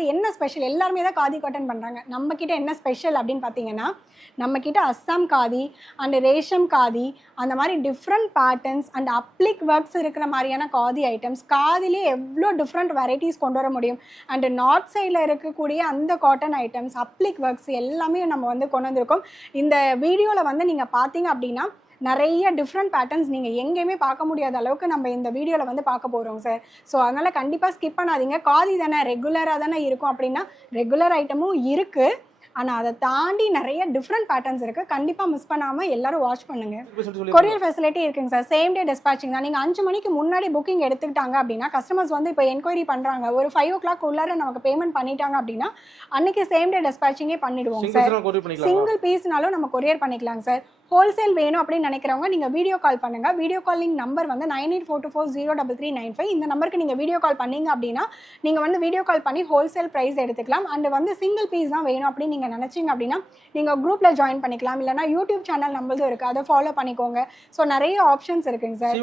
வந்து என்ன ஸ்பெஷல், எல்லாருமே தான் காதி காட்டன் பண்ணுறாங்க, நம்மக்கிட்ட என்ன ஸ்பெஷல் அப்படின்னு பார்த்தீங்கன்னா, நம்மக்கிட்ட அஸ்ஸாம் காதி அண்ட் ரேஷம் காதி அந்த மாதிரி டிஃப்ரெண்ட் பேட்டர்ன்ஸ் அண்ட் அப்ளிக் ஒர்க்ஸ் இருக்கிற மாதிரியான காதி ஐட்டம்ஸ், காதிலே எவ்வளோ டிஃப்ரெண்ட் வெரைட்டிஸ் கொண்டு வர முடியும். அண்ட் நார்த் சைடில் இருக்கக்கூடிய அந்த காட்டன் ஐட்டம்ஸ், அப்ளிக் ஒர்க்ஸ் எல்லாமே நம்ம வந்து கொண்டு வந்திருக்கோம். இந்த வீடியோவில் வந்து நீங்கள் பார்த்தீங்க அப்படின்னா நிறைய டிஃப்ரெண்ட் பேட்டர்ன்ஸ் நீங்கள் எங்கேயுமே பார்க்க முடியாத அளவுக்கு நம்ம இந்த வீடியோவில் வந்து பார்க்க போகிறோம் சார். ஸோ அதனால் கண்டிப்பாக ஸ்கிப் பண்ணாதீங்க. காதி தானே, ரெகுலராக தானே இருக்கும் அப்படின்னா ரெகுலர் ஐட்டமும் இருக்குது, ஆனால் அதை தாண்டி நிறைய டிஃப்ரெண்ட் பேட்டர்ன்ஸ் இருக்குது. கண்டிப்பாக மிஸ் பண்ணாமல் எல்லாரும் வாட்ச் பண்ணுங்கள். கொரியர் ஃபெசிலிட்டி இருக்குங்க சார், சேம் டே டிஸ்பேச்சிங் தான். நீங்கள் 5 மணிக்கு முன்னாடி புக்கிங் எடுத்துக்கிட்டாங்க அப்படின்னா கஸ்டமர்ஸ் வந்து இப்போ என்கொயரி பண்ணுறாங்க, ஒரு 5 o'clock உள்ளார நமக்கு பேமெண்ட் பண்ணிட்டாங்க அப்படின்னா அன்றைக்கி சேம் டே டிஸ்பேச்சிங்கே பண்ணிவிடுவோம் சார். சிங்கிள் பீஸ்னாலும் நம்ம கொரியர் பண்ணிக்கலாங்க சார். ஹோல்சேல் வேணும் அப்படின்னு நினைக்கிறவங்க நீங்கள் வீடியோ கால் பண்ணுங்கள். வீடியோ காலிங் நம்பர் வந்து 9842403395. இந்த நம்பருக்கு நீங்கள் வீடியோ கால் பண்ணீங்க அப்படின்னா நீங்கள் வந்து வீடியோ கால் பண்ணி ஹோல்சேல் ப்ரைஸ் எடுத்துக்கலாம். அண்ட் வந்து சிங்கிள் பீஸ் தான் வேணும் அப்படின்னு நீங்கள் நினச்சிங்க அப்படின்னா நீங்கள் குரூப்பில் ஜாயின் பண்ணிக்கலாம். இல்லைனா யூடியூப் சேனல் நம்மளதும் இருக்குது, அதை ஃபாலோ பண்ணிக்கோங்க. ஸோ நிறைய ஆப்ஷன்ஸ் இருக்குங்க சார்.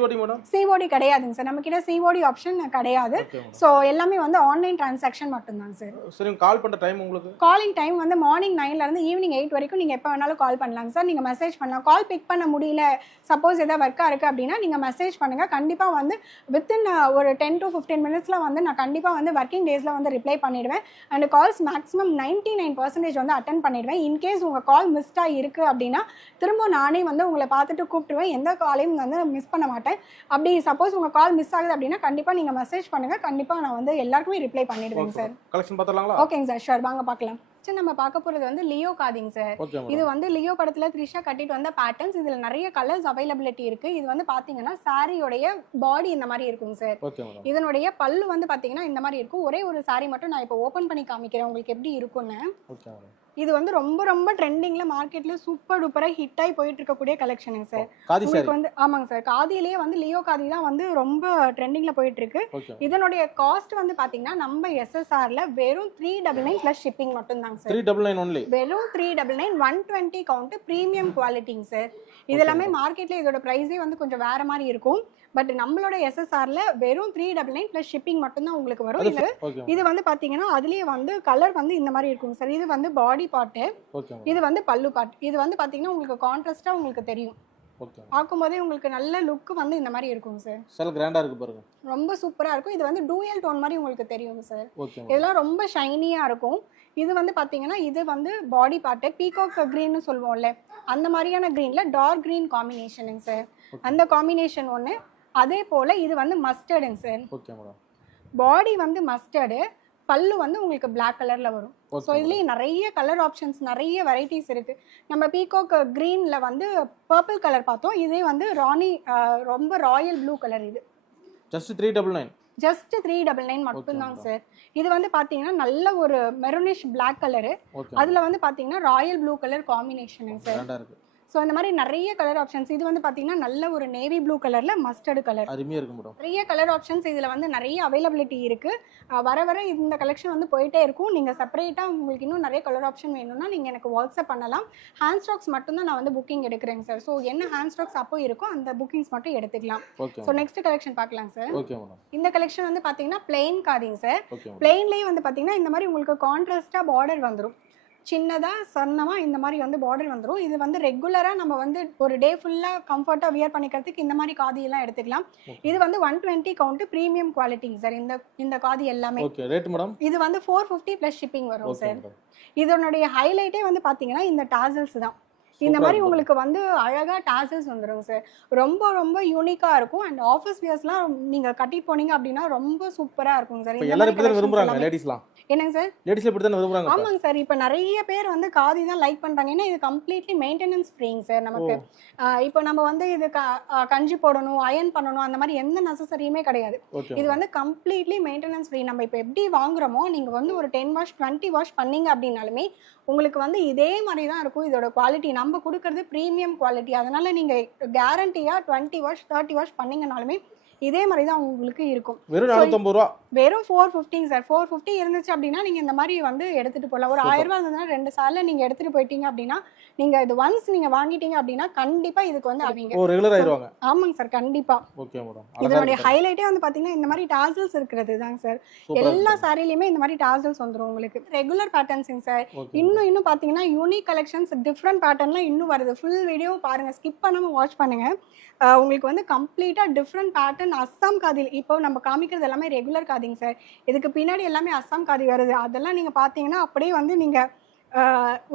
சிஓடி கிடையாதுங்க சார், நம்மக்கிட்ட சிஓடி ஆப்ஷன் கிடையாது. ஸோ எல்லாமே வந்து ஆன்லைன் டிரான்சாக்ஷன் மட்டும்தாங்க சார். சரி, கால் பண்ணுற டைம் உங்களுக்கு? காலிங் டைம் வந்து மார்னிங் 9 ஈவினிங் 8 வரைக்கும் நீங்கள் எப்போ வேணாலும் கால் பண்ணலாங்க சார். நீங்கள் மெசேஜ் பண்ணலாம். கால் பிக் பண்ண முடியல, சப்போஸ் எதாவது ஒர்க்காக இருக்குது அப்படின்னா நீங்கள் மெசேஜ் பண்ணுங்கள். கண்டிப்பாக வந்து வித்தின் ஒரு 10 to 15 மினிட்ஸில் வந்து நான் கண்டிப்பாக வந்து ஒர்க்கிங் டேஸில் வந்து ரிப்ளை பண்ணிவிடுவேன். அண்ட் கால்ஸ் மேக்ஸிமம் 99% வந்து அட்டன் பண்ணிடுவேன். இன்கேஸ் உங்கள் கால் மிஸ்டாக இருக்குது அப்படின்னா திரும்ப நானே வந்து உங்களை பார்த்துட்டு கூப்பிட்டுருவேன், எந்த காலையும் வந்து மிஸ் பண்ண மாட்டேன். அப்படி சப்போஸ் உங்கள் கால் மிஸ் ஆகுது அப்படின்னா கண்டிப்பாக நீங்கள் மெசேஜ் பண்ணுங்கள், கண்டிப்பாக நான் வந்து எல்லாருக்குமே ரிப்ளை பண்ணிடுவேன் சார். கலெக்ஷன் பார்த்துலாங்களா? ஓகேங்க சார், ஷூர், வாங்க பார்க்கலாம். நம்ம பார்க்க போறது வந்து லியோ காதிங் சார். இது வந்து லியோ படத்துல த்ரிஷா கட்டிட்டு வந்த பேட்டர்ன்ஸ். இதுல நிறைய கலர்ஸ் அவைலபிலிட்டி இருக்கு. இது வந்து பாத்தீங்கன்னா சாரியோடைய பாடி இந்த மாதிரி இருக்கும் சார். இதனுடைய பல்லு வந்து பாத்தீங்கன்னா இந்த மாதிரி இருக்கும். ஒரே ஒரு சாரி மட்டும் நான் இப்போ ஓபன் பண்ணி காமிக்கிறேன் உங்களுக்கு எப்படி இருக்கும்னு. இது வந்து ரொம்ப ரொம்ப ட்ரெண்டிங்ல மார்க்கெட்ல சூப்பர் டூப்பரா ஹிட் ஆகி போயிட்டு இருக்கக்கூடிய கலெக்ஷனுங்க சார். உங்களுக்கு வந்து ஆமாங்க சார், காதிலேயே வந்து லியோ காதி தான் வந்து ரொம்ப ட்ரெண்டிங்ல போயிட்டு இருக்கு. இதனுடைய காஸ்ட் வந்து பாத்தீங்கன்னா நம்ம எஸ்எஸ்ஆர்ல வெறும் 399 பிளஸ் ஷிப்பிங் மட்டும் தாங்க சார். 399 only. வெறும் 399, 120 கவுண்ட், பிரீமியம் குவாலிட்டிங்க சார். இதெல்லாமே மார்க்கெட்ல இதோட பிரைஸே வந்து கொஞ்சம் வேற மாதிரி இருக்கும். பட் நம்மளோட எஸ்எஸ்ஆர்ல வெறும் 399 பிளஸ் ஷிப்பிங் மட்டும் தான் உங்களுக்கு வரும். இது வந்து பாத்தீங்கன்னா அதுலயே வந்து கலர் வந்து இந்த மாதிரி இருக்கும் சார். இது வந்து பாடி பார்ட், இது வந்து பல்லு பார்ட். இது வந்து பாத்தீங்கன்னா உங்களுக்கு கான்ட்ராஸ்டா உங்களுக்கு தெரியும். பார்க்கும்போதே உங்களுக்கு நல்ல லுக் வந்து இந்த மாதிரி இருக்கும் சார். செல் கிராண்டா இருக்கு பாருங்க, ரொம்ப சூப்பரா இருக்கும். இது வந்து டூயல் டோன் மாதிரி உங்களுக்கு தெரியும் சார். இதெல்லாம் ரொம்ப ஷைனியா இருக்கும். இது வந்து பாத்தீங்கன்னா இது வந்து பாடி பார்ட், பீகாக் கிரீன்னு சொல்லுவோம்ல அந்த மாதிரியான கிரீன்ல டார்க் கிரீன் காம்பினேஷனுங்க சார். அந்த காம்பினேஷன் ஒன்று. அதே போல இது வந்து மஸ்டர்டுங்க சார். பாடி வந்து மஸ்டர்டு, பல்லு வந்து உங்களுக்கு பிளாக் கலர்ல வரும். ஸோ இதுலேயே நிறைய கலர் ஆப்ஷன்ஸ், நிறைய வெரைட்டிஸ் இருக்கு. நம்ம பீகாக் கிரீன்ல வந்து பர்பிள் கலர் பார்த்தோம். இதே வந்து ராணி ரொம்ப ராயல் ப்ளூ கலர். இது ஜஸ்ட் 399, ஜஸ்ட் 399 மட்டும்தாங்க சார். இது வந்து பாத்தீங்கன்னா நல்ல ஒரு மெரூனிஷ் பிளாக் கலரு, அதுல வந்து பாத்தீங்கன்னா Royal blue colour combination sir. So இந்த மாதிரி நிறைய கலர் ஆப்ஷன்ஸ். இது வந்து பார்த்தீங்கன்னா நல்ல ஒரு நேவி ப்ளூ கலரில் மஸ்டர்டு கலர். அருமையாக இருக்கும் மேடம். நிறைய கலர் ஆப்ஷன்ஸ் இதில் வந்து நிறைய அவைலபிலிட்டி இருக்குது. வர வர இந்த கலெக்ஷன் வந்து போயிட்டே இருக்கும். நீங்கள் செப்பரேட்டாக உங்களுக்கு இன்னும் நிறைய கலர் ஆப்ஷன் வேணும்னா நீங்கள் எனக்கு வாட்ஸ்அப் பண்ணலாம். ஹேண்ட் ஸ்டாக்ஸ் மட்டும்தான் நான் வந்து புக்கிங் எடுக்கிறேங்க சார். ஸோ என்ன ஹேண்ட் ஸ்டாக்ஸ் அப்போ இருக்கோ அந்த புக்கிங்ஸ் மட்டும் எடுத்துக்கலாம். ஸோ நெக்ஸ்ட் கலெக்ஷன் பார்க்கலாம் சார். இந்த கலெக்ஷன் வந்து பார்த்தீங்கன்னா பிளெயின் காதிங் சார். பிளெயின்லேயே வந்து பார்த்தீங்கன்னா இந்த மாதிரி உங்களுக்கு கான்ட்ராஸ்டாக பார்டர் வந்துடும். சின்னதாக சன்னமாக இந்த மாதிரி வந்து பார்டர் வந்துடும். இது வந்து ரெகுலராக நம்ம வந்து ஒரு டே ஃபுல்லாக கம்ஃபர்ட்டாக வியர் பண்ணிக்கிறதுக்கு இந்த மாதிரி காதியெல்லாம் எடுத்துக்கலாம். இது வந்து 120 கவுண்ட், ப்ரீமியம் குவாலிட்டிங்க சார். இந்த காதி எல்லாமே இது வந்து 450 ப்ளஸ் ஷிப்பிங் வரும் சார். இதனுடைய ஹைலைட்டே வந்து பார்த்தீங்கன்னா இந்த டாசல்ஸ் தான். இந்த மாதிரி உங்களுக்கு வந்து அழகா டாசல்ஸ் வந்துடும் சார். ரொம்ப ரொம்ப யூனிக்கா இருக்கும். அண்ட் ஆஃபீஸ் வியர்ஸ்லாம் நீங்க கட்டிட்டு போனீங்க அப்படின்னா ரொம்ப சூப்பரா இருக்கும் சார். என்னங்க சார், லேடிஸ்ல இப்படி தான விரும்பறாங்க? ஆமாங்க சார். இப்போ நிறைய பேர் வந்து காதி தான் லைக் பண்றாங்க. ஏன்னா இது கம்ப்ளீட்லி மெயின்டெனன்ஸ் ஃப்ரீங்க சார். நமக்கு இப்போ நம்ம வந்து இது கஞ்சி போடணும், அயன் பண்ணணும், அந்த மாதிரி எந்த நெசசரியுமே கிடையாது. இது வந்து கம்ப்ளீட்லி மெயின்டெனன்ஸ் ஃப்ரீ. நம்ம இப்போ எப்படி வாங்குறோமோ நீங்க வந்து ஒரு 10 வாஷ் 20 வாஷ் பண்ணீங்க அப்படின்னாலுமே உங்களுக்கு வந்து இதே மாதிரி தான் இருக்கும். இதோட குவாலிட்டி நம்ம கொடுக்கறது ப்ரீமியம் குவாலிட்டி. அதனால நீங்க கேரண்டியா 20 வாஷ் 30 வாஷ் பண்ணீங்கனாலுமே இதே மாதிரி தான் உங்களுக்கு இருக்கும். வெறும் 450 ரூபா. வெறும் 450 சார். 450 இருந்துச்சு அப்படின்னா நீங்க இந்த மாதிரி வந்து எடுத்துட்டு போகலாம். ஒரு 1000 ரூபாய் இருந்ததுன்னா 2 சால்ல நீங்க எடுத்துட்டு போயிட்டீங்க அப்படின்னா நீங்க இது ஒன்ஸ் நீங்க வாங்கிட்டீங்க அப்படின்னா கண்டிப்பா இதுக்கு வந்து ஆவீங்க. ஓ ரெகுலர் ஆயிருவாங்க. ஆமாங்க சார், கண்டிப்பா. Okay madam. இதனுடைய ஹைலைட்டே வந்து பாத்தீங்கன்னா இந்த மாதிரி டாசல்ஸ் இருக்கிறது தாங்க சார். எல்லா சாரிலயுமே இந்த மாதிரி டாசல்ஸ் வந்துரும் உங்களுக்கு. ரெகுலர் பேட்டர்ன்ஸ்ங்க சார். இன்னும் பாத்தீங்கன்னா யூனிக் கலெக்ஷன்ஸ் டிஃப்ரெண்ட் பேட்டர்ன்லாம் இன்னும் வருது. ஃபுல் வீடியோ பாருங்க, ஸ்கிப் பண்ணாம வாட்ச் பண்ணுங்க. உங்களுக்கு வந்து கம்ப்ளீட்டா டிஃப்ரெண்ட் பேட்டர்ன் அஸ்ஸாம் காதி. இப்போ நம்ம காமிக்கிறது எல்லாமே ரெகுலர் காதிங்க சார். இதுக்கு பின்னாடி எல்லாமே அஸ்ஸாம் காதி வருது. அதெல்லாம் நீங்க பாத்தீங்கன்னா அப்படியே வந்து நீங்க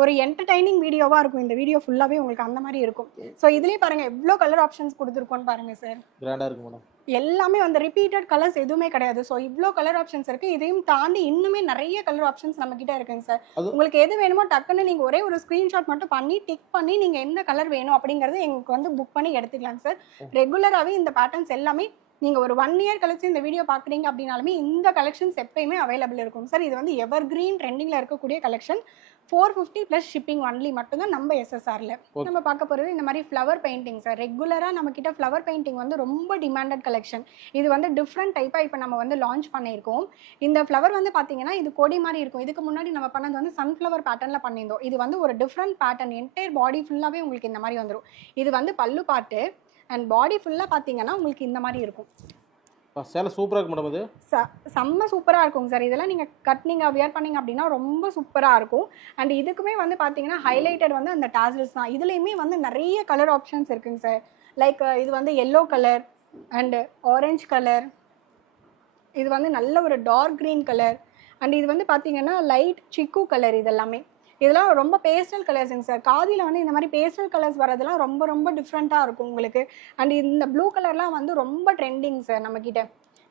ஒரு என்டர்டைனிங் வீடியோவா இருக்கும். இந்த வீடியோ ஃபுல்லாவே உங்களுக்கு அந்த மாதிரி இருக்கும். ஸோ இதுலயே பாருங்க எவ்வளோ கலர் ஆப்ஷன்ஸ் கொடுத்துருக்கோன்னு பாருங்க சார். கிராண்டா இருக்கு மேடம். எல்லாமே வந்து ரிப்பீட்டட் கலர்ஸ் எதுவுமே கிடையாது. ஸோ இவ்வளோ கலர் ஆப்ஷன்ஸ் இருக்கு. இதையும் தாண்டி இன்னுமே நிறைய கலர் ஆப்ஷன்ஸ் நம்ம கிட்ட இருக்குங்க சார். உங்களுக்கு எது வேணுமோ டக்குன்னு நீங்க ஒரே ஒரு ஸ்கிரீன்ஷாட் மட்டும் பண்ணி டிக் பண்ணி நீங்க எந்த கலர் வேணும் அப்படிங்கறது எங்களுக்கு வந்து புக் பண்ணி எடுத்துக்கலாம் சார். ரெகுலராகவே இந்த பேட்டர்ன்ஸ் எல்லாமே நீங்க ஒரு 1 இயர் கழிச்சு இந்த வீடியோ பாக்குறீங்க அப்படின்னாலுமே இந்த கலெக்ஷன்ஸ் எப்பயுமே அவைலபிள் இருக்கும் சார். இது வந்து எவர் கிரீன் ட்ரெண்டிங்ல இருக்கக்கூடிய கலெக்ஷன். 450 + ஷிப்பிங் ஒன்லி மட்டும் தான் நம்ம SSRல. நம்ம பார்க்க போறது இந்த மாதிரி ஃப்ளவர் பெயிண்டிங் சார். ரெகுலரா நம்ம கிட்ட ஃப்ளவர் பெயிண்டிங் வந்து ரொம்ப டிமாண்டட் கலெக்ஷன். இது வந்து டிஃப்ரெண்ட் டைப்பா இப்போ நம்ம வந்து லான்ச் பண்ணியிருக்கோம். இந்த ஃப்ளவர் வந்து பாத்தீங்கன்னா இது கொடி மாதிரி இருக்கும். இதுக்கு முன்னாடி நம்ம பண்ணது வந்து சன்ஃப்ளவர் பேட்டர்ன்ல பண்ணியிருந்தோம். இது வந்து ஒரு டிஃப்ரெண்ட் பேட்டர்ன். என்டையர் பாடி ஃபுல்லாவே உங்களுக்கு இந்த மாதிரி வந்துடும். இது வந்து பல்லு பாட்டு அண்ட் பாடி ஃபுல்லா பாத்தீங்கன்னா உங்களுக்கு இந்த மாதிரி இருக்கும். சேலை சூப்பரா இருக்கு மேடம். இது செம்ம சூப்பரா இருக்கும் சார். இதெல்லாம் நீங்க கட்னிங்க வியர் பண்ணீங்க அப்படின்னா ரொம்ப சூப்பரா இருக்கும். அண்ட் இதுக்குமே வந்து பாத்தீங்கன்னா ஹைலைட்டட் வந்து அந்த டாசல்ஸ் தான். இதுலயுமே வந்து நிறைய கலர் ஆப்ஷன்ஸ் இருக்குங்க சார். லைக் இது வந்து yellow colour and orange colour, இது வந்து நல்ல ஒரு டார்க் கிரீன் கலர், அண்ட் இது வந்து பாத்தீங்கன்னா லைட் சிக்கு கலர். இதெல்லாம் ரொம்ப பேஸ்டல் கலர்ஸுங்க சார். காதியில் வந்து இந்த மாதிரி பேஸ்டல் கலர்ஸ் வரதெல்லாம் ரொம்ப ரொம்ப டிஃப்ரெண்ட்டாக இருக்கும் உங்களுக்கு. அண்ட் இந்த ப்ளூ கலர்லாம் வந்து ரொம்ப ட்ரெண்டிங் சார் நம்மக்கிட்ட.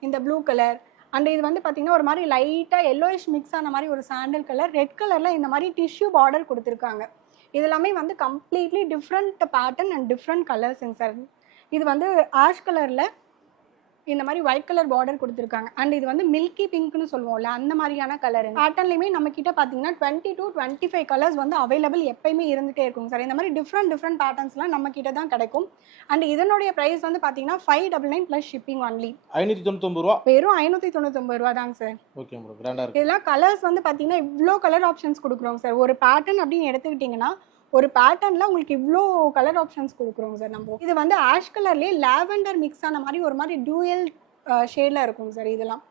இந்த ப்ளூ கலர் அண்ட் இது வந்து பார்த்தீங்கன்னா ஒரு மாதிரி லைட்டாக எல்லோயிஷ் மிக்ஸ் ஆன மாதிரி ஒரு சாண்டல் கலர். ரெட் கலரில் இந்த மாதிரி டிஷ்யூ பார்டர் கொடுத்துருக்காங்க. இதெல்லாமே வந்து completely different pattern and different கலர்ஸுங்க சார். இது வந்து ஆஷ் கலரில் இந்த மாதிரி ஒயிட் கலர் பார்டர் கொடுத்துருக்காங்க. அண்ட் இது வந்து மில்கி பிங்க்னு சொல்லுவோம்ல அந்த மாதிரியான கலர். பேட்டர்ன்லையுமே நம்ம கிட்ட பார்த்தீங்கன்னா 20 to 25 கலர்ஸ் வந்து அவைலபிள் எப்பயுமே இருந்துகிட்டே இருக்கும் சார். இந்த மாதிரி டிஃப்ரெண்ட் பேட்டர்ன்ஸ்லாம் நம்ம கிட்ட தான் கிடைக்கும். அண்ட் இதனுடைய ப்ரைஸ் வந்து பார்த்தீங்கன்னா 599 + ஷிப்பிங் ஒன்லி. 599 ரூபா. வெறும் 599 ரூபா தாங்க சார். ஓகே மேடம், கிராண்டா இருக்கு. இதெல்லாம் கலர்ஸ் வந்து பார்த்தீங்கன்னா இவ்வளோ கலர் ஆப்ஷன்ஸ் கொடுக்குறோம் சார். ஒரு பேட்டர்ன் அப்படின்னு எடுத்துக்கிட்டிங்கன்னா ஒரு பேட்டர்ன்ல உங்களுக்கு இவ்வளோ கலர் ஆப்ஷன்ஸ் கொடுக்குறோம் சார் நம்ம. இது வந்து ஆஷ் கலர்லேயே லாவெண்டர் மிக்ஸ் ஆன மாதிரி ஒரு மாதிரி டூயல் ஷேட்ல இருக்கும் சார். இதெல்லாம்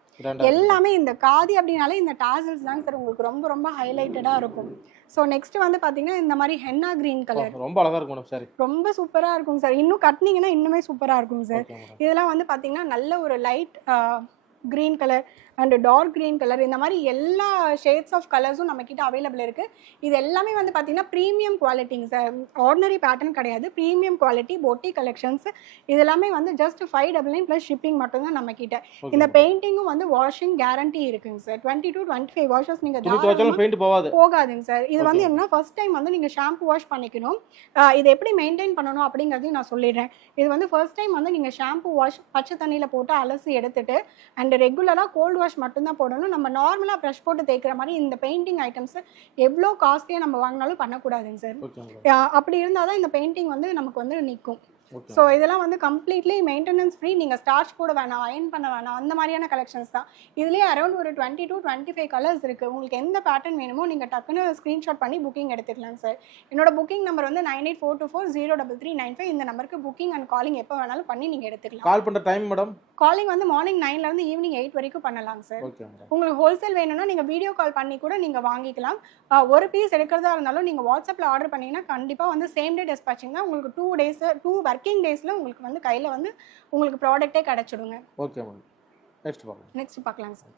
எல்லாமே இந்த காதி அப்படின்னாலே இந்த டாசல்ஸ் தாங்க சார் உங்களுக்கு ரொம்ப ரொம்ப ஹைலைட்டடா இருக்கும். ஸோ நெக்ஸ்ட் வந்து பாத்தீங்கன்னா இந்த மாதிரி ஹென்னா கிரீன் கலர் ரொம்ப அழகா இருக்கும் மேடம். சாரி ரொம்ப சூப்பரா இருக்கும் சார். இன்னும் கட்டினீங்கன்னா இன்னுமே சூப்பரா இருக்கும் சார். இதெல்லாம் வந்து பாத்தீங்கன்னா நல்ல ஒரு light green colour and dark green colour, இந்த மாதிரி எல்லா ஷேட்ஸ் ஆஃப் கலர்ஸும் நம்ம கிட்ட அவைலபிள் இருக்கு. இது எல்லாமே வந்து பாத்தீங்கன்னா ப்ரீமியம் குவாலிட்டிங்க சார். ஆர்டினரி பேட்டர்ன் கிடையாது, ப்ரீமியம் குவாலிட்டி போட்டி கலெக்ஷன்ஸ். இது எல்லாமே வந்து ஜஸ்ட் 599 + ஷிப்பிங் மட்டும் தான் நம்ம கிட்ட. இந்த பெயிண்டிங்கும் வந்து வாஷிங் கேரண்டி இருக்குங்க சார். 20 to 25 வாஷஸ் நீங்க பெயிண்ட் போகாதுங்க சார். இது வந்து என்ன ஃபர்ஸ்ட் டைம் வந்து நீங்க ஷாம்பு வாஷ் பண்ணிக்கணும். இது எப்படி மெயின்டைன் பண்ணணும் அப்படிங்கறதையும் நான் சொல்லிடுறேன். இது வந்து ஃபர்ஸ்ட் டைம் வந்து நீங்க ஷாம்பு வாஷ் பச்சை தண்ணியில போட்டு அலசி எடுத்துட்டு அண்ட் ரெகுலரா கோல்ட் வாஷ் மட்டும் தான் போடணும். நம்ம நார்மலா ப்ரஷ் போட்டு தேய்க்கிற மாதிரி இந்த பெயிண்டிங் ஐட்டம்ஸ் எவ்வளோ காஸ்ட்லியா நம்ம வாங்கினாலும் பண்ணக்கூடாதுங்க சார். அப்படி இருந்தாதான் இந்த பெயிண்டிங் வந்து நமக்கு வந்து நிற்கும். ஸோ இதெல்லாம் வந்து கம்ப்ளீட்லி மெயின்டெனன்ஸ் ஃப்ரீ. நீங்கள் ஸ்டார்ச் போட வேணாம், அயன் பண்ண வேணாம், அந்த மாதிரியான கலெக்ஷன்ஸ் தான். இதுலேயே அரௌண்ட் ஒரு 20 to 25 கலர்ஸ் இருக்குது. உங்களுக்கு எந்த பேட்டர்ன் வேணுமோ நீங்கள் டக்குன்னு ஸ்க்ரீன்ஷாட் பண்ணி புக்கிங் எடுத்துக்கலாம் சார். என்னோட புக்கிங் நம்பர் வந்து 9842240335. இந்த நம்பருக்கு புக்கிங் அண்ட் காலிங் எப்போ வேணாலும் பண்ணி நீங்கள் எடுத்துக்கலாம். கால் பண்ணுற டைம் மேடம்? காலிங் வந்து மார்னிங் 9 ஈவினிங் 8 வரைக்கும் பண்ணலாங்க சார். உங்களுக்கு ஹோல்சேல் வேணும்னா நீங்கள் வீடியோ கால் பண்ணி கூட நீங்கள் வாங்கிக்கலாம். ஒரு பீஸ் எடுக்கிறதா இருந்தாலும் நீங்கள் வாட்ஸ்அப்பில் ஆர்டர் பண்ணிங்கன்னா கண்டிப்பாக வந்து சேம் டே டெஸ்பாச்சிங் தான். உங்களுக்கு 2 ஒர்க்கிங் டேஸ்ல உங்களுக்கு வந்து கையில வந்து உங்களுக்கு ப்ராடக்ட்டே கிடைச்சிடுங்க. ஓகே மேம், நெக்ஸ்ட் பார்க்கலாம் சார்.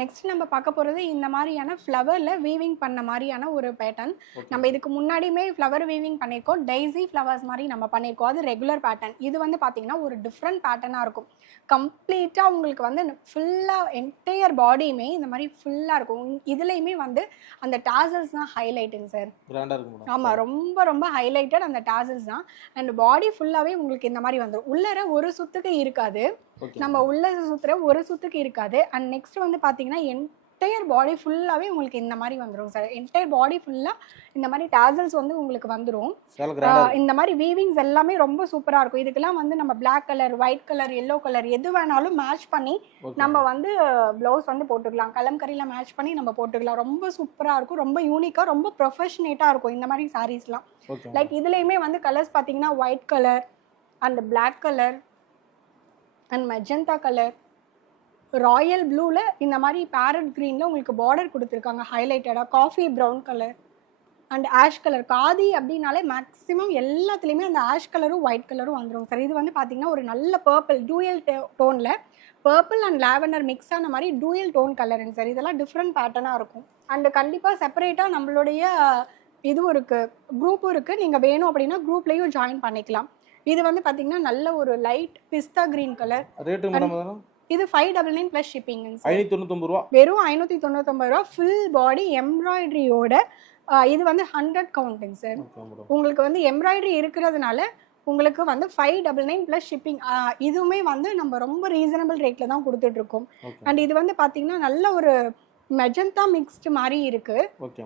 நெக்ஸ்ட் நம்ம பார்க்க போகிறது இந்த மாதிரியான ஃப்ளவரில் வீவிங் பண்ண மாதிரியான ஒரு பேட்டர்ன். நம்ம இதுக்கு முன்னாடியுமே ஃப்ளவர் வீவிங் பண்ணியிருக்கோம். டெய்ஸி ஃப்ளவர்ஸ் மாதிரி நம்ம பண்ணியிருக்கோம். அது ரெகுலர் பேட்டர்ன். இது வந்து பார்த்தீங்கன்னா ஒரு டிஃப்ரெண்ட் பேட்டர்னாக இருக்கும். கம்ப்ளீட்டாக உங்களுக்கு வந்து ஃபுல்லாக என்டையர் பாடியுமே இந்த மாதிரி ஃபுல்லாக இருக்கும். இதுலேயுமே வந்து அந்த டாசல்ஸ் தான் ஹைலைட்டுங்க சார். ஆமாம், ரொம்ப ரொம்ப ஹைலைட்டட் அந்த டாசல்ஸ் தான். அண்ட் பாடி ஃபுல்லாகவே உங்களுக்கு இந்த மாதிரி வந்துடும். உள்ளர ஒரு சுத்துக்கு இருக்காது, நம்ம உள்ள சுத்துற ஒரு சுத்துக்கு இருக்காது. அண்ட் நெக்ஸ்ட் வந்து பார்த்தீங்கன்னா என்டையர் பாடி ஃபுல்லாகவே உங்களுக்கு இந்த மாதிரி வந்துடும் சார். என்டையர் பாடி ஃபுல்லாக இந்த மாதிரி டாசல்ஸ் வந்து உங்களுக்கு வந்துடும். இந்த மாதிரி வீவிங்ஸ் எல்லாமே ரொம்ப சூப்பராக இருக்கும். இதுக்கெல்லாம் வந்து நம்ம black colour, white colour, yellow colour எது வேணாலும் மேட்ச் பண்ணி நம்ம வந்து ப்ளவுஸ் வந்து போட்டுக்கலாம். கலம்கரியில் மேட்ச் பண்ணி நம்ம போட்டுக்கலாம். ரொம்ப சூப்பராக இருக்கும், ரொம்ப யூனிக்காக, ரொம்ப ப்ரொஃபஷனேட்டாக இருக்கும் இந்த மாதிரி சாரீஸ்லாம். லைக் இதுலேயுமே வந்து கலர்ஸ் பார்த்தீங்கன்னா white colour and black colour and magenta colour, royal ப்ளூவில் இந்த மாதிரி பேரட் க்ரீனில் உங்களுக்கு பார்டர் கொடுத்துருக்காங்க ஹைலைட்டடாக, coffee brown colour and ash colour. Khadi அப்படின்னாலே மேக்ஸிமம் எல்லாத்துலேயுமே அந்த ஆஷ் கலரும் ஒயிட் கலரும் வந்துடும் சார். இது வந்து பார்த்தீங்கன்னா ஒரு நல்ல பர்பிள் டூயல் டோனில் பர்பிள் அண்ட் லாவெண்டர் மிக்ஸ் ஆன மாதிரி டூயல் டோன் கலருங்க சார். இதெல்லாம் டிஃப்ரெண்ட் பேட்டர்னாக இருக்கும். அண்டு கண்டிப்பாக செப்பரேட்டாக நம்மளுடைய இதுவும் இருக்குது, குரூப்பும் இருக்குது. நீங்கள் வேணும் அப்படின்னா குரூப்லேயும் ஜாயின் பண்ணிக்கலாம். இது வந்து பார்த்தீங்கன்னா நல்ல ஒரு லைட் பிஸ்தா க்ரீன் கலர். இது 599 ப்ளஸ் ஷிப்பிங். 599 ரூபா, வெறும் 599 ரூபா. ஃபுல் பாடி எம்ப்ராய்டரியோட இது வந்து 100 கவுண்டிங் சார். உங்களுக்கு வந்து எம்ப்ராய்டரி இருக்கிறதுனால உங்களுக்கு வந்து 599 ப்ளஸ் ஷிப்பிங். இதுவுமே வந்து நம்ம ரொம்ப ரீசனபிள் ரேட்ல தான் கொடுத்துட்ருக்கோம். அண்ட் இது வந்து பார்த்தீங்கன்னா நல்ல ஒரு மெஜந்தா மிக்ஸ்டு மாதிரி இருக்கு,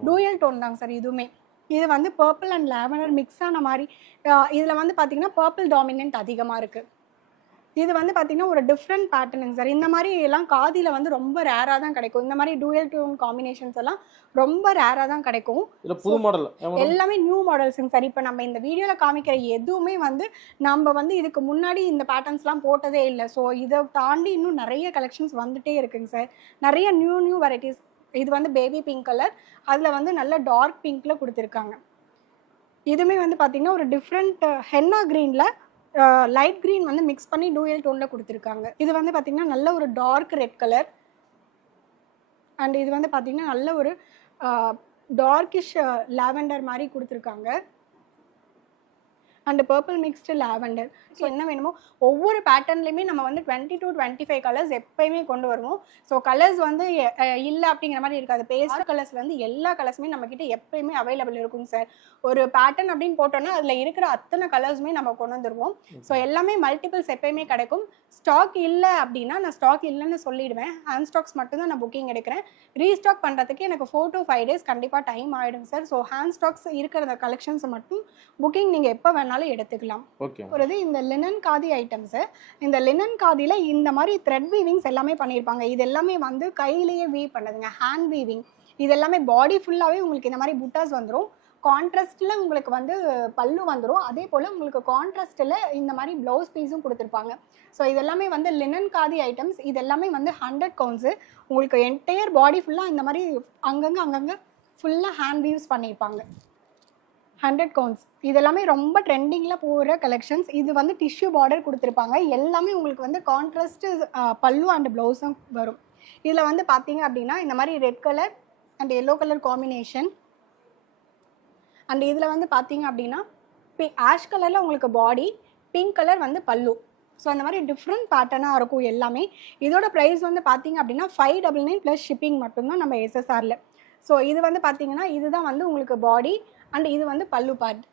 டூயல் டோன் தாங்க சார் இதுவுமே. இது வந்து பர்பிள் அண்ட் லாவெண்டர் மிக்ஸ் ஆன மாதிரி. இதில் வந்து பார்த்தீங்கன்னா பர்பிள் டாமினன்ட் அதிகமாக இருக்குது. இது வந்து பார்த்தீங்கன்னா ஒரு டிஃப்ரெண்ட் பேட்டர்னுங்க சார். இந்த மாதிரி எல்லாம் காதியில் வந்து ரொம்ப ரேராக தான் கிடைக்கும். இந்த மாதிரி டூயல் டோன் காம்பினேஷன்ஸ் எல்லாம் ரொம்ப ரேராக தான் கிடைக்கும். புது மாடல் எல்லாமே நியூ மாடல்ஸுங்க சார். இப்போ நம்ம இந்த வீடியோவில் காமிக்கிற எதுவுமே வந்து நம்ம வந்து இதுக்கு முன்னாடி இந்த பேட்டர்ன்ஸ்லாம் போட்டதே இல்லை. ஸோ இதை தாண்டி இன்னும் நிறைய கலெக்ஷன்ஸ் வந்துட்டே இருக்குங்க சார். நிறைய நியூ வெரைட்டிஸ். இது வந்து பேபி பிங்க் கலர், அதில் வந்து நல்ல டார்க் பிங்க்கில் கொடுத்துருக்காங்க. இதுவுமே வந்து பார்த்தீங்கன்னா ஒரு டிஃப்ரெண்ட் ஹென்னா க்ரீனில் லைட் க்ரீன் வந்து மிக்ஸ் பண்ணி டூயல் டோனில் கொடுத்துருக்காங்க. இது வந்து பார்த்தீங்கன்னா நல்ல ஒரு டார்க் ரெட் கலர் அண்ட் இது வந்து பார்த்தீங்கன்னா நல்ல ஒரு டார்க்கிஷ் லாவெண்டர் மாதிரி கொடுத்துருக்காங்க and purple mixed lavender. So என்ன வேணுமோ ஒவ்வொரு பேட்டர்ன்லேயுமே நம்ம வந்து 20 to 25 கலர்ஸ் எப்போயுமே கொண்டு வருவோம். ஸோ கலர்ஸ் வந்து இல்லை அப்படிங்கிற மாதிரி இருக்காது. பேஸ்ட் கலர்ஸ்லேருந்து எல்லா கலர்ஸுமே நம்மக்கிட்ட எப்போயுமே அவைலபிள் இருக்குங்க சார். ஒரு பேட்டர்ன் அப்படின்னு போட்டோன்னா அதில் இருக்கிற அத்தனை கலர்ஸுமே நம்ம கொண்டு வந்துடுவோம். ஸோ எல்லாமே மல்டிபிள்ஸ் எப்போயுமே கிடைக்கும். ஸ்டாக் இல்லை அப்படின்னா நான் ஸ்டாக் இல்லைன்னு சொல்லிடுவேன். ஹேண்ட் ஸ்டாக்ஸ் மட்டும்தான் நான் புக்கிங் எடுக்கிறேன். ரீஸ்டாக் பண்ணுறதுக்கு எனக்கு 4 to 5 days கண்டிப்பாக டைம் ஆகிடும் சார். ஸோ ஹேண்ட் ஸ்டாக்ஸ் இருக்கிற கலெக்ஷன்ஸை மட்டும் புக்கிங் நீங்கள் எப்போ வேணாலும் எடுத்துக்கலாம். ஒரு இந்த லினன் காதி ஐட்டம்ஸ். இந்த லினன் காதியில இந்த மாதிரி த்ரெட் வீவிங்ஸ் எல்லாமே பண்ணியிருப்பாங்க. இது எல்லாமே வந்து கையிலேயே வீவ் பண்ணதுங்க, ஹேண்ட் வீவிங். இது எல்லாமே பாடி ஃபுல்லாகவே உங்களுக்கு இந்த மாதிரி புட்டாஸ் வந்துடும். கான்ட்ராஸ்டில் உங்களுக்கு வந்து பல்லு வந்துடும். அதே போல் உங்களுக்கு கான்ட்ராஸ்டில் இந்த மாதிரி ப்ளவுஸ் பீஸும் கொடுத்துருப்பாங்க. ஸோ இதெல்லாமே வந்து லினன் காதி ஐட்டம்ஸ். இது எல்லாமே வந்து 100 கவுண்ட்ஸு. உங்களுக்கு என்டையர் பாடி ஃபுல்லாக இந்த மாதிரி அங்கங்கே ஃபுல்லாக ஹேண்ட் வீவ்ஸ் பண்ணியிருப்பாங்க. 100 கவுண்ட்ஸ். இதெல்லாமே ரொம்ப ட்ரெண்டிங்கில் போகிற கலெக்ஷன்ஸ். இது வந்து டிஷ்யூ பார்டர் கொடுத்துருப்பாங்க. எல்லாமே உங்களுக்கு வந்து கான்ட்ராஸ்ட் பல்லு அண்ட் ப்ளவுஸும் வரும். இதில் வந்து பார்த்தீங்க அப்படின்னா இந்த மாதிரி red colour and yellow colour combination and இதில் வந்து பார்த்தீங்க அப்படின்னா ஆஷ் கலரில் உங்களுக்கு பாடி, பிங்க் கலர் வந்து பல்லு. ஸோ அந்த மாதிரி டிஃப்ரெண்ட் பேட்டர்னாக இருக்கும் எல்லாமே. இதோட ப்ரைஸ் வந்து பார்த்தீங்க அப்படின்னா 599 ப்ளஸ் ஷிப்பிங் மட்டும்தான் நம்ம எஸ்எஸ்ஆரில். ஸோ இது வந்து பார்த்தீங்கன்னா இதுதான் வந்து உங்களுக்கு பாடி அண்ட் இது வந்து பல்லு பார்ட்.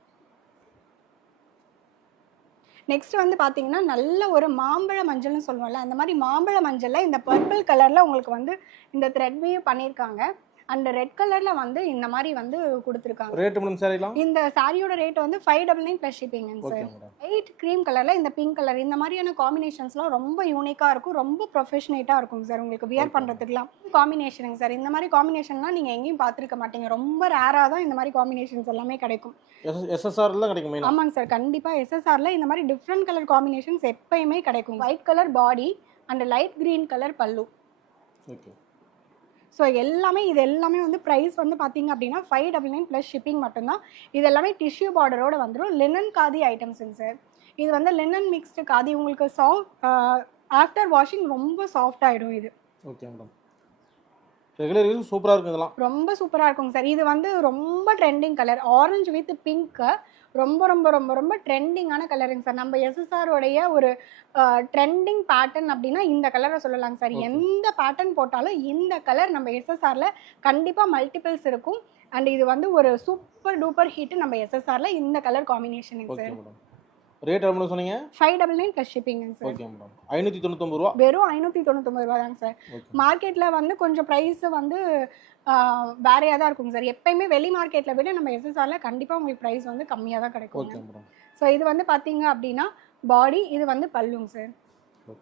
நெக்ஸ்ட் வந்து பார்த்தீங்கன்னா நல்ல ஒரு மாம்பழ மஞ்சள்னு சொல்லுவோம்ல, அந்த மாதிரி மாம்பழ மஞ்சளில் இந்த பர்பிள் கலரில் உங்களுக்கு வந்து இந்த த்ரெட் வீவ் பண்ணியிருக்காங்க. அண்ட் ரெட் கலரில் வந்து இந்த மாதிரி வந்து கொடுத்துருக்காங்க. ரேட் மேடம் சாரிலாம் இந்த சாரியோட ரேட் வந்து 599 plus shipping sir. Light cream கலரில் இந்த பிங்க் கலர் இந்த மாதிரியான காம்பினேஷன்ஸ்லாம் ரொம்ப யூனிக்காக இருக்கும், ரொம்ப ப்ரொஃபஷனேட்டாக இருக்கும் சார். உங்களுக்கு வியர் பண்ணுறதுக்குலாம் காம்பினேஷனுங்க சார். இந்த மாதிரி காம்பினேஷன்லாம் நீங்கள் எங்கேயும் பார்த்துருக்க மாட்டீங்க. ரொம்ப ரேராக தான் இந்த மாதிரி காம்பினேஷன்ஸ் எல்லாமே கிடைக்கும். எஸ்எஸ்ஆர்ல கிடைக்கும். ஆமாங்க சார், கண்டிப்பாக எஸ்எஸ்ஆரில் இந்த மாதிரி டிஃப்ரெண்ட் கலர் காம்பினேஷன்ஸ் எப்பயுமே கிடைக்கும். White colour body and light green colour பல்லு. ஸோ எல்லாமே இது எல்லாமே வந்து ப்ரைஸ் வந்து பார்த்தீங்க அப்படின்னா 599 ப்ளஸ் ஷிப்பிங் மட்டும்தான். இது எல்லாமே டிஷ்யூ பார்டரோடு வந்துடும். லினன் காதி ஐட்டம்ஸுங்க சார். இது வந்து லினன் மிக்ஸ்டு காதி. உங்களுக்கு ஆஃப்டர் வாஷிங் ரொம்ப சாஃப்ட் ஆகிடும். இது ஓகே மேடம். ரெகுலர் யூஸ் சூப்பராக இருக்கும். இதெல்லாம் ரொம்ப சூப்பராக இருக்குங்க சார். இது வந்து ரொம்ப trending colour, orange with pink. ரொம்ப ரொம்ப ரொம்ப ரொம்ப ட்ரெண்டிங்கான கலருங்க சார். நம்ம எஸ்எஸ்ஆரோடைய ஒரு ட்ரெண்டிங் பேட்டர்ன் அப்படின்னா இந்த கலரை சொல்லலாங்க சார். எந்த பேட்டர்ன் போட்டாலும் இந்த கலர் நம்ம எஸ்எஸ்ஆரில் கண்டிப்பாக மல்டிபிள்ஸ் இருக்கும். அண்ட் இது வந்து ஒரு சூப்பர் டூப்பர் ஹிட் நம்ம எஸ்எஸ்ஆரில் இந்த கலர் காம்பினேஷனுங்க சார். ரேட் எவ்வளவு சொன்னீங்க? 599 plus shipping sir. Okay madam. 599 ரூபாய். வெறும் 599 ரூபாய் தாங்க சார். மார்க்கெட்ல வந்து கொஞ்சம் பிரைஸ் வந்து வேறையா தான் இருக்கும் சார். எப்பயுமே வெளி மார்க்கெட்ல விட நம்ம எஸ்எஸ்ஆர்ல கண்டிப்பா உங்களுக்கு பிரைஸ் வந்து கம்மியா தான் கிடைக்கும். Okay madam. ஸோ இது வந்து பாத்தீங்க அப்படின்னா பாடி, இது வந்து பல்லுங்க சார். ஓகே.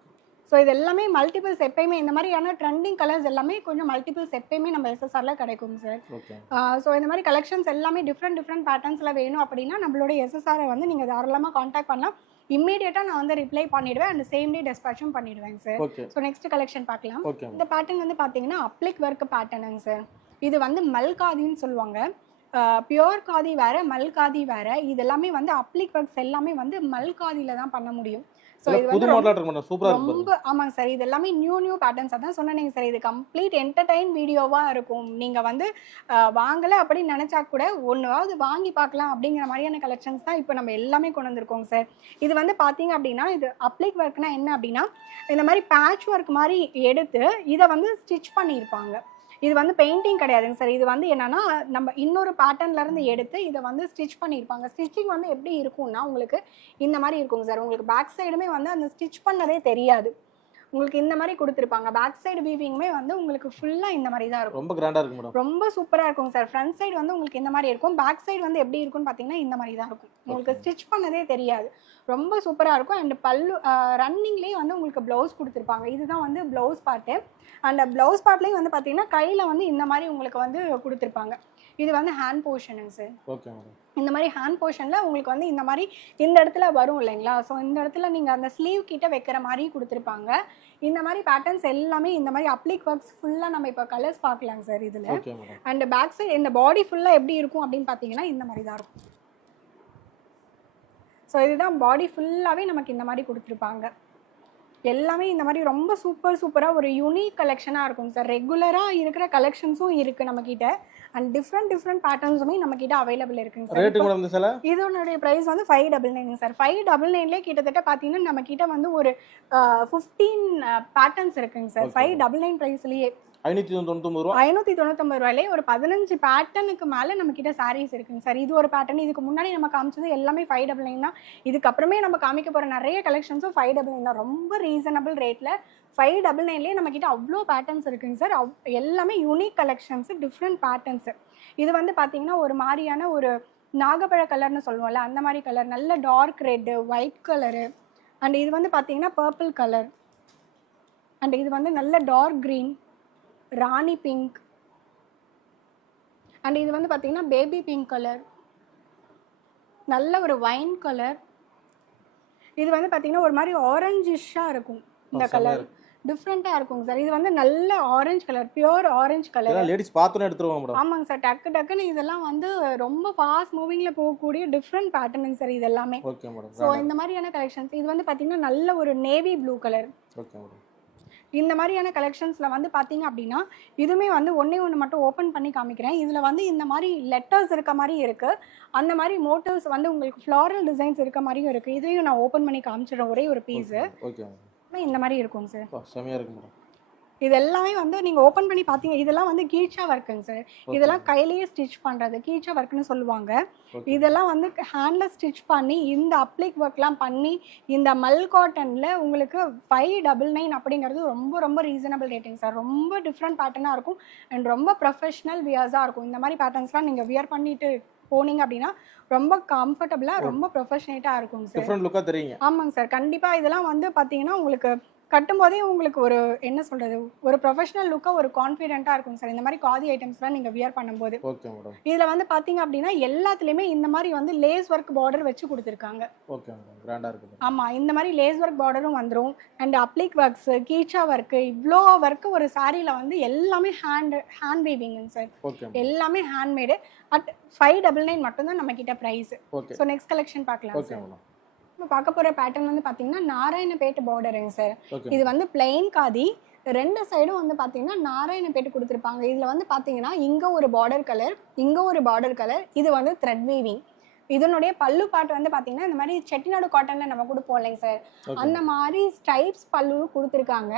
ஸோ இது எல்லாமே மல்டிபிள்ஸ், எப்பயுமே இந்த மாதிரியான ட்ரெண்டிங் கலர்ஸ் எல்லாமே கொஞ்சம் மல்டிபிள்ஸ் எப்பயுமே நம்ம எஸ்எஸ்ஆர்ல கிடைக்கும் சார். ஓகே. ஸோ இந்த மாதிரி கலெக்ஷன்ஸ் எல்லாமே டிஃப்ரெண்ட் பேட்டர்ன்ஸ்ல வேணும் அப்படின்னா நம்மளோட எஸ்எஸ்ஆரை வந்து நீங்க தாராளமாக காண்டாக்ட் பண்ணலாம். இம்மீடியட்டா நான் வந்து ரிப்ளை பண்ணிடுவேன் அண்ட் சேம் டே டிஸ்பேச்சும் பண்ணிடுவேன் sir. Okay. So next collection பார்க்கலாம். ஓகே. இந்த பேட்டர்ன் வந்து பாத்தீங்கன்னா அப்ளிக் ஒர்க் பேட்டர்னுங்க சார். இது வந்து மல்காதின்னு சொல்லுவாங்க. பியோர் காதி வேற, மல்காதி வேற. இது எல்லாமே வந்து அப்ளிக் ஒர்க்ஸ் எல்லாமே வந்து மல்காதியில தான் பண்ண முடியும். ஸோ இது புது மாடலா இருக்கு மேடம். சூப்பரா இருக்கு. ரொம்ப ஆமாங்க சார். இது எல்லாமே நியூ பேட்டர்ன்ஸ் அதான் சொன்னேங்க சார். இது கம்ப்ளீட் என்டர்டைன் வீடியோவா இருக்கும். நீங்க வந்து வாங்கல அப்படின்னு நினைச்சா கூட ஒன்றாவது வாங்கி பார்க்கலாம் அப்படிங்கிற மாதிரியான கலெக்ஷன்ஸ் தான் இப்போ நம்ம எல்லாமே கொண்டு வந்திருக்கோங்க சார். இது வந்து பார்த்தீங்க அப்படின்னா இது அப்ளிக் ஒர்க்னா என்ன அப்படின்னா இந்த மாதிரி பேட்ச் ஒர்க் மாதிரி எடுத்து இதை வந்து ஸ்டிச் பண்ணியிருப்பாங்க. இது வந்து பெயிண்டிங் கிடையாதுங்க சார். இது வந்து என்னன்னா நம்ம இன்னொரு பேட்டர்ன்ல இருந்து எடுத்து இதை வந்து ஸ்டிச் பண்ணியிருப்பாங்க. ஸ்டிச்சிங் வந்து எப்படி இருக்கும்னா உங்களுக்கு இந்த மாதிரி இருக்குங்க சார். உங்களுக்கு பேக் சைடுமே வந்து அந்த ஸ்டிச் பண்ணதே தெரியாது. உங்களுக்கு இந்த மாதிரி கொடுத்துருப்பாங்க. பேக் சைடு வீவிங்குமே வந்து உங்களுக்கு ஃபுல்லாக இந்த மாதிரி தான் இருக்கும். ரொம்ப கிராண்டா இருக்கு மேடம். ரொம்ப சூப்பராக இருக்குங்க சார். ஃப்ரண்ட் சைடு வந்து உங்களுக்கு இந்த மாதிரி இருக்கும். பேக் சைடு வந்து எப்படி இருக்கும்னு பார்த்தீங்கன்னா இந்த மாதிரி தான் இருக்கும். உங்களுக்கு ஸ்டிச் பண்ணதே தெரியாது. ரொம்ப சூப்பராக இருக்கும். அண்ட் பல்லு ரன்னிங்லேயே வந்து உங்களுக்கு ப்ளவுஸ் கொடுத்துருப்பாங்க. இதுதான் வந்து ப்ளவுஸ் பார்ட்டு. அந்த ப்ளவுஸ் பார்ட்லேயும் வந்து பார்த்தீங்கன்னா கையில் வந்து இந்த மாதிரி உங்களுக்கு வந்து கொடுத்துருப்பாங்க. இது வந்து ஹேண்ட் போர்ஷனுங்க சார். Okay madam. இந்த மாதிரி ஹேண்ட் போர்ஷனில் உங்களுக்கு வந்து இந்த மாதிரி இந்த இடத்துல வரும் இல்லைங்களா. ஸோ இந்த இடத்துல நீங்கள் அந்த ஸ்லீவ் கிட்ட வைக்கிற மாதிரி கொடுத்துருப்பாங்க. இந்த மாதிரி பேட்டர்ன்ஸ் எல்லாமே இந்த மாதிரி அப்ளிக் ஒர்க்ஸ் ஃபுல்லாக நம்ம இப்போ கலர்ஸ் பார்க்கலாங்க சார் இதில். Okay madam. And back side இந்த பாடி ஃபுல்லாக எப்படி இருக்கும் அப்படின்னு பார்த்தீங்கன்னா இந்த மாதிரி தான் இருக்கும். ஸோ இதுதான் பாடி ஃபுல்லாகவே நமக்கு இந்த மாதிரி கொடுத்துருப்பாங்க. எல்லாமே இந்த மாதிரி ரொம்ப சூப்பராக ஒரு யூனிக் கலெக்ஷனாக இருக்கும் சார். ரெகுலராக இருக்கிற கலெக்ஷன்ஸும் இருக்குது நம்மக்கிட்ட. அண்ட் டிஃப்ரெண்ட் பேட்டர்ன்ஸுமே நம்மக்கிட்ட அவைலபிள் இருக்குங்க சார். ரேட்டு மேடம் இந்த சேலை? இதனுடைய ப்ரைஸ் வந்து 599 சார். 599லேயே கிட்டத்தட்ட பார்த்தீங்கன்னா நம்மக்கிட்ட வந்து ஒரு 15 பேட்டர்ன்ஸ் இருக்குங்க சார். 599 ப்ரைஸ்லேயே 599 ரூபா. 599 ரூபாயிலே ஒரு 15 பேட்டர்னுக்கு மேலே நம்ம கிட்ட சாரீஸ் இருக்குங்க சார். இது ஒரு பேட்டர்ன். இதுக்கு முன்னாடி நம்ம காமிச்சது எல்லாமே 599 தான். இதுக்கப்புறமே நம்ம காமிக்க போகிற நிறைய கலெக்ஷன்ஸும் 599 தான். ரொம்ப ரீசனபிள் ரேட்டில் 599லேயே நம்ம கிட்ட அவ்வளோ பேட்டர்ன்ஸ் இருக்குங்க சார். எல்லாமே யூனிக் கலெக்ஷன்ஸு, டிஃப்ரெண்ட் பேட்டர்ன்ஸு. இது வந்து பார்த்தீங்கன்னா ஒரு மாதிரியான ஒரு நாகப்பழ கலர்னு சொல்லுவோம்ல அந்த மாதிரி கலர், நல்ல dark red, white colour. And இது வந்து பார்த்தீங்கன்னா பர்பிள் கலர். அண்ட் இது வந்து நல்ல dark green, rani pink. And இது வந்து பார்த்தீங்கன்னா பேபி பிங்க் கலர், நல்ல ஒரு வைன் கலர். இது வந்து பார்த்தீங்கன்னா ஒரு மாதிரி ஆரஞ்சிஷ்ஷாக இருக்கும். இந்த கலர் டிஃப்ரெண்ட்டாக இருக்குங்க சார். இது வந்து நல்ல orange colour, pure orange colour. Ladies பார்த்தோன்னே எடுத்துருவாங்க மேடம். ஆமாங்க சார். டக்குன்னு இதெல்லாம் வந்து ரொம்ப ஃபாஸ்ட் மூவிங்கில் போகக்கூடிய டிஃப்ரெண்ட் பேட்டர்னுங்க சார் இது எல்லாமே. Okay madam. ஸோ இந்த மாதிரியான கலெக்ஷன்ஸ். இது வந்து பார்த்தீங்கன்னா நல்ல ஒரு navy blue colour. Okay madam. இந்த மாதிரியான கலெக்ஷன்ஸில் வந்து பார்த்தீங்க அப்படின்னா இதுவுமே வந்து ஒன்று மட்டும் ஓப்பன் பண்ணி காமிக்கிறேன். இதில் வந்து இந்த மாதிரி லெட்டர்ஸ் இருக்க மாதிரி இருக்குது. அந்த மாதிரி மோட்டிவ்ஸ் வந்து உங்களுக்கு ஃப்ளாரல் டிசைன்ஸ் இருக்க மாதிரியும் இருக்குது. இதையும் நான் ஓப்பன் பண்ணி காமிச்சிடுறேன் ஒரே ஒரு பீஸு. ஓகே. இந்த மாதிரி இருக்குங்க சார். செமையாக இருக்கு மேடம். இது எல்லாமே வந்து நீங்கள் ஓப்பன் பண்ணி பார்த்தீங்க. இதெல்லாம் வந்து கீச்சா ஒர்க்குங்க சார். இதெல்லாம் கையிலேயே ஸ்டிச் பண்ணுறது கீச்சா ஒர்க்குன்னு சொல்லுவாங்க. இதெல்லாம் வந்து ஹேண்டில் ஸ்டிச் பண்ணி இந்த அப்ளிக் ஒர்க்லாம் பண்ணி இந்த மல் காட்டனில் உங்களுக்கு 599 அப்படிங்கிறது ரொம்ப ரீசனபிள் ரேட்டிங் சார். ரொம்ப டிஃப்ரெண்ட் பேட்டர்னாக இருக்கும் அண்ட் ரொம்ப ப்ரொஃபஷ்னல் வியர்ஸாக இருக்கும். இந்த மாதிரி பேட்டர்ன்ஸ்லாம் நீங்கள் வியர் பண்ணிட்டு போனீங்க அப்படின்னா ரொம்ப கம்ஃபர்டபுளாக ரொம்ப ப்ரொஃபஷனேட்டாக இருக்குங்க சார். டிஃப்ரெண்ட் லுக்காக தெரியுங்க. ஆமாங்க சார். கண்டிப்பாக இதெல்லாம் வந்து பார்த்தீங்கன்னா உங்களுக்கு கட்டும்போதே உங்களுக்கு ஒரு என்ன சொல்கிறது ஒரு ப்ரொஃபஷனல் லுக்காக ஒரு கான்ஃபிடென்ட்டாக இருக்கும் சார். இந்த மாதிரி காதி ஐட்டம்ஸ்லாம் நீங்கள் வியர் பண்ணும்போது. Okay madam. இதில் வந்து பார்த்தீங்க அப்படின்னா எல்லாத்துலேயுமே இந்த மாதிரி வந்து லேஸ் ஒர்க் பார்டர் வச்சு கொடுத்துருக்காங்க. Okay madam. கிராண்டாக இருக்குது. ஆமாம், இந்த மாதிரி லேஸ் ஒர்க் பார்டரும் வந்துடும். அண்ட் அப்ளிக் ஒர்க்ஸு, கீச்சா ஒர்க்கு, இவ்வளோ ஒர்க்கு ஒரு சாரியில் வந்து எல்லாமே ஹேண்ட் வீவிங்க சார். ஓகே. எல்லாமே ஹேண்ட்மேடு. அட் 599 மட்டும்தான் நம்ம கிட்ட price. Okay. So next collection பார்க்கலாம். Okay madam. இப்போ பார்க்க போகிற பேட்டர்ன் வந்து பார்த்தீங்கன்னா நாராயணபேட் பார்டருங்க சார். ஓகே. இது வந்து பிளெயின் காதி. ரெண்டு சைடும் வந்து பார்த்தீங்கன்னா நாராயணபேட் கொடுத்துருப்பாங்க. இதில் வந்து பார்த்தீங்கன்னா இங்கே ஒரு பார்டர் கலர், இங்கே ஒரு பார்டர் கலர். இது வந்து த்ரெட் வீவிங். இதனுடைய பல்லு பாட்டு வந்து பார்த்தீங்கன்னா இந்த மாதிரி செட்டிநாடு காட்டனில் நம்ம கொடுப்போம் இல்லைங்க சார், அந்த மாதிரி ஸ்டைப்ஸ் பல்லு கொடுத்துருக்காங்க.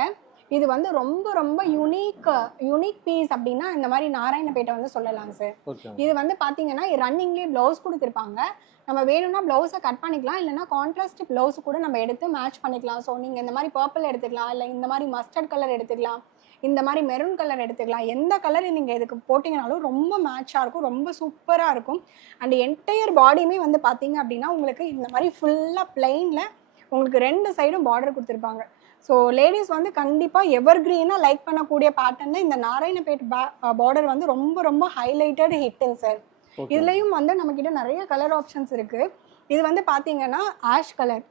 இது வந்து ரொம்ப ரொம்ப யூனிக் பீஸ் அப்படின்னா இந்த மாதிரி நாராயணபேட்டை வந்து சொல்லலாம் சார். ஓகே இது வந்து பார்த்தீங்கன்னா ரன்னிங்லேயே ப்ளவுஸ் கொடுத்துருப்பாங்க. நம்ம வேணும்னா ப்ளவுஸை கட் பண்ணிக்கலாம், இல்லைனா கான்ட்ராஸ்ட் ப்ளவுஸ் கூட நம்ம எடுத்து மேட்ச் பண்ணிக்கலாம். ஸோ நீங்கள் இந்த மாதிரி பர்பிள் எடுத்துக்கலாம், இல்லை இந்த மாதிரி மஸ்டர்ட் கலர் எடுத்துக்கலாம், இந்த மாதிரி மெரூன் கலர் எடுத்துக்கலாம். எந்த கலர் நீங்கள் இதுக்கு போட்டிங்கனாலும் ரொம்ப மேட்சாக இருக்கும், ரொம்ப சூப்பராக இருக்கும். அண்ட் என்டையர் பாடியுமே வந்து பார்த்தீங்க அப்படின்னா உங்களுக்கு இந்த மாதிரி ஃபுல்லாக பிளெயினில் உங்களுக்கு 2 சைடும் பார்டர் கொடுத்துருப்பாங்க. ஸோ லேடிஸ் வந்து கண்டிப்பாக எவர் கிரீனாக லைக் பண்ணக்கூடிய பேட்டர்னில் இந்த நாராயணபேட் பார்டர் வந்து ரொம்ப ரொம்ப ஹைலைட்டட் ஹிட்டுங்க சார். இதுலேயும் வந்து நம்மக்கிட்ட நிறைய கலர் ஆப்ஷன்ஸ் இருக்குது. இது வந்து பார்த்தீங்கன்னா ஆஷ் கலர்.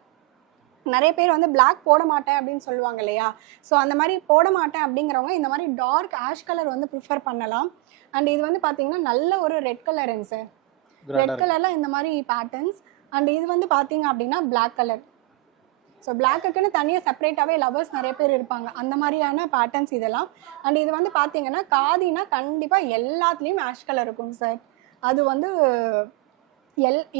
நிறைய பேர் வந்து பிளாக் போட மாட்டேன் அப்படின்னு சொல்லுவாங்க இல்லையா? ஸோ அந்த மாதிரி போட மாட்டேன் அப்படிங்கிறவங்க இந்த மாதிரி டார்க் ஆஷ் கலர் வந்து ப்ரிஃபர் பண்ணலாம். அண்ட் இது வந்து பார்த்தீங்கன்னா நல்ல ஒரு ரெட் கலருங்க சார். ரெட் கலரில் இந்த மாதிரி பேட்டர்ன்ஸ். அண்ட் இது வந்து பார்த்தீங்க அப்படின்னா பிளாக் கலர். ஸோ பிளாக்குக்குன்னு தனியாக செப்பரேட்டாகவே லவர்ஸ் நிறைய பேர் இருப்பாங்க, அந்த மாதிரியான பேட்டர்ன்ஸ் இதெல்லாம். அண்ட் இது வந்து பார்த்தீங்கன்னா காதினா கண்டிப்பாக எல்லாத்துலேயும் ஆஷ் கலர் இருக்கும் சார். அது வந்து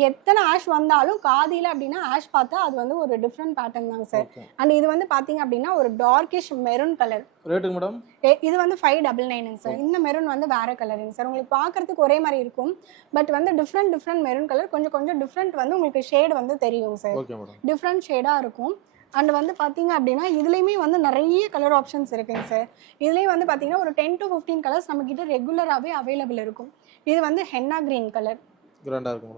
எத்தனை ஆஷ் வந்தாலும் காதியில் அப்படின்னா ஆஷ் பார்த்தா அது வந்து ஒரு டிஃப்ரெண்ட் பேட்டர்ன் தாங்க சார். அண்ட் இது வந்து பார்த்தீங்க அப்படின்னா ஒரு டார்க்கிஷ் மெரூன் கலர். ரேட்டுங்க மேடம்? இது வந்து 599 சார். இந்த மெரூன் வந்து வேற கலருங்க சார். உங்களுக்கு பார்க்கறதுக்கு ஒரே மாதிரி இருக்கும், பட் வந்து டிஃப்ரெண்ட் மெரூன் கலர். கொஞ்சம் டிஃப்ரெண்ட் வந்து உங்களுக்கு ஷேட் வந்து தெரியும் சார். டிஃப்ரெண்ட் ஷேடாக இருக்கும். அண்ட் வந்து பார்த்தீங்க அப்படின்னா இதுலேயுமே வந்து நிறைய கலர் ஆப்ஷன்ஸ் இருக்குங்க சார். இதுலேயும் வந்து பார்த்தீங்கன்னா ஒரு 10 to 15 கலர்ஸ் நம்மக்கிட்ட ரெகுலராகவே அவைலபிள் இருக்கும். இது வந்து ஹென்னா கிரீன் கலர். கிராண்டாக இருக்கும்.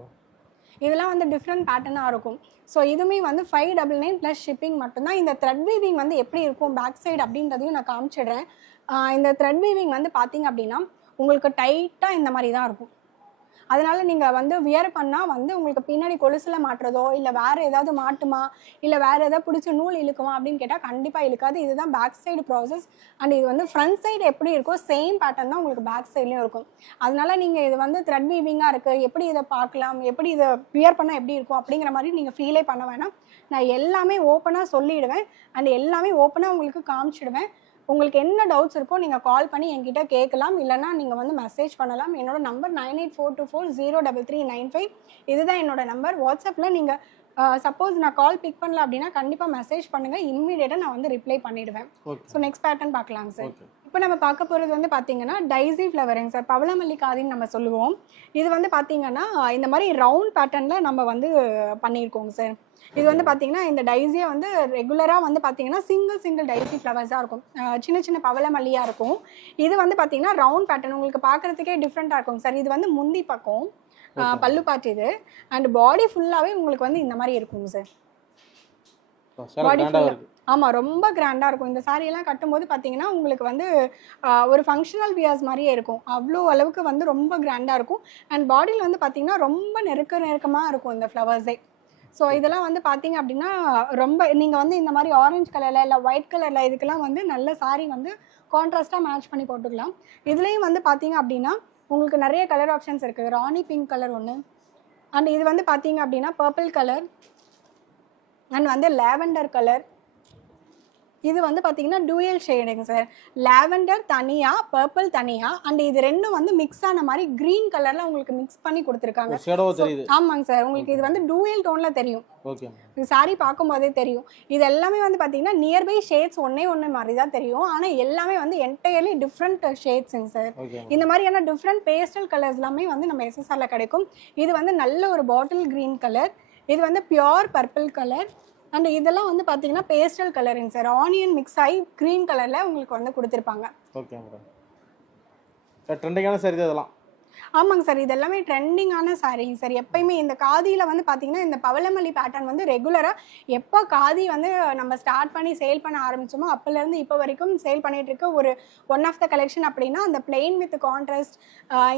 இதெல்லாம் வந்து டிஃப்ரெண்ட் பேட்டர்னாக இருக்கும். ஸோ இதுவுமே வந்து 599 ப்ளஸ் ஷிப்பிங் மட்டும்தான். இந்த த்ரெட் வீவிங் வந்து எப்படி இருக்கும் பேக் சைடு அப்படின்றதையும் நான் காமிச்சிடுறேன். இந்த த்ரெட் வீவிங் வந்து பார்த்தீங்க அப்படின்னா உங்களுக்கு டைட்டாக இந்த மாதிரி தான் இருக்கும். அதனால நீங்கள் வந்து வியர் பண்ணால் வந்து உங்களுக்கு பின்னாடி கொலுசில் மாட்டுறதோ இல்லை வேறு ஏதாவது மாட்டுமா இல்லை வேறு ஏதாவது பிடிச்சி நூல் இழுக்குமா அப்படின்னு கேட்டால் கண்டிப்பாக இழுக்காது. இதுதான் பேக் சைடு ப்ராசஸ். அண்ட் இது வந்து ஃப்ரண்ட் சைடு எப்படி இருக்கோ சேம் பேட்டர்ன் தான் உங்களுக்கு பேக் சைட்லேயும் இருக்கும். அதனால நீங்கள் இது வந்து த்ரெட் வீவிங்காக இருக்குது, எப்படி இதை பார்க்கலாம், எப்படி இதை வியர் பண்ணால் எப்படி இருக்கும் அப்படிங்கிற மாதிரி நீங்கள் ஃபீலே பண்ண வேணாம். நான் எல்லாமே ஓப்பனாக சொல்லிவிடுவேன். அண்ட் எல்லாமே ஓப்பனாக உங்களுக்கு காமிச்சிடுவேன். உங்களுக்கு என்ன டவுட்ஸ் இருக்கோ நீங்கள் கால் பண்ணி என்கிட்ட கேட்கலாம், இல்லைனா நீங்கள் வந்து மெசேஜ் பண்ணலாம். என்னோட நம்பர் 9842403395. இதுதான் என்னோட நம்பர். வாட்ஸ்அப்பில் நீங்கள் சப்போஸ் நான் கால் பிக் பண்ணல அப்படின்னா கண்டிப்பாக மெசேஜ் பண்ணுங்கள், இம்மிடியேட்டாக நான் வந்து ரிப்ளை பண்ணிவிடுவேன். ஸோ நெக்ஸ்ட் பேட்டர்ன் பார்க்கலாங்க சார். இப்போ நம்ம பார்க்க போகிறது வந்து பார்த்தீங்கன்னா டைசி ஃப்ளவருங்க சார். பவளமல்லி காதின்னு நம்ம சொல்லுவோம். இது வந்து பார்த்தீங்கன்னா இந்த மாதிரி ரவுண்ட் பேட்டர்னில் நம்ம வந்து பண்ணியிருக்கோங்க சார். இது வந்து பார்த்தீங்கன்னா இந்த டைஸியை வந்து ரெகுலராக வந்து பார்த்தீங்கன்னா சிங்கிள் டைசி ஃப்ளவர்ஸாக இருக்கும், சின்ன பவளமல்லியாக இருக்கும். இது வந்து பார்த்தீங்கன்னா ரவுண்ட் பேட்டர்ன் உங்களுக்கு பார்க்குறதுக்கே டிஃப்ரெண்ட்டாக இருக்கும் சார். இது வந்து முந்தி பக்கம் பல்லு பாட்டு இது. அண்ட் பாடி ஃபுல்லாகவே உங்களுக்கு வந்து இந்த மாதிரி இருக்குங்க சார். பாடி ஃபுல்லாக ஆமாம் ரொம்ப கிராண்டாக இருக்கும். இந்த சாரியெல்லாம் கட்டும்போது பார்த்தீங்கன்னா உங்களுக்கு வந்து ஒரு ஃபங்க்ஷனல் வியர்ஸ் மாதிரியே இருக்கும். அவ்வளோ அளவுக்கு வந்து ரொம்ப கிராண்டாக இருக்கும். அண்ட் பாடியில் வந்து பார்த்தீங்கன்னா ரொம்ப நெருக்கமாக இருக்கும் இந்த ஃப்ளவர்ஸே. ஸோ இதெல்லாம் வந்து பார்த்தீங்க அப்படின்னா ரொம்ப நீங்கள் வந்து இந்த மாதிரி ஆரஞ்சு கலரில் இல்லை ஒயிட் கலரில் இதுக்கெல்லாம் வந்து நல்ல சாரீ வந்து கான்ட்ராஸ்ட்டாக மேட்ச் பண்ணி போட்டுக்கலாம். இதுலேயும் வந்து பார்த்தீங்க அப்படின்னா உங்களுக்கு நிறைய கலர் ஆப்ஷன்ஸ் இருக்குது. ராணி பிங்க் கலர் ஒன்று. அண்ட் இது வந்து பார்த்தீங்க அப்படின்னா பர்பிள் கலர். அண்ட் வந்து லாவெண்டர் கலர். இது வந்து பார்த்தீங்கன்னா டூயல் ஷேடுங்க சார். லாவெண்டர் தனியாக, பர்பிள் தனியாக. அண்ட் இது ரெண்டும் வந்து மிக்ஸ் ஆன மாதிரி க்ரீன் கலரில் உங்களுக்கு மிக்ஸ் பண்ணி கொடுத்துருக்காங்க. ஆமாங்க சார். உங்களுக்கு இது வந்து டூயல் டோனில் தெரியும். இது சாரி பார்க்கும்போதே தெரியும். இது எல்லாமே வந்து பார்த்தீங்கன்னா நியர்பை ஷேட்ஸ் ஒன்று மாதிரி தான் தெரியும். ஆனால் எல்லாமே வந்து என்டையர்லி டிஃப்ரெண்ட் ஷேட்ஸுங்க சார். இந்த மாதிரியான டிஃப்ரெண்ட் பேஸ்டல் கலர்ஸ் எல்லாமே வந்து நம்ம எஸ்எஸ்ஆரில் கிடைக்கும். இது வந்து நல்ல ஒரு பாட்டில் க்ரீன் கலர். இது வந்து பியோர் பர்பிள் கலர். அண்ட் இதெல்லாம் வந்து பார்த்தீங்கன்னா பேஸ்டல் கலருங்க சார். ஆனியன் மிக்ஸ் ஆகி க்ரீன் கலரில் உங்களுக்கு வந்து கொடுத்துருப்பாங்க. Okay madam. ட்ரெண்டிங்கான சாரி இதெல்லாம். ஆமாங்க சார். இது எல்லாமே ட்ரெண்டிங்கான சாரீங்க சார். எப்பயுமே இந்த காதியில் வந்து பார்த்தீங்கன்னா இந்த பவளமல்லி பேட்டர்ன் வந்து ரெகுலராக எப்போ காதி வந்து நம்ம ஸ்டார்ட் பண்ணி சேல் பண்ண ஆரம்பிச்சோமோ அப்போலேருந்து இப்போ வரைக்கும் சேல் பண்ணிட்டு இருக்க ஒரு ஒன் ஆஃப் த கலெக்ஷன் அப்படின்னா அந்த பிளெயின் வித் கான்ட்ராஸ்ட்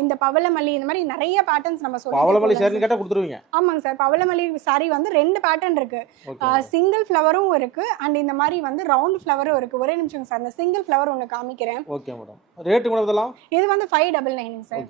இந்த பவளமல்லி இந்த மாதிரி நிறைய பேட்டர்ன்ஸ் நம்ம சொல்லுவோம். பவளமல்லி சாரி கேட்டால் கொடுத்துருவீங்க? ஆமாங்க சார். பவளமல்லி சாரி வந்து 2 பேட்டர்ன் இருக்கு. சிங்கிள் ஃப்ளவரும் இருக்கு அண்ட் இந்த மாதிரி வந்து ரவுண்ட் ஃப்ளவரும் இருக்கு. ஒரே நிமிஷம் சார், இந்த சிங்கிள் ஃப்ளவர் ஒன்று காமிக்கிறேன். Okay madam. ரேட் மேடம் இதெல்லாம்? இது வந்து 599 சார்.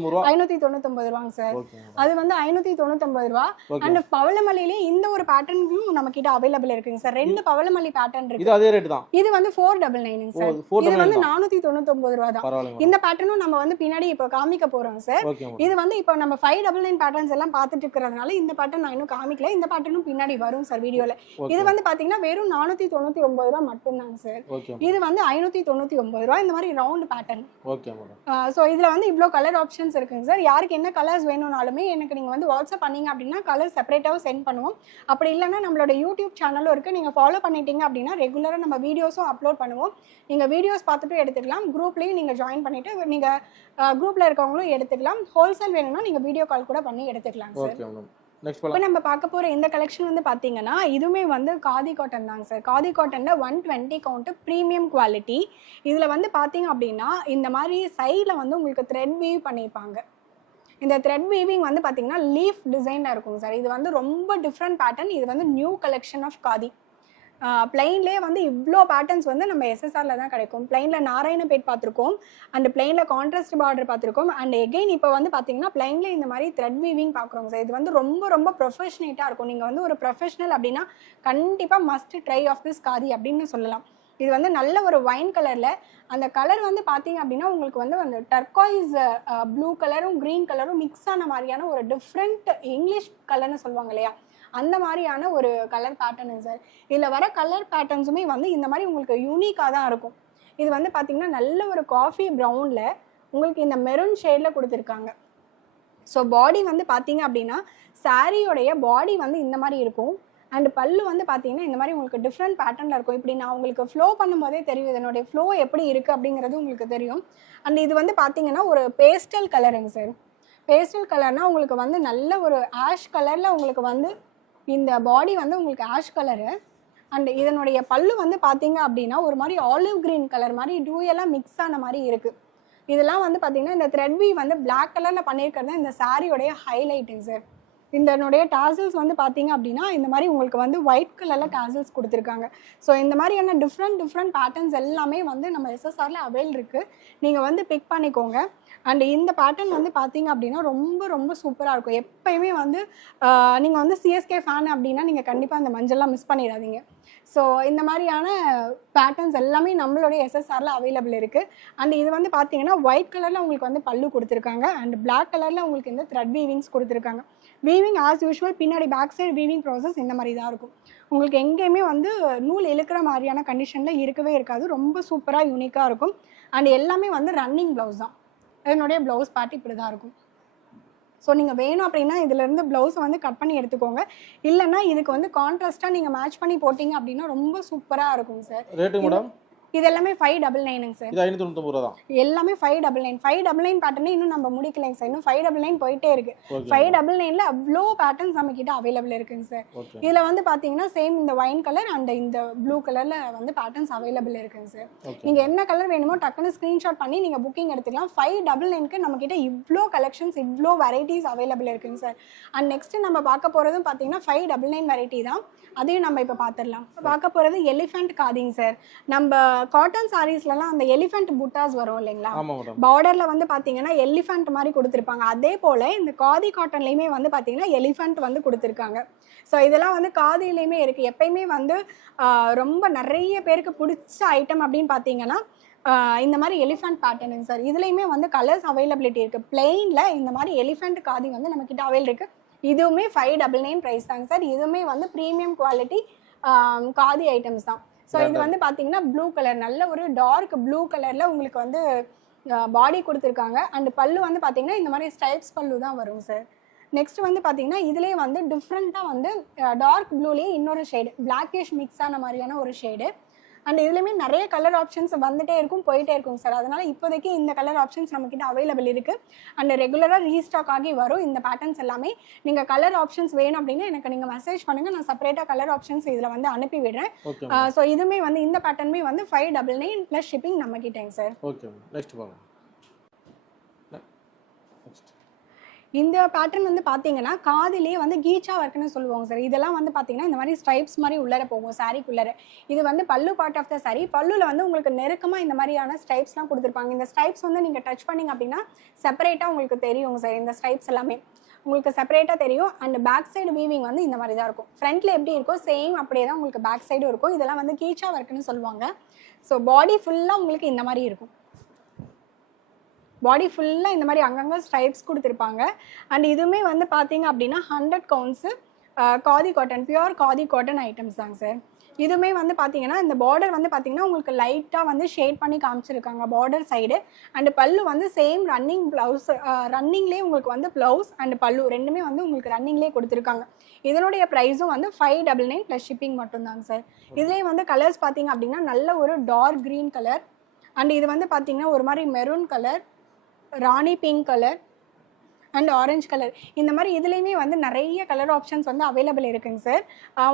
599 ரூபா. 599 ரூபாங்க சார். Okay madam. அது வந்து 599 ரூபா. ஓகே. அண்ட் பவளமல்லியிலே இந்த ஒரு பேட்டர்னும் நம்ம கிட்ட அவைலபிள் இருக்குங்க சார். 2 பவளமல்லி பேட்டர்ன் இருக்கு. இது அதே ரேட் தான். இது வந்து 499 சார். இது 499 வந்து 499 ரூபா தான். பரவாயில்லை. இந்த பேட்டர்னும் நம்ம வந்து பின்னாடி இப்போ காமிக்க போறோம் சார். Okay madam. இது வந்து இப்போ நம்ம 599 பேட்டர்ன்ஸ் எல்லாம் பார்த்துட்டு இருக்கிறதுனால இந்த பேட்டர்ன் நான் இன்னும் காமிக்கல. இந்த பேட்டர்னும் பின்னாடி வரும் சார் வீடியோல. இது வந்து பாத்தீங்கன்னா வெறும் 499 ரூபா மட்டும் தான் சார். ஓகே. இது வந்து 599 ரூபா. இந்த மாதிரி round pattern. Okay madam. So இதுல வந்து இவ்வளோ கலர் ஆப்ஷன்ஸ் இருக்குங்க சார். யாருக்கு என்ன கலர்ஸ் வேணும்னாலுமே எனக்கு நீங்க வந்து வாட்ஸ்அப் பண்ணீங்க அப்படின்னா கலர் செப்பரேட்டாகவும் சென்ட் பண்ணுவோம். அப்படி இல்லைன்னா நம்மளோட யூடியூப் சேனலும் இருக்கு. நீங்க ஃபாலோ பண்ணிட்டீங்க அப்படின்னா ரெகுலரா நம்ம வீடியோஸும் அப்லோட் பண்ணுவோம். நீங்க வீடியோஸ் பார்த்துட்டு எடுத்துக்கலாம். குரூப்லயும் நீங்க ஜாயின் பண்ணிட்டு நீங்க குரூப்ல இருக்கவங்களும் எடுத்துக்கலாம். ஹோல்சேல் வேணும்னா நீங்க வீடியோ கால் கூட பண்ணி எடுத்துக்கலாம் சார். Okay madam. நெக்ஸ்ட் இப்போ நம்ம பார்க்க போற இந்த கலெக்ஷன் வந்து பாத்தீங்கன்னா இதுவுமே வந்து காதி காட்டன் தாங்க சார். காதி காட்டன்ல 120 கவுண்ட் பிரீமியம் குவாலிட்டி. இதுல வந்து பாத்தீங்க அப்படின்னா இந்த மாதிரி சைட்ல வந்து உங்களுக்கு த்ரெட் வீவ் பண்ணியிருப்பாங்க. இந்த த்ரெட் வீவிங் வந்து பாத்தீங்கன்னா லீஃப் டிசைன்ல இருக்கும் சார். இது வந்து ரொம்ப டிஃப்ரெண்ட் பேட்டர்ன். இது வந்து நியூ கலெக்ஷன் ஆஃப் காதி. பிளைன்லேயே வந்து இவ்வளோ பேட்டர்ன்ஸ் வந்து நம்ம எஸ்எஸ்ஆர்ல தான் கிடைக்கும். பிளைனில் நாராயணபேட் பார்த்துருக்கோம். அண்ட் பிளைனில் கான்ட்ராஸ்ட் பார்டர் பார்த்துருக்கோம். அண்ட் எகெயின் இப்போ வந்து பார்த்தீங்கன்னா பிளைனில் இந்த மாதிரி த்ரெட் வீவிங் பார்க்குறோம் சார். இது வந்து ரொம்ப ரொம்ப ப்ரொஃபஷனேட்டாக இருக்கும். நீங்கள் வந்து ஒரு ப்ரொஃபஷனல் அப்படின்னா கண்டிப்பாக must try of this khadi அப்படின்னு சொல்லலாம். இது வந்து நல்ல ஒரு வைன் கலரில் அந்த கலர் வந்து பார்த்தீங்க அப்படின்னா உங்களுக்கு வந்து அந்த டர்காய்ஸ் ப்ளூ கலரும் க்ரீன் கலரும் மிக்ஸ் ஆன மாதிரியான ஒரு டிஃப்ரெண்ட் இங்கிலீஷ் கலர்னு சொல்லுவாங்க இல்லையா, அந்த மாதிரியான ஒரு கலர் பேட்டர்ன் சார். இதில் வர கலர் பேட்டர்ன்ஸுமே வந்து இந்த மாதிரி உங்களுக்கு யூனிக்காக தான் இருக்கும். இது வந்து பார்த்தீங்கன்னா நல்ல ஒரு காஃபி ப்ரௌனில் உங்களுக்கு இந்த மெரூன் ஷேடில் கொடுத்துருக்காங்க. ஸோ பாடி வந்து பார்த்தீங்க அப்படின்னா சாரியோடைய பாடி வந்து இந்த மாதிரி இருக்கும். அண்ட் பல்லு வந்து பார்த்தீங்கன்னா இந்த மாதிரி உங்களுக்கு டிஃப்ரெண்ட் பேட்டர்னில் இருக்கும். இப்படி நான் உங்களுக்கு ஃப்ளோ பண்ணும்போதே தெரியும் இதனுடைய ஃப்ளோ எப்படி இருக்குது அப்படிங்கிறது உங்களுக்கு தெரியும். அண்ட் இது வந்து பார்த்தீங்கன்னா ஒரு பேஸ்டல் கலருங்க சார். பேஸ்டல் கலர்னால் உங்களுக்கு வந்து நல்ல ஒரு ஆஷ் கலரில் உங்களுக்கு வந்து இந்த பாடி வந்து உங்களுக்கு ஆஷ் கலரு. அண்ட் இதனுடைய பல்லு வந்து பார்த்தீங்க அப்படின்னா ஒரு மாதிரி ஆலிவ் கிரீன் கலர் மாதிரி டூயெல்லாம் மிக்ஸ் ஆன மாதிரி இருக்குது. இதெல்லாம் வந்து பார்த்தீங்கன்னா இந்த த்ரெட் வீ வந்து பிளாக் கலரில் பண்ணியிருக்கிறது இந்த சாரியோடைய ஹைலைட்டுங்க சார். இதனுடைய டாசல்ஸ் வந்து பார்த்தீங்க அப்படின்னா இந்த மாதிரி உங்களுக்கு வந்து ஒயிட் கலரில் டாசல்ஸ் கொடுத்துருக்காங்க. ஸோ இந்த மாதிரியான டிஃப்ரெண்ட் பேட்டர்ன்ஸ் எல்லாமே வந்து நம்ம எஸ்எஸ்ஆரில் அவைல் இருக்குது. நீங்கள் வந்து பிக் பண்ணிக்கோங்க. அண்ட் இந்த பேட்டர்ன் வந்து பார்த்தீங்க அப்படின்னா ரொம்ப ரொம்ப சூப்பராக இருக்கும். எப்பயுமே வந்து நீங்கள் வந்து சிஎஸ்கே ஃபேன் அப்படின்னா நீங்கள் கண்டிப்பாக அந்த மஞ்சள்லாம் மிஸ் பண்ணிடாதீங்க. ஸோ இந்த மாதிரியான பேட்டர்ன்ஸ் எல்லாமே நம்மளுடைய எஸ்எஸ்ஆரில் அவைலபிள் இருக்குது. அண்ட் இது வந்து பார்த்தீங்கன்னா ஒயிட் கலரில் உங்களுக்கு வந்து பல்லு கொடுத்துருக்காங்க. அண்ட் பிளாக் கலரில் உங்களுக்கு இந்த த்ரெட் வீவிங்ஸ் கொடுத்துருக்காங்க. வீவிங் ஆஸ் யூஷுவல் பின்னாடி பேக் சைடு வீவிங் ப்ராசஸ் இந்த மாதிரி தான் இருக்கும். உங்களுக்கு எங்கேயுமே வந்து நூல் இழுக்கிற மாதிரியான கண்டிஷனில் இருக்கவே இருக்காது. ரொம்ப சூப்பராக யூனிக்காக இருக்கும். அண்ட் எல்லாமே வந்து ரன்னிங் ப்ளவுஸ் தான். என்னுடைய ப்ளவுஸ் பார்ட் இப்படி தான் இருக்கும். ஸோ நீங்கள் வேணும் அப்படின்னா இதிலேருந்து ப்ளவுஸை வந்து கட் பண்ணி எடுத்துக்கோங்க. இல்லைன்னா இதுக்கு வந்து கான்ட்ராஸ்ட்டாக நீங்கள் மேட்ச் பண்ணி போட்டிங்க அப்படின்னா ரொம்ப சூப்பராக இருக்கும் சார். Rate madam? இது எல்லாமே 599 சார். இது 599 ரூபா தான். எல்லாமே 599 பேட்டர்னே இன்னும் நம்ம முடிக்கலைங்க சார். இன்னும் 599 போயிட்டே இருக்கு. 599ல அவ்வளோ பேட்டர்ன்ஸ் நம்ம கிட்ட அவைலபிள் இருக்குங்க சார். இதுல வந்து பாத்தீங்கன்னா சேம் இந்த ஒயின் கலர் அண்ட் இந்த ப்ளூ கலர்ல வந்து பேட்டர்ன்ஸ் அவைலபிள் இருக்குங்க சார். நீங்க என்ன கலர் வேணுமோ டக்குன்னு ஸ்கிரீன்ஷாட் பண்ணி நீங்க புக்கிங் எடுத்துக்கலாம். 599க்கு நம்ம கிட்ட இவ்வளோ கலெக்ஷன்ஸ் இவ்வளோ வெரைட்டிஸ் அவைலபிள் இருக்குங்க சார். அண்ட் நெக்ஸ்ட் நம்ம பார்க்க போறதும் பாத்தீங்கன்னா 599 வெரைட்டி தான். அதையும் நம்ம இப்போ பார்த்துடலாம். பார்க்க போகிறது எலிஃபென்ட் காதிங் சார். நம்ம காட்டன் சாரீஸ்லாம் அந்த எலிஃபென்ட் புட்டாஸ் வரும் இல்லைங்களா, பார்டர்ல வந்து பார்த்தீங்கன்னா எலிஃபென்ட் மாதிரி கொடுத்துருப்பாங்க. அதே போல் இந்த காதி காட்டன்லேயுமே வந்து பார்த்தீங்கன்னா எலிஃபென்ட் வந்து கொடுத்துருக்காங்க. ஸோ இதெல்லாம் வந்து காதிலையுமே இருக்குது. எப்பயுமே வந்து ரொம்ப நிறைய பேருக்கு பிடிச்ச ஐட்டம் அப்படின்னு பார்த்தீங்கன்னா இந்த மாதிரி எலிஃபென்ட் பேட்டர்னுங்க சார். இதுலேயுமே வந்து கலர்ஸ் அவைலபிலிட்டி இருக்குது. பிளெயினில் இந்த மாதிரி எலிஃபென்ட் காதி வந்து நம்ம கிட்ட அவைல் இருக்குது. இதுவுமே 599 ப்ரைஸ் தாங்க சார். இதுவுமே வந்து ப்ரீமியம் குவாலிட்டி காதி ஐட்டம்ஸ் தான். ஸோ இது வந்து பார்த்தீங்கன்னா ப்ளூ கலர், நல்ல ஒரு டார்க் ப்ளூ கலரில் உங்களுக்கு வந்து பாடி கொடுத்துருக்காங்க. அண்ட் பல்லு வந்து பார்த்தீங்கன்னா இந்த மாதிரி ஸ்டைப்ஸ் பல்லு தான் வரும் சார். நெக்ஸ்ட் வந்து பார்த்தீங்கன்னா இதுலேயே வந்து டிஃப்ரெண்ட்டாக வந்து டார்க் ப்ளூலேயே இன்னொரு ஷேடு பிளாக்கிஷ் மிக்ஸ் ஆன மாதிரியான ஒரு ஷேடு. அண்ட் இதுலேயுமே நிறைய கலர் ஆப்ஷன்ஸ் வந்துட்டே இருக்கும், போயிட்டே இருக்கும் சார். அதனால் இப்போதைக்கு இந்த கலர் ஆப்ஷன்ஸ் நம்மக்கிட்ட அவைலபிள் இருக்குது. அண்ட் ரெகுலராக ரீஸ்டாக் ஆகி வரும் இந்த பேட்டர்ன்ஸ் எல்லாமே. நீங்கள் கலர் ஆப்ஷன்ஸ் வேணும் அப்படின்னா எனக்கு நீங்கள் மெசேஜ் பண்ணுங்கள். நான் செப்பரேட்டாக கலர் ஆப்ஷன்ஸ் இதில் வந்து அனுப்பி விடுறேன். ஸோ இதுவுமே வந்து இந்த பேட்டர்னுமே வந்து 599 ப்ளஸ் ஷிப்பிங் நம்மக்கிட்டேங்க சார். ஓகே, நெக்ஸ்ட் பாருங்க. இந்த பேட்டர்ன் வந்து பார்த்தீங்கன்னா காதிலே வந்து கீச்சா ஒர்க்னு சொல்லுவாங்க சார். இதெல்லாம் வந்து பார்த்தீங்கன்னா இந்த மாதிரி ஸ்ட்ரைப்ஸ் மாதிரி உள்ளர போகும் சாரிக்குள்ளர. இது வந்து பல்லு பார்ட் ஆஃப் த சாரி. பல்லுல வந்து உங்களுக்கு நெருக்கமாக இந்த மாதிரியான ஸ்ட்ரைப்ஸ்லாம் கொடுத்துருப்பாங்க. இந்த ஸ்ட்ரைப்ஸ் வந்து நீங்கள் டச் பண்ணிங்க அப்படின்னா செப்பரேட்டாக உங்களுக்கு தெரியும் சார். இந்த ஸ்ட்ரைப்ஸ் எல்லாமே உங்களுக்கு செப்பரேட்டாக தெரியும். அண்ட் பேக் சைடு வீவிங் வந்து இந்த மாதிரி தான் இருக்கும். ஃப்ரண்ட்டில் எப்படி இருக்கோ சேம் அப்படியே தான் உங்களுக்கு பேக் சைடும் இருக்கும். இதெல்லாம் வந்து கீச்சா ஒர்க்னு சொல்லுவாங்க. ஸோ பாடி ஃபுல்லாக உங்களுக்கு இந்த மாதிரி இருக்கும். பாடி ஃபுல்லாக இந்த மாதிரி அங்கங்கே ஸ்ட்ரைப்ஸ் கொடுத்துருப்பாங்க. அண்ட் இதுவுமே வந்து பார்த்தீங்க அப்படின்னா 100 counts khadi cotton, pure khadi cotton items தாங்க சார். இதுவுமே வந்து பார்த்தீங்கன்னா இந்த பார்டர் வந்து பார்த்தீங்கன்னா உங்களுக்கு லைட்டாக வந்து ஷேட் பண்ணி காமிச்சிருக்காங்க பார்டர் சைடு. அண்ட் பல்லு வந்து சேம் ரன்னிங் ப்ளவுஸ், ரன்னிங்லேயே உங்களுக்கு வந்து ப்ளவுஸ் அண்ட் பல்லு ரெண்டுமே வந்து உங்களுக்கு ரன்னிங்லேயே கொடுத்துருக்காங்க. இதனுடைய ப்ரைஸும் வந்து 599 ப்ளஸ் ஷிப்பிங் மட்டும்தாங்க சார். இதுலேயே வந்து கலர்ஸ் பார்த்தீங்க அப்படின்னா நல்ல ஒரு டார்க் க்ரீன் கலர், அண்ட் இது வந்து பார்த்தீங்கன்னா ஒரு மாதிரி maroon colour, Rani pink colour and orange colour. இந்த மாதிரி இதுலேயுமே வந்து நிறைய கலர் ஆப்ஷன்ஸ் வந்து அவைலபிள் இருக்குங்க சார்.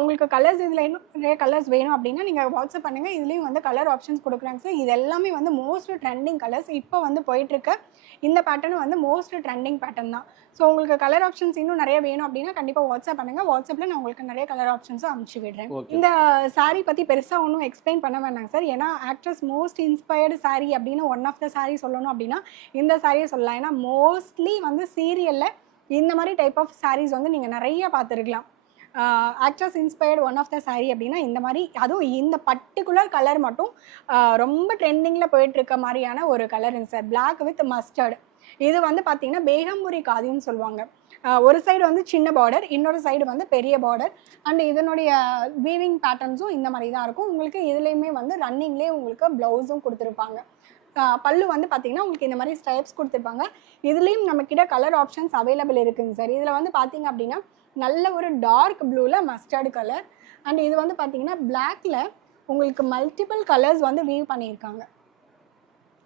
உங்களுக்கு கலர்ஸ் இதில் இன்னும் நிறைய கலர்ஸ் வேணும் அப்படின்னா நீங்கள் வாட்ஸ்அப் பண்ணுங்கள். இதுலேயும் வந்து கலர் ஆப்ஷன்ஸ் கொடுக்குறாங்க சார். இது எல்லாமே வந்து மோஸ்ட் ட்ரெண்டிங் கலர்ஸ். இப்போ வந்து போயிட்டுருக்க இந்த பேட்டர்ன் வந்து மோஸ்ட் ட்ரெண்டிங் பேட்டர்ன் தான். ஸோ உங்களுக்கு கலர் ஆப்ஷன்ஸ் இன்னும் நிறைய வேணும் அப்படின்னா கண்டிப்பாக வாட்ஸ்அப் பண்ணுங்கள். வாட்ஸ்அப்பில் நான் உங்களுக்கு நிறைய கலர் ஆப்ஷன்ஸும் அனுப்பிச்சி விடுறேன். இந்த சாரீ பற்றி பெருசாக ஒன்றும் எக்ஸ்பிளைன் பண்ண வேண்டாங்க சார். ஏன்னா ஆக்ட்ரஸ் மோஸ்ட் இன்ஸ்பயர்டு சாரீ அப்படின்னு ஒன் ஆஃப் த சாரீ சொல்லணும் அப்படின்னா இந்த சாரியை சொல்லலாம். ஏன்னா மோஸ்ட்லி வந்து சீரியலில் இந்த மாதிரி டைப் ஆஃப் சாரீஸ் வந்து நீங்கள் நிறைய பார்த்துருக்கலாம். Actress inspired one of the sari அப்படின்னா இந்த மாதிரி, அதுவும் இந்த பர்டிகுலர் கலர் மட்டும் ரொம்ப ட்ரெண்டிங்கில் போயிட்டுருக்க மாதிரியான ஒரு கலருங்க சார். Black with mustard. இது வந்து பார்த்தீங்கன்னா பேகம்புரி காதின்னு சொல்லுவாங்க. ஒரு சைடு வந்து சின்ன பார்டர், இன்னொரு சைடு வந்து பெரிய பார்டர். அண்ட் இதனுடைய வீவிங் பேட்டர்ன்ஸும் இந்த மாதிரி தான் இருக்கும். உங்களுக்கு இதுலேயுமே வந்து ரன்னிங்லேயே உங்களுக்கு ப்ளவுஸும் கொடுத்துருப்பாங்க. பல்லு வந்து பார்த்தீங்கன்னா உங்களுக்கு இந்த மாதிரி ஸ்ட்ரைப்ஸ் கொடுத்துருப்பாங்க. இதுலேயும் நம்மக்கிட்ட கலர் ஆப்ஷன்ஸ் அவைலபிள் இருக்குங்க சார். இதில் வந்து பார்த்தீங்க அப்படின்னா நல்ல ஒரு டார்க் ப்ளூவில் மஸ்டர்டு கலர், அண்ட் இது வந்து பார்த்தீங்கன்னா பிளாக்ல உங்களுக்கு மல்டிபிள் கலர்ஸ் வந்து வீவ் பண்ணியிருக்காங்க.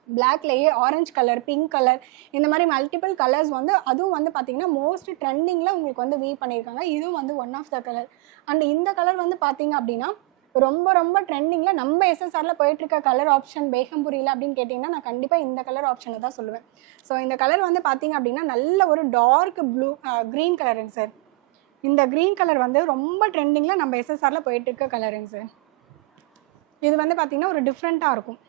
பிளாக்லேயே ஆரஞ்சு கலர், பிங்க் கலர், இந்த மாதிரி மல்டிபிள் கலர்ஸ் வந்து அதுவும் வந்து பார்த்தீங்கன்னா மோஸ்ட் ட்ரெண்டிங்கில் உங்களுக்கு வந்து வீவ் பண்ணியிருக்காங்க. இதுவும் வந்து one of the colour. And இந்த கலர் வந்து பார்த்தீங்க அப்படின்னா ரொம்ப ரொம்ப ட்ரெண்டிங்கில் நம்ம எஸ்எஸ்ஆரில் போயிட்டுருக்க கலர் ஆப்ஷன் பேகம்புரியில் அப்படின்னு கேட்டிங்கன்னா நான் கண்டிப்பாக இந்த கலர் ஆப்ஷனை தான் சொல்லுவேன். ஸோ இந்த கலர் வந்து பார்த்தீங்க அப்படின்னா நல்ல ஒரு டார்க் ப்ளூ க்ரீன் கலருங்க சார். இந்த க்ரீன் கலர் வந்து ரொம்ப ட்ரெண்டிங்கில் நம்ம எஸ்எஸ்ஆரில் போயிட்டுருக்க கலருங்க சார். இது வந்து பார்த்தீங்கன்னா ஒரு டிஃப்ரெண்ட்டாக இருக்கும்.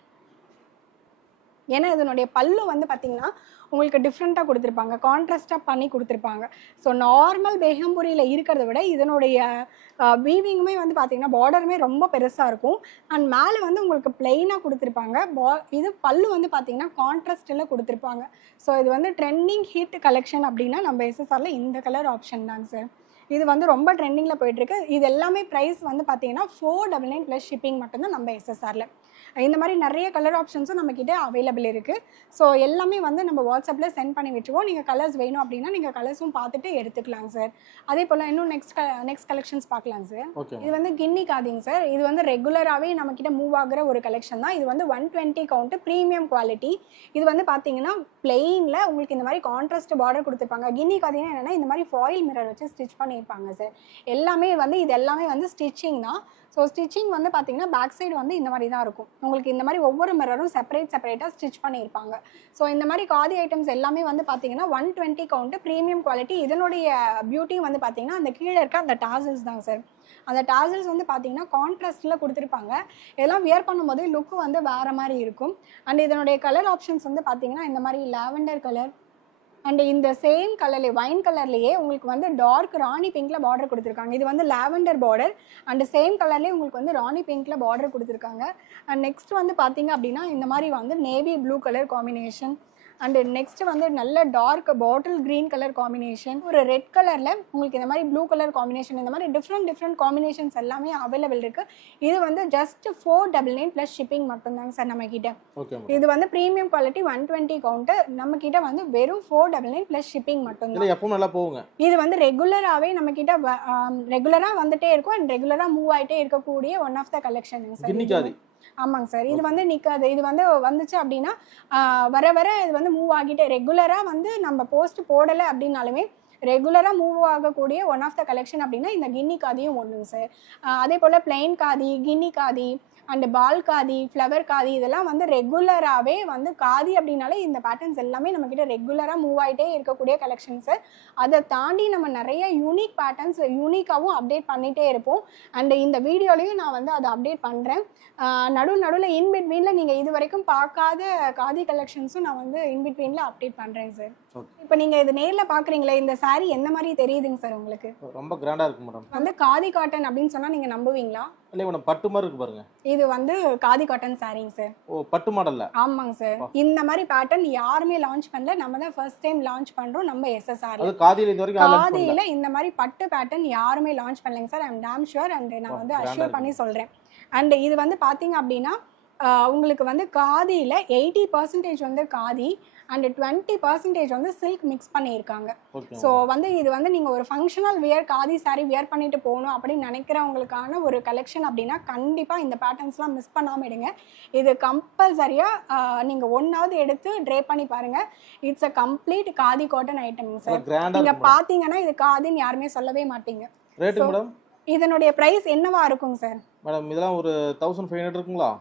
ஏன்னா இதனுடைய பல்லு வந்து பார்த்தீங்கன்னா உங்களுக்கு டிஃப்ரெண்ட்டாக கொடுத்துருப்பாங்க, கான்ட்ராஸ்டாக பண்ணி கொடுத்துருப்பாங்க. ஸோ நார்மல் பேகம்புரியில் இருக்கிறத விட இதனுடைய வீவிங்குமே வந்து பார்த்தீங்கன்னா பார்டருமே ரொம்ப பெருசாக இருக்கும். அண்ட் மேலே வந்து உங்களுக்கு பிளெயினாக கொடுத்துருப்பாங்க. இது பல்லு வந்து பார்த்தீங்கன்னா கான்ட்ராஸ்டில் கொடுத்துருப்பாங்க. ஸோ இது வந்து ட்ரெண்டிங் ஹிட் கலெக்ஷன் அப்படின்னா நம்ம எஸ்எஸ்ஆரில் இந்த கலர் ஆப்ஷன் தாங்க சார். இது வந்து ரொம்ப ட்ரெண்டிங்கில் போயிட்டுருக்கு. இது எல்லாமே ப்ரைஸ் வந்து பார்த்தீங்கன்னா 499 ப்ளஸ் ஷிப்பிங் மட்டும்தான் நம்ம எஸ்எஸ்ஆரில். இந்த மாதிரி நிறைய கலர் ஆப்ஷன்ஸும் நம்மக்கிட்ட அவைலபிள் இருக்குது. ஸோ எல்லாமே வந்து நம்ம வாட்ஸ்அப்பில் சென்ட் பண்ணி விட்டுருவோம். நீங்கள் கலர்ஸ் வேணும் அப்படின்னா நீங்கள் கலர்ஸும் பார்த்துட்டு எடுத்துக்கலாங்க சார். அதே போல் இன்னும் நெக்ஸ்ட் கலெக்ஷன்ஸ் பார்க்கலாம் சார். இது வந்து கின்னி காதிங்க சார். இது வந்து ரெகுலராகவே நம்மக்கிட்ட மூவ் ஆகிற ஒரு கலெக்ஷன் தான். இது வந்து 120 கவுண்ட் ப்ரீமியம் குவாலிட்டி. இது வந்து பார்த்தீங்கன்னா பிளெயினில் உங்களுக்கு இந்த மாதிரி கான்ட்ராஸ்ட் பார்டர் கொடுத்துருப்பாங்க. கின்னி காதினா என்னென்னா இந்த மாதிரி ஃபாயில் மிரர் வச்சு ஸ்டிச் பண்ணியிருப்பாங்க சார். எல்லாமே வந்து இது எல்லாமே வந்து ஸ்டிச்சிங் தான். ஸோ ஸ்டிச்சிங் வந்து பார்த்தீங்கன்னா பேக் சைடு வந்து இந்த மாதிரி தான் இருக்கும். உங்களுக்கு இந்த மாதிரி ஒவ்வொரு மிரரும் செப்பரேட்டாக ஸ்டிச் பண்ணியிருப்பாங்க. ஸோ இந்த மாதிரி காதி ஐட்டம்ஸ் எல்லாமே வந்து பார்த்தீங்கன்னா 120 கவுண்ட் ப்ரீமியம் குவாலிட்டி. இதனுடைய பியூட்டி வந்து பார்த்தீங்கன்னா அந்த கீழே இருக்க அந்த டாசல்ஸ் தாங்க சார். அந்த டாசல்ஸ் வந்து பார்த்தீங்கன்னா கான்ட்ராஸ்டில் கொடுத்துருப்பாங்க. இதெல்லாம் வியர் பண்ணும்போது லுக்கு வந்து வேறு மாதிரி இருக்கும். அண்ட் இதனுடைய கலர் ஆப்ஷன்ஸ் வந்து பார்த்தீங்கன்னா இந்த மாதிரி லாவெண்டர் கலர், அண்ட் இந்த சேம் கலர்லேயே வைன் கலர்லேயே உங்களுக்கு வந்து டார்க் ராணி பிங்க்கில் பார்டர் கொடுத்துருக்காங்க. இது வந்து லாவெண்டர் பார்டர் அண்ட் சேம் கலர்லேயே உங்களுக்கு வந்து ராணி பிங்க்கில் பார்டர் கொடுத்துருக்காங்க. அண்ட் நெக்ஸ்ட் வந்து பார்த்தீங்க அப்படின்னா இந்த மாதிரி வந்து navy blue colour combination, and next வந்து நல்ல dark bottle green colour combination, ஒரு ரெட் கலரில் உங்களுக்கு இந்த மாதிரி ப்ளூ கலர் காம்பினேஷன், இந்த மாதிரி டிஃப்ரெண்ட் காம்பினேஷன்ஸ் எல்லாமே அவைலபிள் இருக்குது. இது வந்து ஜஸ்ட் 499 ப்ளஸ் ஷிப்பிங் மட்டும்தாங்க சார் நம்மக்கிட்ட. இது வந்து ப்ரீமியம் குவாலிட்டி 120 கவுண்ட்டு. நம்மக்கிட்ட வந்து வெறும் 499 ப்ளஸ் ஷிப்பிங் மட்டும்தான். எப்பவும் நல்லா போகுங்க. இது வந்து ரெகுலராகவே நம்மக்கிட்ட ரெகுலராக வந்துட்டே இருக்கும் அண்ட் ரெகுலராக மூவ் ஆகிட்டே இருக்கக்கூடிய ஒன் ஆஃப் த கலெக்ஷனுங்க சார். ஆமாங்க சார். இது வந்து நிற்காது. இது வந்து வந்துச்சு அப்படின்னா வர இது வந்து மூவ் ஆகிட்டே ரெகுலராக வந்து நம்ம போஸ்ட் போடலை அப்படின்னாலுமே ரெகுலராக மூவ் ஆகக்கூடிய ஒன் ஆஃப் த கலெக்ஷன் அப்படின்னா இந்த கின்னி காதியும் ஒன்றுங்க சார். அதே போல் பிளெயின் காதி, கின்னி காதி அண்ட் பால் காதி, ஃப்ளவர் காதி இதெல்லாம் வந்து ரெகுலராகவே வந்து காதி அப்படின்னாலே இந்த பேட்டர்ன்ஸ் எல்லாமே நம்மக்கிட்ட ரெகுலராக மூவ் ஆகிட்டே இருக்கக்கூடிய கலெக்ஷன்ஸு. அதை தாண்டி நம்ம நிறைய யூனிக் பேட்டர்ன்ஸ் யூனிக்காகவும் அப்டேட் பண்ணிகிட்டே இருப்போம். அண்ட் இந்த வீடியோலையும் நான் வந்து அதை அப்டேட் பண்ணுறேன். நடுவில் இன்பிட்வீனில் நீங்கள் இது வரைக்கும் பார்க்காத காதி கலெக்ஷன்ஸும் நான் வந்து இன்பிட்வீனில் அப்டேட் பண்ணுறேன் சார். இப்போ நீங்கள் இது நேரில் பார்க்குறீங்களே, இந்த சாரீ எந்த மாதிரி தெரியுதுங்க சார் உங்களுக்கு? ரொம்ப கிராண்டாக இருக்கு மேடம். வந்து காதி காட்டன் அப்படின்னு சொன்னால் நீங்கள் நம்புவீங்களா? இல்லை மேடம், பட்டு மாதிரி இருக்கு பாருங்க. இது வந்து காதி காட்டன் சாரீங்க சார். ஓ, பட்டு மாடல்ல? ஆமாங்க சார். இந்த மாதிரி பேட்டர்ன் யாருமே லான்ச் பண்ணல, நம்ம தான் ஃபர்ஸ்ட் டைம் லான்ச் பண்றோம் நம்ம எஸ்எஸ்ஆர்ல. அது காதியில இந்த வரைக்கும் காதியில இந்த மாதிரி பட்டு பேட்டர்ன் யாருமே லான்ச் பண்ணலைங்க sir. I am damn sure and நான் வந்து அஷ்யூர் பண்ணி சொல்றேன். அண்ட் இது வந்து பாத்தீங்க அப்படின்னா உங்களுக்கு வந்து காதியில 80% வந்து காதி அண்ட் 20% வந்து சில்க் மிக்ஸ் பண்ணியிருக்காங்க. ஸோ வந்து இது வந்து நீங்கள் ஒரு functional wear khadi sari wear பண்ணிட்டு போகணும் அப்படின்னு நினைக்கிறவங்களுக்கான ஒரு கலெக்ஷன் அப்படின்னா கண்டிப்பாக இந்த பேட்டர்ன்ஸ்லாம் மிஸ் பண்ணாமல் எடுங்க. இது கம்பல்சரியாக நீங்கள் ஒன்றாவது எடுத்து ட்ரே பண்ணி பாருங்கள். It's a complete khadi cotton item sir. நீங்கள் பார்த்தீங்கன்னா இது காதின்னு யாருமே சொல்லவே மாட்டீங்க. இதனுடைய ப்ரைஸ் என்னவா இருக்குங்க சார்? மேடம் இதெல்லாம் ஒரு 1500 இருக்குங்களா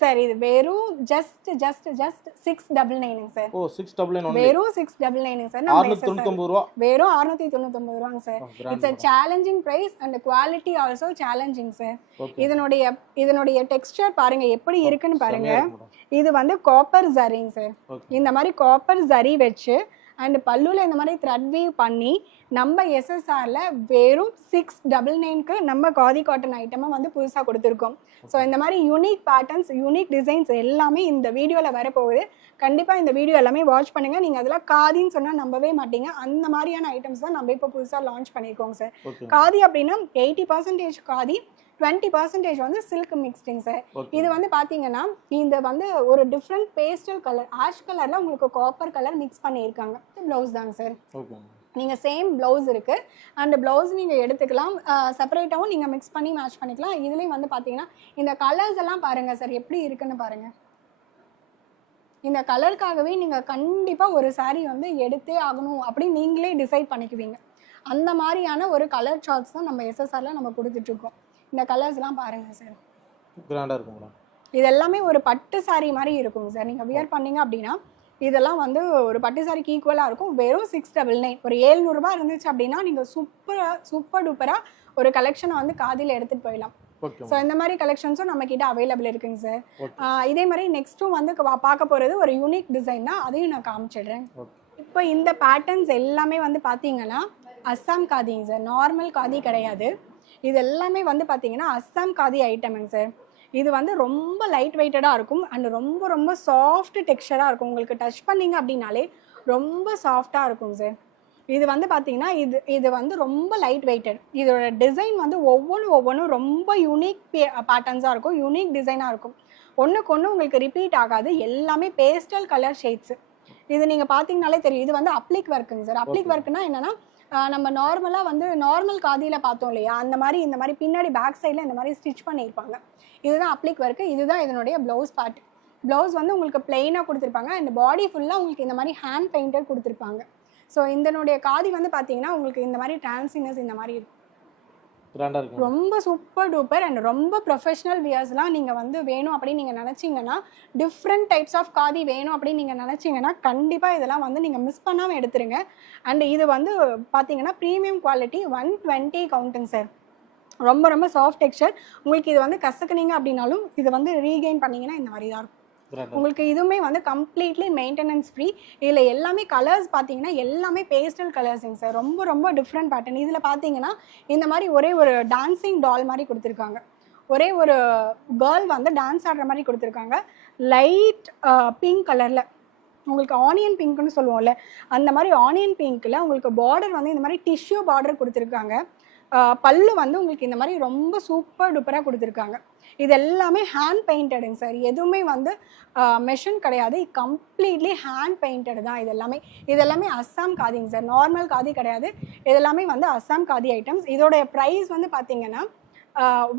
சார்? இது வெறும் ஜஸ்ட் 699 சார். ஓ 699 வெறும் 699 சார். நம்ம 699 ரூபாய், வெறும் 699 ரூபாங்க sir. It's a challenging price and quality also challenging sir. இதனுடைய டெக்ஸ்சர் பாருங்க எப்படி இருக்குன்னு பாருங்க. இது வந்து காப்பர் ஜரிங்க சார். இந்த மாதிரி காப்பர் ஜரி வச்சு அண்ட் பல்லுல இந்த மாதிரி த்ரெட் வீவ் பண்ணி நம்ம எஸ்எஸ்ஆர்ல வெறும் 699க்கு நம்ம காதி காட்டன் ஐட்டமாக வந்து புதுசாக கொடுத்துருக்கோம். ஸோ இந்த மாதிரி யூனிக் பேட்டர்ன்ஸ் யூனிக் டிசைன்ஸ் எல்லாமே இந்த வீடியோவில் வரப்போகுது. கண்டிப்பாக இந்த வீடியோ எல்லாமே வாட்ச் பண்ணுங்கள். நீங்கள் அதெல்லாம் காதின்னு சொன்னால் நம்பவே மாட்டீங்க. அந்த மாதிரியான ஐட்டம்ஸ் தான் நம்ம இப்போ புதுசாக லான்ச் பண்ணியிருக்கோங்க சார். காதி அப்படின்னா 80% காதி, 20% வந்து சில்க் மிக்ஸ்டிங் சார். இது வந்து பார்த்தீங்கன்னா இந்த வந்து ஒரு டிஃப்ரெண்ட் பேஸ்டல் கலர் ஆஷ் கலரில் உங்களுக்கு காப்பர் கலர் மிக்ஸ் பண்ணியிருக்காங்க. ப்ளவுஸ் தாங்க சார். நீங்கள் சேம் ப்ளவுஸ் இருக்குது அண்ட் ப்ளவுஸ் நீங்கள் எடுத்துக்கலாம், செப்பரேட்டாகவும் நீங்கள் மிக்ஸ் பண்ணி மேட்ச் பண்ணிக்கலாம். இதுலேயும் வந்து பார்த்தீங்கன்னா இந்த கலர்ஸ் எல்லாம் பாருங்கள் சார் எப்படி இருக்குன்னு பாருங்கள். இந்த கலருக்காகவே நீங்கள் கண்டிப்பாக ஒரு சாரீ வந்து எடுத்தே ஆகணும் அப்படின்னு நீங்களே டிசைட் பண்ணிக்குவீங்க. அந்த மாதிரியான ஒரு கலர் சார்ட்ஸ் தான் நம்ம எஸ்எஸ்ஆரில் நம்ம கொடுத்துட்ருக்கோம். இந்த கலர்ஸ்லாம் பாருங்கள் சார், கிராண்டாக இருக்கும். இது எல்லாமே ஒரு பட்டு சாரீ மாதிரி இருக்குங்க சார். நீங்கள் வியர் பண்ணீங்க அப்படின்னா இதெல்லாம் வந்து ஒரு பட்டு சாரிக்கு ஈக்குவலாக இருக்கும். வெறும் 699, ஒரு 700 ரூபாய் இருந்துச்சு அப்படின்னா நீங்கள் சூப்பர் டூப்பராக ஒரு கலெக்ஷனை வந்து காதியில் எடுத்துகிட்டு போயிடலாம். ஸோ இந்த மாதிரி கலெக்ஷன்ஸும் நம்ம கிட்ட அவைலபிள் இருக்குங்க சார். இதே மாதிரி நெக்ஸ்ட்டும் வந்து பார்க்க போகிறது ஒரு யூனிக் டிசைன் தான், அதையும் நான் காமிச்சிடுறேன். இப்போ இந்த பேட்டர்ன்ஸ் எல்லாமே வந்து பார்த்தீங்கன்னா அஸ்ஸாம் காதிங்க சார், நார்மல் காதி கிடையாது. இது எல்லாமே வந்து பார்த்தீங்கன்னா அஸ்ஸாம் காதி ஐட்டமுங்க சார். இது வந்து ரொம்ப லைட் வெயிட்டடாக இருக்கும் அண்ட் ரொம்ப சாஃப்ட் டெக்ஸ்சராக இருக்கும். உங்களுக்கு டச் பண்ணிங்க அப்படின்னாலே ரொம்ப சாஃப்டாக இருக்கும் சார். இது வந்து பார்த்தீங்கன்னா இது வந்து ரொம்ப லைட் வெயிட்டட். இதோட டிசைன் வந்து ஒவ்வொன்றும் ரொம்ப யூனிக் பேட்டர்ன்ஸாக இருக்கும், யூனிக் டிசைனாக இருக்கும். ஒன்றுக்கு ஒன்று உங்களுக்கு ரிப்பீட் ஆகாது. எல்லாமே பேஸ்டல் கலர் ஷேட்ஸு. இது நீங்கள் பார்த்தீங்கனாலே தெரியும். இது வந்து அப்ளிக் ஒர்க்குங்க சார். அப்ளிக் ஒர்க்குனா என்னென்னா நம்ம நார்மலாக வந்து நார்மல் காதியில் பார்த்தோம் இல்லையா, அந்த மாதிரி இந்த மாதிரி பின்னாடி பேக் சைடில் இந்த மாதிரி ஸ்டிச் பண்ணியிருப்பாங்க. இதுதான் அப்ளிக் ஒர்க்கு. இதுதான் இதனுடைய ப்ளவுஸ் பார்ட். ப்ளவுஸ் வந்து உங்களுக்கு பிளெயினாக கொடுத்துருப்பாங்க அண்ட் பாடி ஃபுல்லாக உங்களுக்கு இந்த மாதிரி ஹேண்ட் பெயிண்டட் கொடுத்துருப்பாங்க. ஸோ இதனுடைய காதி வந்து பார்த்தீங்கன்னா உங்களுக்கு இந்த மாதிரி டிரான்சினஸ் இந்த மாதிரி இருக்கும். ரொம்ப சூப்பர் டூப்பர் அண்ட் ரொம்ப ப்ரொஃபஷனல் வியர்ஸ்லாம் நீங்கள் வந்து வேணும் அப்படின்னு நீங்கள் நினச்சிங்கன்னா, டிஃப்ரெண்ட் டைப்ஸ் ஆஃப் காதி வேணும் அப்படின்னு நீங்கள் நினச்சிங்கன்னா கண்டிப்பாக இதெல்லாம் வந்து நீங்கள் மிஸ் பண்ணாமல் எடுத்துருங்க. அண்ட் இது வந்து பார்த்தீங்கன்னா ப்ரீமியம் குவாலிட்டி 120 கவுண்ட்டுங்க சார். ரொம்ப சாஃப்ட் டெக்ஸ்சர். உங்களுக்கு இது வந்து கசக்குனீங்க அப்படின்னாலும் இது வந்து ரீகெயின் பண்ணிங்கன்னா இந்த மாதிரி தான் இருக்கும். உங்களுக்கு இதுவுமே வந்து கம்ப்ளீட்லி மெயின்டெனன்ஸ் ஃப்ரீ. இதில் எல்லாமே கலர்ஸ் பார்த்தீங்கன்னா எல்லாமே பேஸ்டல் கலர்ஸுங்க சார். ரொம்ப டிஃப்ரெண்ட் பேட்டர்ன். இதில் பார்த்தீங்கன்னா இந்த மாதிரி ஒரே ஒரு டான்ஸிங் டால் மாதிரி கொடுத்துருக்காங்க. ஒரே ஒரு கேர்ள் வந்து டான்ஸ் ஆடுற மாதிரி கொடுத்துருக்காங்க. லைட் பிங்க் கலரில் உங்களுக்கு ஆனியன் பிங்க்னு சொல்லுவோம்ல, அந்த மாதிரி ஆனியன் பிங்க்கில் உங்களுக்கு பார்டர் வந்து இந்த மாதிரி டிஷ்யூ பார்டர் கொடுத்துருக்காங்க. பல்லு வந்து உங்களுக்கு இந்த மாதிரி ரொம்ப சூப்பர் டூப்பராக கொடுத்துருக்காங்க. இது எல்லாமே ஹேண்ட் பெயிண்டடுங்க சார். எதுவுமே வந்து மெஷின் கிடையாது, கம்ப்ளீட்லி ஹேண்ட் பெயிண்டட் தான். இதெல்லாமே அஸ்ஸாம் காதிங்க சார், நார்மல் காதி கிடையாது. இதெல்லாமே வந்து அஸ்ஸாம் காதி ஐட்டம்ஸ். இதோடைய ப்ரைஸ் வந்து பார்த்தீங்கன்னா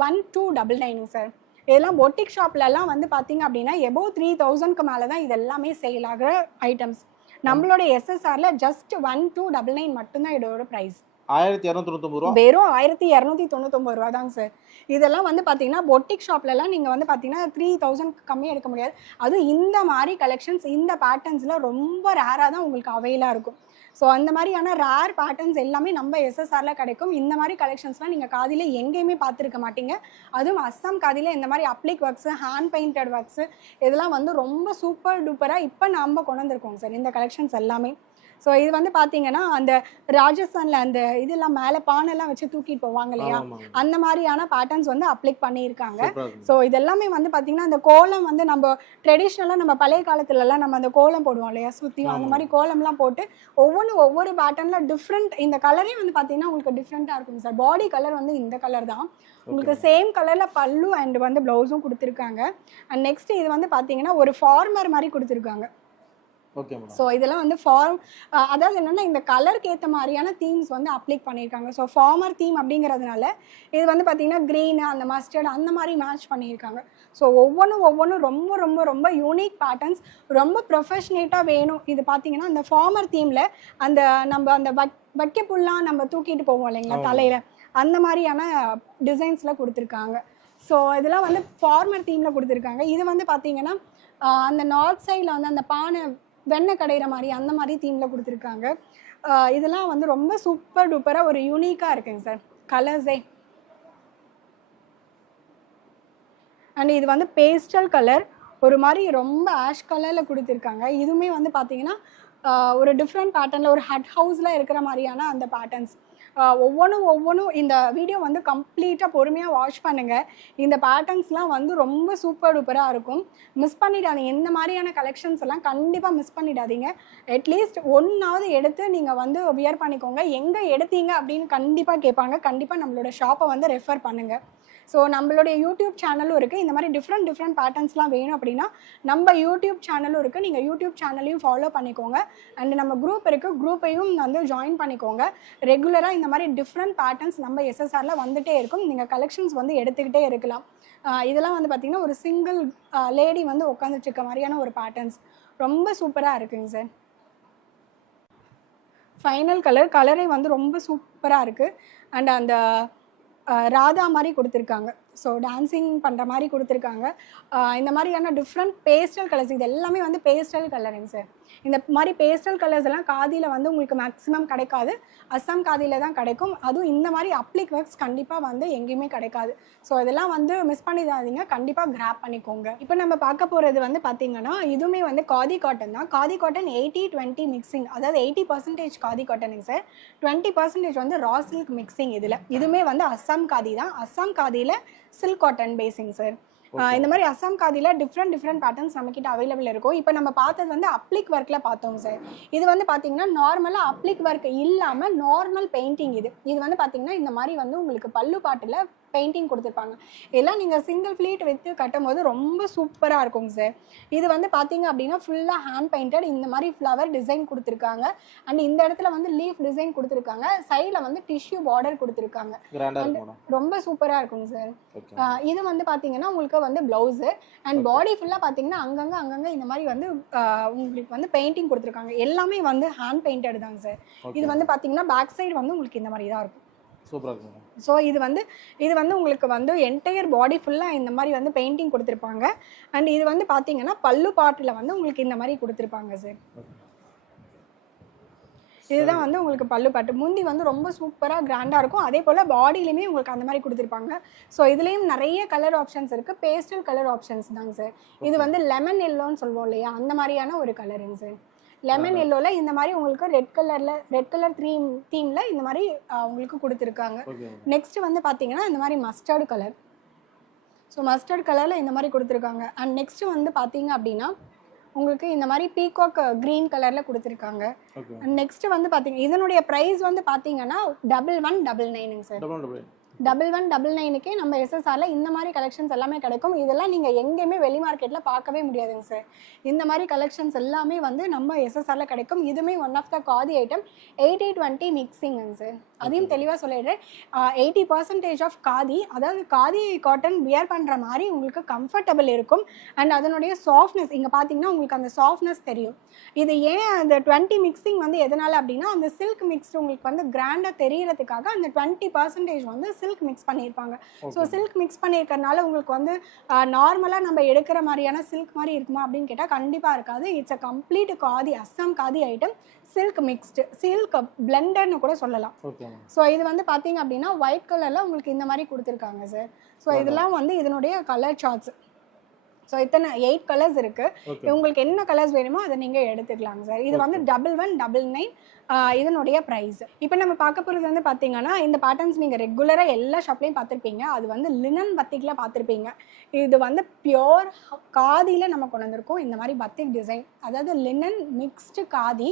1299 சார். இதெல்லாம் பொட்டிக் ஷாப்லலாம் வந்து பார்த்தீங்க அப்படின்னா எபோவ் 3000க்கு மேலே தான் இது எல்லாமே சேல் ஆகிற ஐட்டம்ஸ். நம்மளோட எஸ்எஸ்ஆரில் ஜஸ்ட் 1299 மட்டும்தான் இதோட ப்ரைஸ். 1299 ரூபா. வெறும் 1299 ரூபா தாங்க சார். இதெல்லாம் வந்து பார்த்தீங்கன்னா பொட்டிக் ஷாப்லலாம் நீங்கள் வந்து பார்த்தீங்கன்னா 3000 கம்மியாக எடுக்க முடியாது. அதுவும் இந்த மாதிரி கலெக்ஷன்ஸ் இந்த பேட்டர்ன்ஸில் ரொம்ப ரேராக தான் உங்களுக்கு அவைலாக இருக்கும். ஸோ அந்த மாதிரியான ரேர் பேட்டர்ன்ஸ் எல்லாமே நம்ம எஸ்எஸ்ஆரில் கிடைக்கும். இந்த மாதிரி கலெக்ஷன்ஸ்லாம் நீங்கள் காதியில் எங்கேயுமே பார்த்துருக்க மாட்டீங்க. அதுவும் அஸ்ஸாம் காதியில் இந்த மாதிரி அப்ளிக் ஒர்க்ஸு, ஹேண்ட் பெயிண்டட் ஒர்க்ஸு இதெல்லாம் வந்து ரொம்ப சூப்பர் டூப்பராக இப்போ நம்ம கொண்டு வந்திருக்கோங்க சார் இந்த கலெக்ஷன்ஸ் எல்லாமே. ஸோ இது வந்து பார்த்தீங்கன்னா அந்த ராஜஸ்தானில் அந்த இதெல்லாம் மேலே பானைலாம் வச்சு தூக்கிட்டு போவாங்க இல்லையா, அந்த மாதிரியான பேட்டர்ன்ஸ் வந்து அப்ளிக் பண்ணியிருக்காங்க. ஸோ இதெல்லாமே வந்து பார்த்தீங்கன்னா அந்த கோலம் வந்து நம்ம ட்ரெடிஷ்னலாக நம்ம பழைய காலத்துலலாம் நம்ம அந்த கோலம் போடுவோம் இல்லையா சுற்றியும், அந்த மாதிரி கோலம்லாம் போட்டு ஒவ்வொரு பேட்டர்னில் டிஃப்ரெண்ட் இந்த கலரே வந்து பார்த்தீங்கன்னா உங்களுக்கு டிஃப்ரெண்ட்டாக இருக்கும் சார். பாடி கலர் வந்து இந்த கலர் தான் உங்களுக்கு சேம் கலரில் பல்லு அண்ட் வந்து ப்ளவுஸும் கொடுத்துருக்காங்க. அண்ட் நெக்ஸ்ட் இது வந்து பார்த்தீங்கன்னா ஒரு ஃபார்மர் மாதிரி கொடுத்துருக்காங்க. ஸோ இதெல்லாம் வந்து அதாவது என்னென்னா இந்த கலருக்கு ஏற்ற மாதிரியான தீம்ஸ் வந்து அப்ளிக் பண்ணியிருக்காங்க. ஸோ ஃபார்மர் தீம் அப்படிங்கிறதுனால இது வந்து பார்த்தீங்கன்னா க்ரீனு அந்த மஸ்டர்ட் அந்த மாதிரி மேட்ச் பண்ணியிருக்காங்க. ஸோ ஒவ்வொன்றும் ரொம்ப ரொம்ப ரொம்ப யூனிக் பேட்டர்ன்ஸ், ரொம்ப ப்ரொஃபஷனேட்டாக வேணும். இது பார்த்தீங்கன்னா அந்த ஃபார்மர் தீமில் அந்த நம்ம அந்த வைக்க புல்லாம் நம்ம தூக்கிட்டு போவோம் இல்லைங்களா தலையில், அந்த மாதிரியான டிசைன்ஸில் கொடுத்துருக்காங்க. ஸோ இதெல்லாம் வந்து ஃபார்மர் தீமில் கொடுத்துருக்காங்க. இது வந்து பார்த்தீங்கன்னா அந்த நார்த் சைடில் வந்து அந்த பானை வெண்ணெய் கடைகிற மாதிரி அந்த மாதிரி தீமில் கொடுத்துருக்காங்க. இதெல்லாம் வந்து ரொம்ப சூப்பர் டூப்பராக ஒரு யூனிக்காக இருக்குங்க சார் கலர்ஸே. அண்ட் இது வந்து பேஸ்டல் கலர் ஒரு மாதிரி ரொம்ப ஆஷ் கலரில் கொடுத்துருக்காங்க. இதுவுமே வந்து பார்த்தீங்கன்னா ஒரு டிஃப்ரெண்ட் பேட்டர்னில் ஒரு ஹட் ஹவுஸில் இருக்கிற மாதிரியான அந்த பேட்டர்ன்ஸ் ஒவ்வொன்றும் இந்த வீடியோ வந்து கம்ப்ளீட்டாக பொறுமையாக வாட்ச் பண்ணுங்கள். இந்த பேட்டர்ன்ஸ்லாம் வந்து ரொம்ப சூப்பர் டூப்பராக இருக்கும். மிஸ் பண்ணிடாதீங்க. இந்த மாதிரியான கலெக்ஷன்ஸ் எல்லாம் கண்டிப்பாக மிஸ் பண்ணிடாதீங்க. அட்லீஸ்ட் ஒன்றாவது எடுத்து நீங்கள் வந்து வியர் பண்ணிக்கோங்க. எங்கே எடுத்தீங்க அப்படின்னு கண்டிப்பாக கேட்பாங்க. கண்டிப்பாக நம்மளோட ஷாப்பை வந்து ரெஃபர் பண்ணுங்கள். ஸோ நம்மளுடைய யூடியூப் சேனலும் இருக்குது. இந்த மாதிரி டிஃப்ரெண்ட் பேட்டர்ன்ஸ்லாம் வேணும் அப்படின்னா நம்ம யூடியூப் சேனலும் இருக்குது. நீங்கள் யூடியூப் சேனலையும் ஃபாலோ பண்ணிக்கோங்க. அண்ட் நம்ம குரூப் இருக்குது, குரூப்பையும் வந்து ஜாயின் பண்ணிக்கோங்க. ரெகுலராக இந்த மாதிரி டிஃப்ரெண்ட் பேட்டர்ன்ஸ் நம்ம எஸ்எஸ்ஆரில் வந்துகிட்டே இருக்கும். நீங்கள் கலெக்ஷன்ஸ் வந்து எடுத்துக்கிட்டே இருக்கலாம். இதெல்லாம் வந்து பார்த்திங்கன்னா ஒரு சிங்கிள் லேடி வந்து உட்காந்துட்டு இருக்க மாதிரியான ஒரு பேட்டர்ன்ஸ் ரொம்ப சூப்பராக இருக்குங்க சார். ஃபைனல் கலரே வந்து ரொம்ப சூப்பராக இருக்குது. அண்ட் அந்த ராதா மாதிரி கொடுத்துருக்காங்க. ஸோ டான்ஸிங் பண்ணுற மாதிரி கொடுத்துருக்காங்க. இந்த மாதிரியான டிஃப்ரெண்ட் பேஸ்டல் கலர்ஸ் இது எல்லாமே வந்து பேஸ்டல் கலருங்க சார். இந்த மாதிரி பேஸ்டல் கலர்ஸ் எல்லாம் காதியில் வந்து உங்களுக்கு மேக்ஸிமம் கிடைக்காது. அஸ்ஸாம் காதியில் தான் கிடைக்கும். அதுவும் இந்த மாதிரி அப்ளிக் ஒர்க்ஸ் கண்டிப்பாக வந்து எங்கேயுமே கிடைக்காது. ஸோ இதெல்லாம் வந்து மிஸ் பண்ணிடாதீங்க, கண்டிப்பாக கிராப் பண்ணிக்கோங்க. இப்போ நம்ம பார்க்க போகிறது வந்து பார்த்திங்கன்னா இதுவுமே வந்து காதி காட்டன் தான். காதி காட்டன் 80-20 மிக்சிங், அதாவது 80% காதி காட்டனுங்க சார், 20% வந்து ரா சில்க் மிக்சிங். இதுவுமே வந்து அஸ்ஸாம் காதி தான். அஸ்ஸாம் காதியில் சில்க் காட்டன் பேசிங் சார். இந்த மாதிரி அஸ்ஸாம் காதியில் டிஃப்ரெண்ட் பேட்டர்ன்ஸ் நம்மக்கிட்ட அவைலபிள் இருக்கும். இப்போ நம்ம பார்த்தது வந்து அப்ளிக் ஒர்க்கில் பார்த்தோம் சார். இது வந்து பார்த்தீங்கன்னா நார்மலாக அப்ளிக் ஒர்க் இல்லாமல் நார்மல் பெயிண்டிங். இது வந்து பார்த்தீங்கன்னா இந்த மாதிரி வந்து உங்களுக்கு பல்லு பாட்டில் பெயிண்டிங் கொடுத்துருப்பாங்க. இதெல்லாம் நீங்கள் சிங்கிள் ஃப்ளீட் விற்று கட்டும் போது ரொம்ப சூப்பராக இருக்குங்க சார். இது வந்து பார்த்தீங்க அப்படின்னா ஃபுல்லாக ஹேண்ட் பெயிண்டட் இந்த மாதிரி ஃப்ளவர் டிசைன் கொடுத்துருக்காங்க. அண்ட் இந்த இடத்துல வந்து லீஃப் டிசைன் கொடுத்துருக்காங்க. சைடில் வந்து டிஷ்யூ பார்டர் கொடுத்துருக்காங்க. ரொம்ப சூப்பராக இருக்குங்க சார். இது வந்து பார்த்தீங்கன்னா உங்களுக்கு வந்து ப்ளவுஸு அண்ட் பாடி ஃபுல்லாக பார்த்தீங்கன்னா அங்கங்கே இந்த மாதிரி வந்து உங்களுக்கு வந்து பெயிண்டிங் கொடுத்துருக்காங்க. எல்லாமே வந்து ஹேண்ட் பெயிண்டட் தாங்க சார். இது வந்து பார்த்தீங்கன்னா பேக் சைடு வந்து உங்களுக்கு இந்த மாதிரி தான் இருக்கும். சூப்பராக இருக்கும். ஸோ இது வந்து உங்களுக்கு வந்து என்டையர் பாடி ஃபுல்லாக இந்த மாதிரி வந்து பெயிண்டிங் கொடுத்துருப்பாங்க. அண்ட் இது வந்து பார்த்தீங்கன்னா பல்லு பாட்டில் வந்து உங்களுக்கு இந்த மாதிரி கொடுத்துருப்பாங்க சார். இதுதான் வந்து உங்களுக்கு பல்லு பாட்டு. முந்தி வந்து ரொம்ப சூப்பராக கிராண்டாக இருக்கும். அதே போல் பாடியிலையுமே உங்களுக்கு அந்த மாதிரி கொடுத்துருப்பாங்க. ஸோ இதுலேயும் நிறைய கலர் ஆப்ஷன்ஸ் இருக்குது. பேஸ்டல் கலர் ஆப்ஷன்ஸ் தாங்க சார். இது வந்து லெமன் எல்லோன்னு சொல்லுவோம் இல்லையா, அந்த மாதிரியான ஒரு கலருங்க சார். லெமன் எல்லோவில் இந்த மாதிரி உங்களுக்கு ரெட் கலர் தீமில் இந்த மாதிரி உங்களுக்கு கொடுத்துருக்காங்க. நெக்ஸ்ட் வந்து பார்த்தீங்கன்னா இந்த மாதிரி மஸ்டர்டு கலர். ஸோ மஸ்டர்ட் கலரில் இந்த மாதிரி கொடுத்துருக்காங்க. அண்ட் நெக்ஸ்ட் வந்து பார்த்தீங்க அப்படின்னா உங்களுக்கு இந்த மாதிரி பீகாக் க்ரீன் கலரில் கொடுத்துருக்காங்க. அண்ட் நெக்ஸ்ட் வந்து பார்த்தீங்க இதனுடைய ப்ரைஸ் வந்து பார்த்தீங்கன்னா 1199 சார். 1199க்கே நம்ம எஸ்எஸ்ஆர்ல இந்த மாதிரி கலெக்ஷன்ஸ் எல்லாமே கிடைக்கும். இதெல்லாம் நீங்கள் எங்கேயுமே வெளி மார்க்கெட்டில் பார்க்கவே முடியாதுங்க சார். இந்த மாதிரி கலெக்ஷன்ஸ் எல்லாமே வந்து நம்ம எஸ்எஸ்ஆர்ல கிடைக்கும். இதுவுமே one of the khadi item 80-20 மிக்சிங்ங்க சார். அதையும் தெளிவாக சொல்லிடுறேன். 80% ஆஃப் காதி, அதாவது காதி காட்டன் வியர் பண்ணுற மாதிரி உங்களுக்கு கம்ஃபர்டபுள் இருக்கும். அண்ட் அதனுடைய சாஃப்ட்னஸ் இங்கே பார்த்தீங்கன்னா உங்களுக்கு அந்த சாஃப்ட்னஸ் தெரியும். இது ஏன் அந்த 20 மிக்சிங் வந்து எதனால அப்படின்னா, அந்த சில்க் மிக்ஸ் உங்களுக்கு வந்து கிராண்டாக தெரியறதுக்காக அந்த 20% வந்து சில்க் மிக்ஸ் பண்ணியிருப்பாங்க. ஸோ சில்க் மிக்ஸ் பண்ணியிருக்கறனால உங்களுக்கு வந்து நார்மலாக நம்ம எடுக்கிற மாதிரியான சில்க் மாதிரி இருக்குமா அப்படின்னு கேட்டால் கண்டிப்பாக இருக்காது. It's a complete khadi, Assam khadi item, silk mixed, silk பிளெண்டர்னு கூட சொல்லலாம். ஸோ இது வந்து பார்த்தீங்க அப்படின்னா ஒயிட் கலரில் உங்களுக்கு இந்த மாதிரி கொடுத்துருக்காங்க சார். ஸோ இதெல்லாம் வந்து இதனுடைய கலர் சார்ட்ஸ். ஸோ இத்தனை 8 கலர்ஸ் இருக்குது. உங்களுக்கு என்ன கலர்ஸ் வேணுமோ அதை நீங்கள் எடுத்துக்கலாங்க சார். இது வந்து 1199 இதனுடைய ப்ரைஸ். இப்போ நம்ம பார்க்க போகிறது வந்து பார்த்தீங்கன்னா, இந்த பேட்டர்ன்ஸ் நீங்கள் ரெகுலராக எல்லா ஷாப்லேயும் பார்த்துருப்பீங்க. அது வந்து லினன் பத்திக்கில் பார்த்துருப்பீங்க. இது வந்து பியோர் காதியில் நம்ம கொண்டு வந்திருக்கோம். இந்த மாதிரி பத்திக் டிசைன், அதாவது லினன் மிக்ஸ்டு காதி,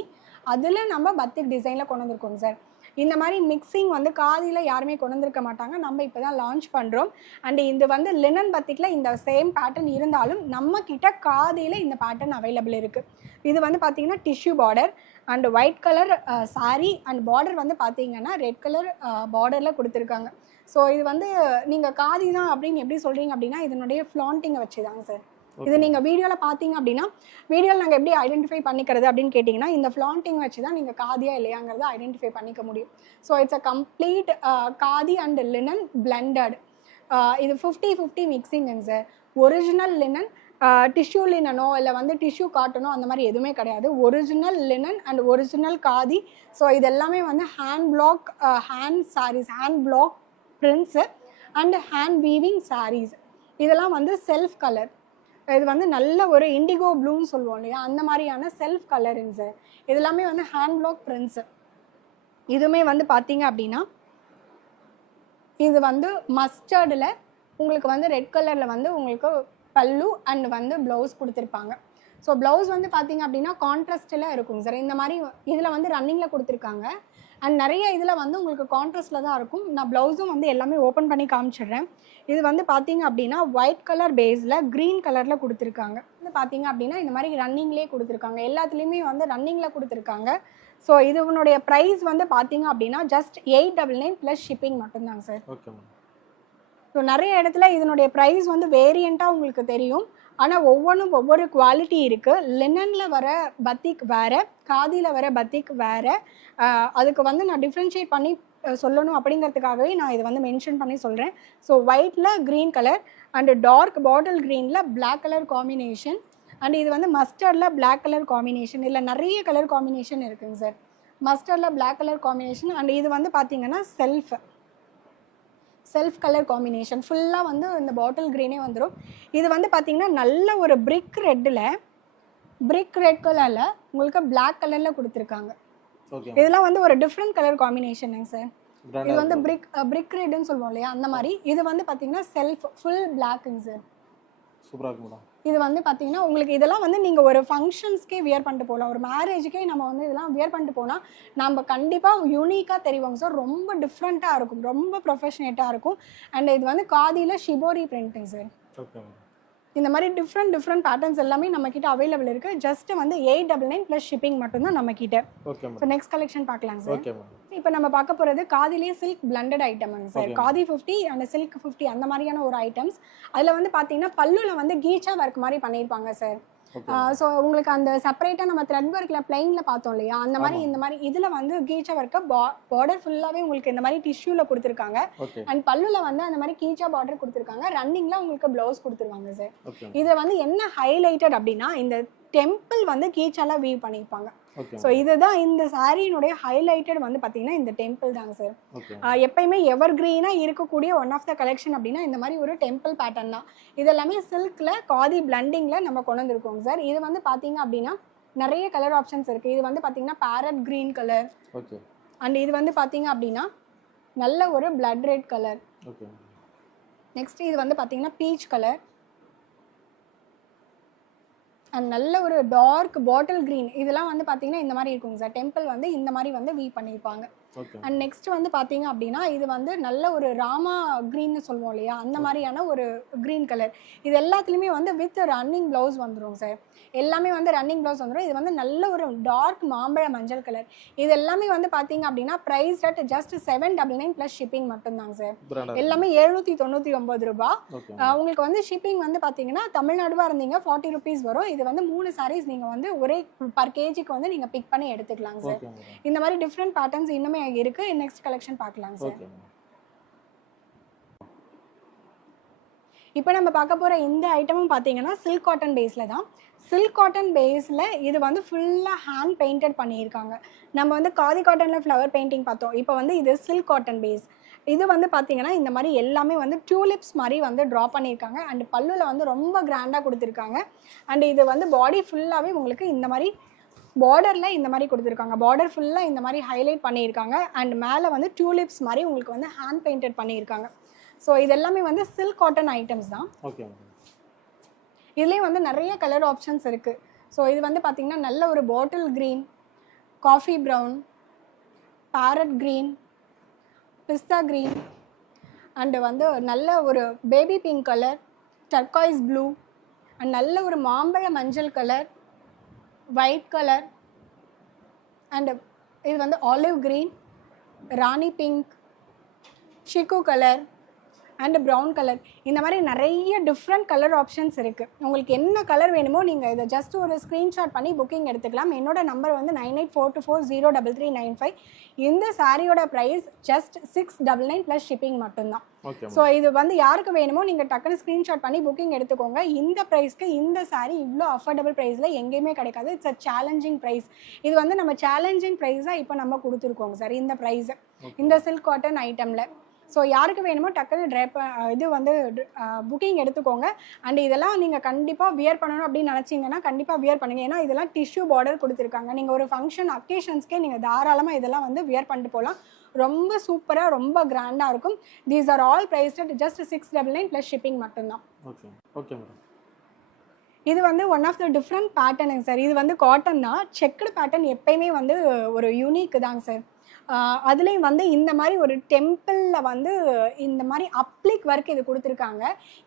அதில் நம்ம பத்திக் டிசைனில் கொண்டு வந்திருக்கோம் சார். இந்த மாதிரி மிக்சிங் வந்து காதியில் யாருமே கொண்டு வந்திருக்க மாட்டாங்க. நம்ம இப்போ தான் லான்ச் பண்ணுறோம். அண்ட் இது வந்து லினன் பத்திக்கில் இந்த சேம் பேட்டர்ன் இருந்தாலும் நம்ம கிட்ட காதியில் இந்த பேட்டர்ன் அவைலபிள் இருக்குது. இது வந்து பார்த்தீங்கன்னா tissue border and white colour sari and border வந்து பார்த்தீங்கன்னா ரெட் கலர் பார்டரில் கொடுத்துருக்காங்க. ஸோ இது வந்து நீங்கள் காதி தான் அப்படின்னு எப்படி சொல்கிறீங்க அப்படின்னா இதனுடைய ஃப்ளாண்டிங்கை வச்சு தாங்க சார். இது நீங்கள் வீடியோவில் பார்த்தீங்க அப்படின்னா, வீடியோவில் நாங்கள் எப்படி ஐடென்டிஃபை பண்ணிக்கிறது அப்படின்னு கேட்டிங்கன்னா, இந்த ஃப்ளாண்டிங் வச்சு தான் நீங்கள் காதியா இல்லையாங்கிறத ஐடென்டிஃபை பண்ணிக்க முடியும். So it's a complete khadi and linen blended. இது 50-50 mixing sir. Original linen, tissue லினனோ இல்லை வந்து டிஷ்யூ காட்டனோ அந்த மாதிரி எதுவுமே கிடையாது. Original linen and original khadi. So இது எல்லாமே வந்து hand block hand sarees, hand block prints and hand weaving sarees. இதெல்லாம் வந்து செல்ஃப் கலர். இது வந்து நல்ல ஒரு இண்டிகோ ப்ளூன்னு சொல்லுவோம் இல்லையா, அந்த மாதிரியான செல்ஃப் கலருங்க சார். இது எல்லாமே வந்து ஹேண்ட் பிளாக் பிரிண்ட்ஸு. இதுவுமே வந்து பார்த்தீங்க அப்படின்னா இது வந்து மஸ்டர்டில் உங்களுக்கு வந்து ரெட் கலரில் வந்து உங்களுக்கு பல்லு அண்ட் வந்து ப்ளவுஸ் கொடுத்துருப்பாங்க. ஸோ ப்ளவுஸ் வந்து பார்த்தீங்க அப்படின்னா கான்ட்ராஸ்டில் இருக்குங்க சார். இந்த மாதிரி இதில் வந்து ரன்னிங்கில் கொடுத்துருக்காங்க. அண்ட் நிறைய இதில் வந்து உங்களுக்கு கான்ட்ராஸ்டில் தான் இருக்கும். நான் ப்ளவுஸும் வந்து எல்லாமே ஓப்பன் பண்ணி காமிச்சிடுறேன். இது வந்து பார்த்தீங்க அப்படின்னா ஒயிட் கலர் பேஸில் க்ரீன் கலரில் கொடுத்துருக்காங்க. வந்து பார்த்தீங்க அப்படின்னா இந்த மாதிரி ரன்னிங்லேயே கொடுத்துருக்காங்க. எல்லாத்துலேயுமே வந்து ரன்னிங்கில் கொடுத்துருக்காங்க. ஸோ இதனுடைய ப்ரைஸ் வந்து பார்த்தீங்க அப்படின்னா ஜஸ்ட் 899 ப்ளஸ் ஷிப்பிங் மட்டும்தாங்க சார். ஸோ நிறைய இடத்துல இதனுடைய ப்ரைஸ் வந்து வேரியண்ட்டாக உங்களுக்கு தெரியும். ஆனால் ஒவ்வொன்றும் ஒவ்வொரு குவாலிட்டி இருக்குது. லினனில் வர பத்திக் வேறு, காதியில் வர பத்திக் வேறு. அதுக்கு வந்து நான் டிஃப்ரென்ஷியேட் பண்ணி சொல்லணும் அப்படிங்கிறதுக்காகவே நான் இதை வந்து மென்ஷன் பண்ணி சொல்கிறேன். ஸோ ஒயிட்டில் green colour and dark bottle க்ரீனில் பிளாக் கலர் காம்பினேஷன் அண்ட் இது வந்து மஸ்டர்டில் பிளாக் கலர் காம்பினேஷன். இதில் நிறைய கலர் காம்பினேஷன் இருக்குங்க சார். மஸ்டர்டில் பிளாக் கலர் காம்பினேஷன் அண்ட் இது வந்து பார்த்தீங்கன்னா செல்ஃப் கலர் காம்பினேஷன் ஃபுல்லாக வந்து இந்த பாட்டில் க்ரீனே வந்துடும். இது வந்து பார்த்தீங்கன்னா நல்ல ஒரு பிரிக் ரெட் கலரில் உங்களுக்கு பிளாக் கலரில் கொடுத்துருக்காங்க. இதெல்லாம் வந்து ஒரு டிஃப்ரெண்ட் கலர் காம்பினேஷனுங்க சார். இது வந்து பிரிக் ரெட்னு சொல்லுவோம் இல்லையா, அந்த மாதிரி. இது வந்து பார்த்தீங்கன்னா ஃபுல் பிளாக்குங்க சார். சூப்பராக இருக்கு மேடம். இது வந்து பார்த்தீங்கன்னா உங்களுக்கு இதெல்லாம் வந்து நீங்கள் ஒரு ஃபங்க்ஷன்ஸ்க்கே வியர் பண்ணிட்டு போகலாம். ஒரு மேரேஜுக்கே நம்ம வந்து இதெல்லாம் வியர் பண்ணிட்டு போனால் நம்ம கண்டிப்பாக யூனிக்காக தெரிவாங்க சார். ரொம்ப டிஃப்ரெண்ட்டாக இருக்கும், ரொம்ப ப்ரொஃபஷனேட்டாக இருக்கும். அண்ட் இது வந்து காதியில் ஷிபோரி பிரிண்ட்டுங்க சார். ஓகே. இந்த மாதிரி டிஃப்ரெண்ட் பேட்டர்ன்ஸ் எல்லாமே நம்ம கிட்ட அவைலபிள் இருக்கு. ஜஸ்ட் வந்து 899 ப்ளஸ் ஷிப்பிங் மட்டும்தான் நம்ம கிட்ட. ஓகே. ஸோ நெக்ஸ்ட் கலெக்ஷன் பார்க்கலாம் சார். ஓகே. இப்போ நம்ம பார்க்க போகிறது காதிலேயே சில்க் பிளண்டட் ஐட்டம்ங்க சார். காதி 50 அண்ட் சில்க் 50 அந்த மாதிரியான ஒரு ஐட்டம்ஸ். அதில் வந்து பார்த்தீங்கன்னா பல்லுவில் வந்து கீச்சா ஒர்க் மாதிரி பண்ணியிருப்பாங்க சார். ஸோ உங்களுக்கு அந்த செப்பரேட்டாக நம்ம த்ரெட் ஒர்க்கில் பிளைனில் பார்த்தோம் இல்லையா, அந்த மாதிரி இந்த மாதிரி இதில் வந்து கீச்சா ஒர்க்கை பார்டர் ஃபுல்லாகவே உங்களுக்கு இந்த மாதிரி டிஷ்யூவில் கொடுத்துருக்காங்க. அண்ட் பல்லுவில் வந்து அந்த மாதிரி கீச்சா பார்டர் கொடுத்துருக்காங்க. ரன்னிங்கில் உங்களுக்கு ப்ளவுஸ் கொடுத்துருவாங்க சார். இதில் வந்து என்ன ஹைலைட்டட் அப்படின்னா இந்த டெம்பிள் வந்து கீச்சால வீவ் பண்ணியிருப்பாங்க. ஸோ இதுதான் இந்த சாரியினுடைய ஹைலைட்டட் வந்து பார்த்தீங்கன்னா இந்த டெம்பிள் தாங்க சார். எப்பயுமே எவர் கிரீனாக இருக்கக்கூடிய ஒன் ஆஃப் த கலெக்ஷன் அப்படின்னா இந்த மாதிரி ஒரு டெம்பிள் பேட்டர்ன் தான். இதெல்லாமே சில்கில் காதி பிளண்டிங்கில் நம்ம கொண்டு வந்திருக்கோம் சார். இது வந்து பார்த்தீங்க அப்படின்னா நிறைய கலர் ஆப்ஷன்ஸ் இருக்குது. இது வந்து பார்த்தீங்கன்னா பேரட் கிரீன் கலர் அண்ட் இது வந்து பார்த்தீங்க அப்படின்னா நல்ல ஒரு பிளட் ரெட் கலர். நெக்ஸ்ட் இது வந்து பார்த்தீங்கன்னா பீச் கலர் அண்ட் நல்ல ஒரு டார்க் பாட்டில் க்ரீன். இதெல்லாம் வந்து பார்த்தீங்கன்னா இந்த மாதிரி இருக்குங்க சார். டெம்பிள் வந்து இந்த மாதிரி வந்து வீவ் பண்ணியிருப்பாங்க. ஓகே அண்ட் நெக்ஸ்ட் வந்து பார்த்தீங்க அப்படின்னா இது வந்து நல்ல ஒரு ராமா க்ரீன்னு சொல்லுவோம் இல்லையா, அந்த மாதிரியான ஒரு க்ரீன் கலர். இது எல்லாத்துலேயுமே வந்து வித் ரன்னிங் ப்ளவுஸ் வந்துடும் சார். எல்லாமே வந்து ரன்னிங் ப்ளவுஸ் வந்துடும். இது வந்து நல்ல ஒரு டார்க் மாம்பழ மஞ்சள் கலர். இது எல்லாமே வந்து பார்த்தீங்க அப்படின்னா price at just 799 plus shipping மட்டும்தாங்க சார். எல்லாமே 799 ரூபா. உங்களுக்கு வந்து ஷிப்பிங் வந்து பார்த்தீங்கன்னா தமிழ்நாடுவா இருந்தீங்க 40 ருபீஸ் வரும். இது வந்து 3 சாரீஸ் நீங்கள் வந்து ஒரே பர் கேஜிக்கு வந்து நீங்கள் பிக் பண்ணி எடுத்துக்கலாங்க சார். இந்த மாதிரி டிஃப்ரெண்ட் பேட்டர்ன்ஸ் இன்னுமே இருக்கு. நெக்ஸ்ட் கலெக்ஷன் பார்க்கலாங்க சார். இப்போ நம்ம பார்க்க போகிற இந்த ஐட்டமும் பார்த்தீங்கன்னா சில்க் காட்டன் பேஸில் தான். சில்க் காட்டன் பேஸில் இது வந்து ஃபுல்லாக ஹேண்ட் பெயிண்டட் பண்ணியிருக்காங்க. நம்ம வந்து காதி காட்டனில் ஃப்ளவர் பெயிண்டிங் பார்த்தோம். இப்போ வந்து இது சில்க் காட்டன் பேஸ். இது வந்து பார்த்தீங்கன்னா இந்த மாதிரி எல்லாமே வந்து டியூலிப்ஸ் மாதிரி வந்து ட்ரா பண்ணியிருக்காங்க. அண்ட் பல்லுவில் வந்து ரொம்ப கிராண்டாக கொடுத்துருக்காங்க. அண்ட் இது வந்து பாடி ஃபுல்லாகவே உங்களுக்கு இந்த மாதிரி பார்டரில் இந்த மாதிரி கொடுத்துருக்காங்க. பார்டர் ஃபுல்லாக இந்த மாதிரி ஹைலைட் பண்ணியிருக்காங்க. அண்ட் மேலே வந்து டியூலிப்ஸ் மாதிரி உங்களுக்கு வந்து ஹேண்ட் பெயிண்டட் பண்ணியிருக்காங்க. ஸோ இது எல்லாமே வந்து சில்க் காட்டன் ஐட்டம்ஸ் தான். ஓகே. இதுலேயும் வந்து நிறைய கலர் ஆப்ஷன்ஸ் இருக்குது. ஸோ இது வந்து பார்த்திங்கன்னா நல்ல ஒரு bottle green, coffee brown, parrot green, pista green, and வந்து நல்ல ஒரு baby pink colour, turquoise blue, and நல்ல ஒரு மாம்பழ மஞ்சள் கலர், ஒயிட் கலர், அண்டு இது வந்து ஆலிவ் க்ரீன், ராணி பிங்க், சிக்கு கலர் அண்ட் ப்ரௌன் கலர். இந்த மாதிரி நிறைய டிஃப்ரெண்ட் கலர் ஆப்ஷன்ஸ் இருக்குது. உங்களுக்கு என்ன கலர் வேணுமோ நீங்கள் இதை ஜஸ்ட் ஒரு ஸ்க்ரீன்ஷாட் பண்ணி புக்கிங் எடுத்துக்கலாம். என்னோட நம்பர் வந்து 9842403395. இந்த சாரியோட ப்ரைஸ் ஜஸ்ட் 699 ப்ளஸ் ஷிப்பிங் மட்டும்தான். ஸோ இது வந்து யாருக்கு வேணுமோ நீங்கள் டக்குன்னு ஸ்க்ரீன்ஷாட் பண்ணி புக்கிங் எடுத்துக்கோங்க. இந்த ப்ரைஸ்க்கு இந்த சாரீ இவ்வளோ அஃபோர்டபுள் ப்ரைஸில் எங்கேயுமே கிடைக்காது. It's a challenging price. இது வந்து நம்ம சேலஞ்சிங் ப்ரைஸாக இப்போ நம்ம கொடுத்துருக்கோங்க சார் இந்த ப்ரைஸை இந்த சில்க் காட்டன் ஐட்டமில். ஸோ யாருக்கு வேணுமோ டக்குன்னு இது வந்து புக்கிங் எடுத்துக்கோங்க. அண்ட் இதெல்லாம் நீங்கள் கண்டிப்பாக வியர் பண்ணணும் அப்படின்னு நினச்சிங்கன்னா கண்டிப்பாக வியர் பண்ணுங்கள். ஏன்னா இதெல்லாம் டிஷ்யூ பார்டர் கொடுத்துருக்காங்க. நீங்கள் ஒரு ஃபங்க்ஷன் அக்கேஷன்ஸ்க்கே நீங்கள் தாராளமாக இதெல்லாம் வந்து வியர் பண்ணிட்டு போகலாம். ரொம்ப சூப்பராக ரொம்ப கிராண்டாக இருக்கும். These are all priced at just 699 plus shipping மட்டும்தான். Okay okay madam. இது வந்து ஒன் ஆஃப் த டிஃப்ரெண்ட் பேட்டர்னுங்க சார். இது வந்து காட்டன் தான். செக்குடு பேட்டர்ன் எப்பயுமே வந்து ஒரு யூனிக் தாங்க சார். அதுலேயும் வந்து இந்த மாதிரி ஒரு டெம்பிளில் வந்து இந்த மாதிரி அப்ளிக் ஒர்க் இது கொடுத்துருக்காங்க.